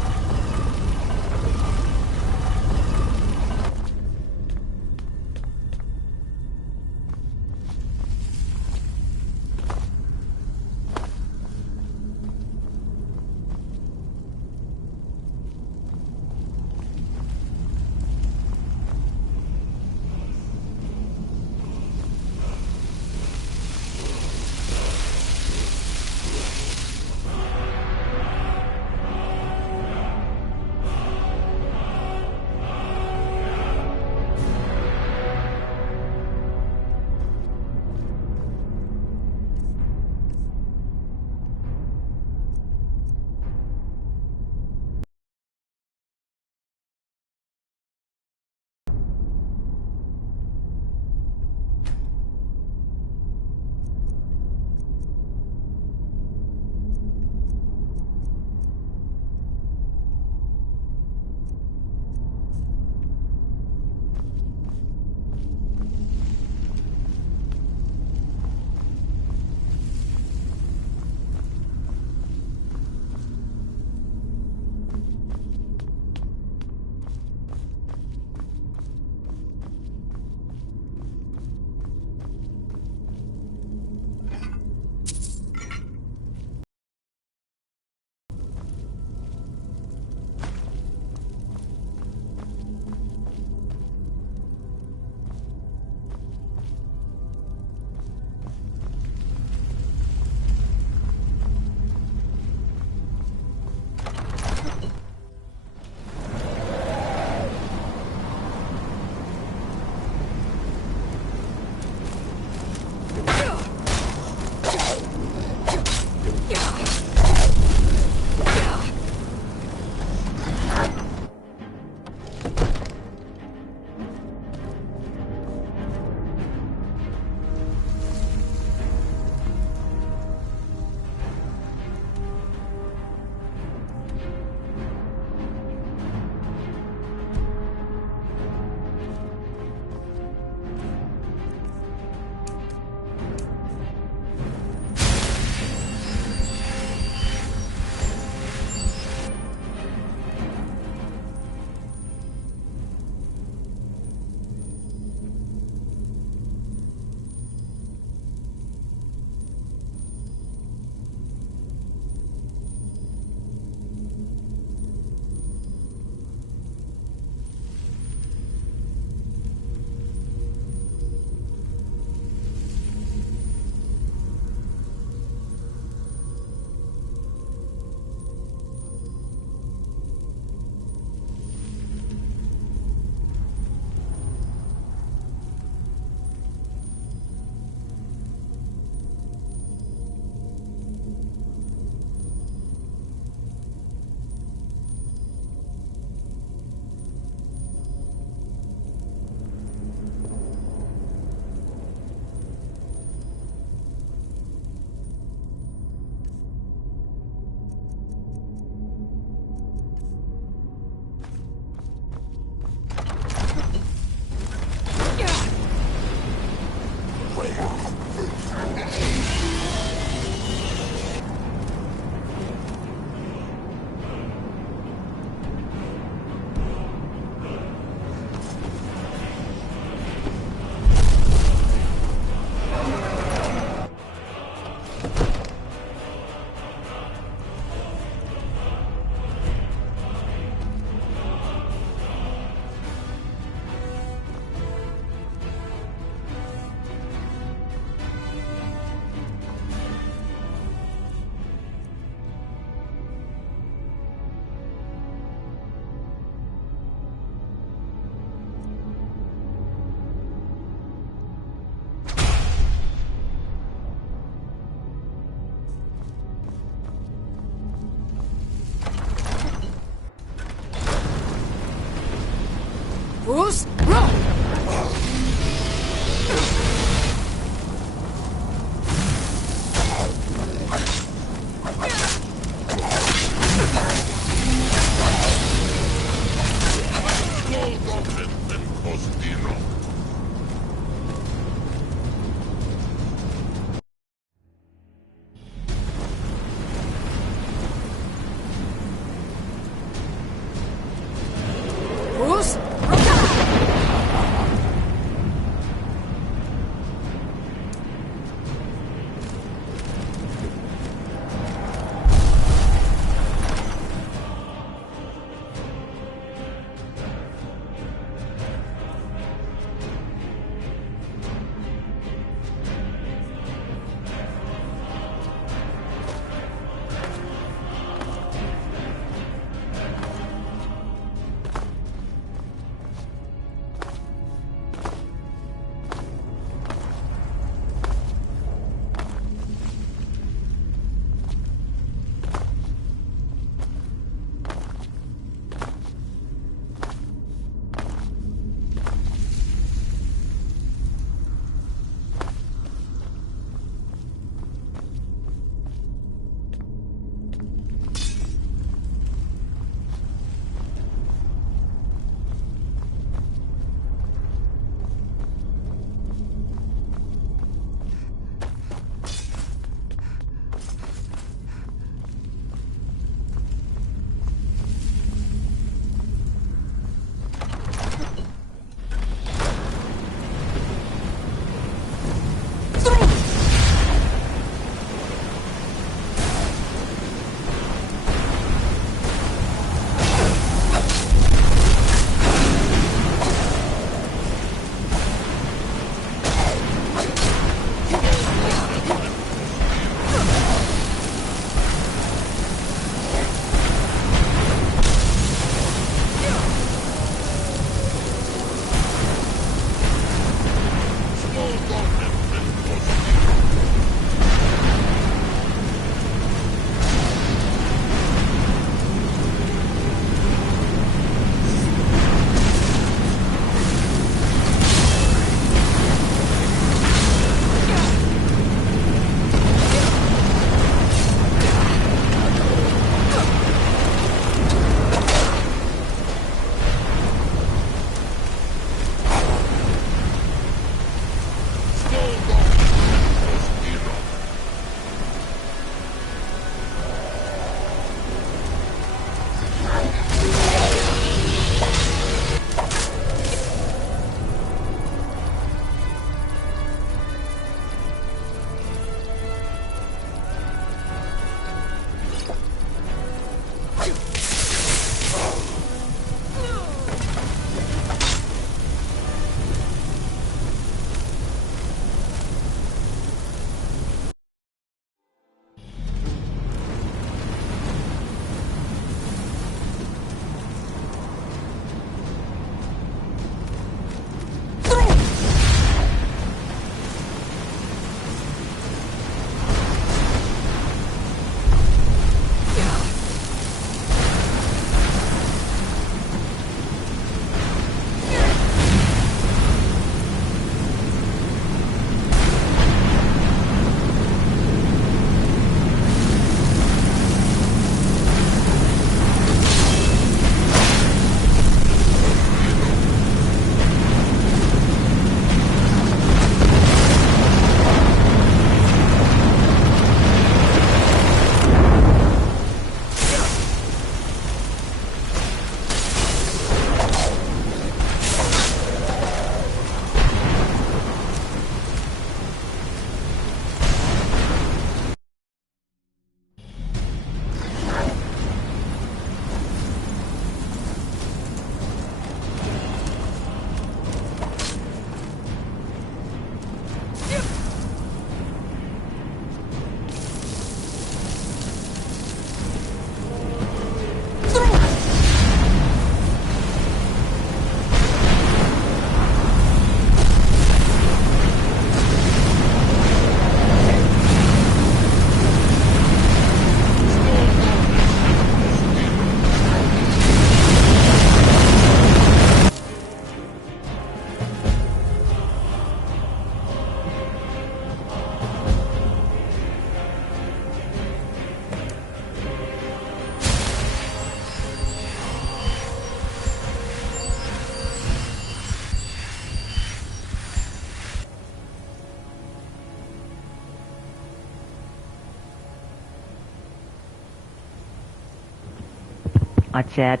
chat.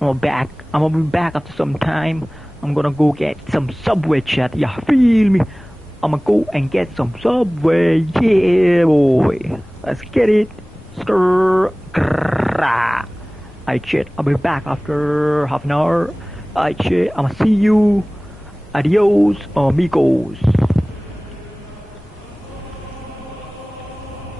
I'm gonna be back after some time. I'm gonna go get some Subway, chat. Yeah, feel me? I'm gonna go and get some Subway. Yeah, boy. Let's get it. Grraaaah. Alright, chat. I'll be back after half an hour. Alright, chat. I'm gonna see you. Adios, amigos.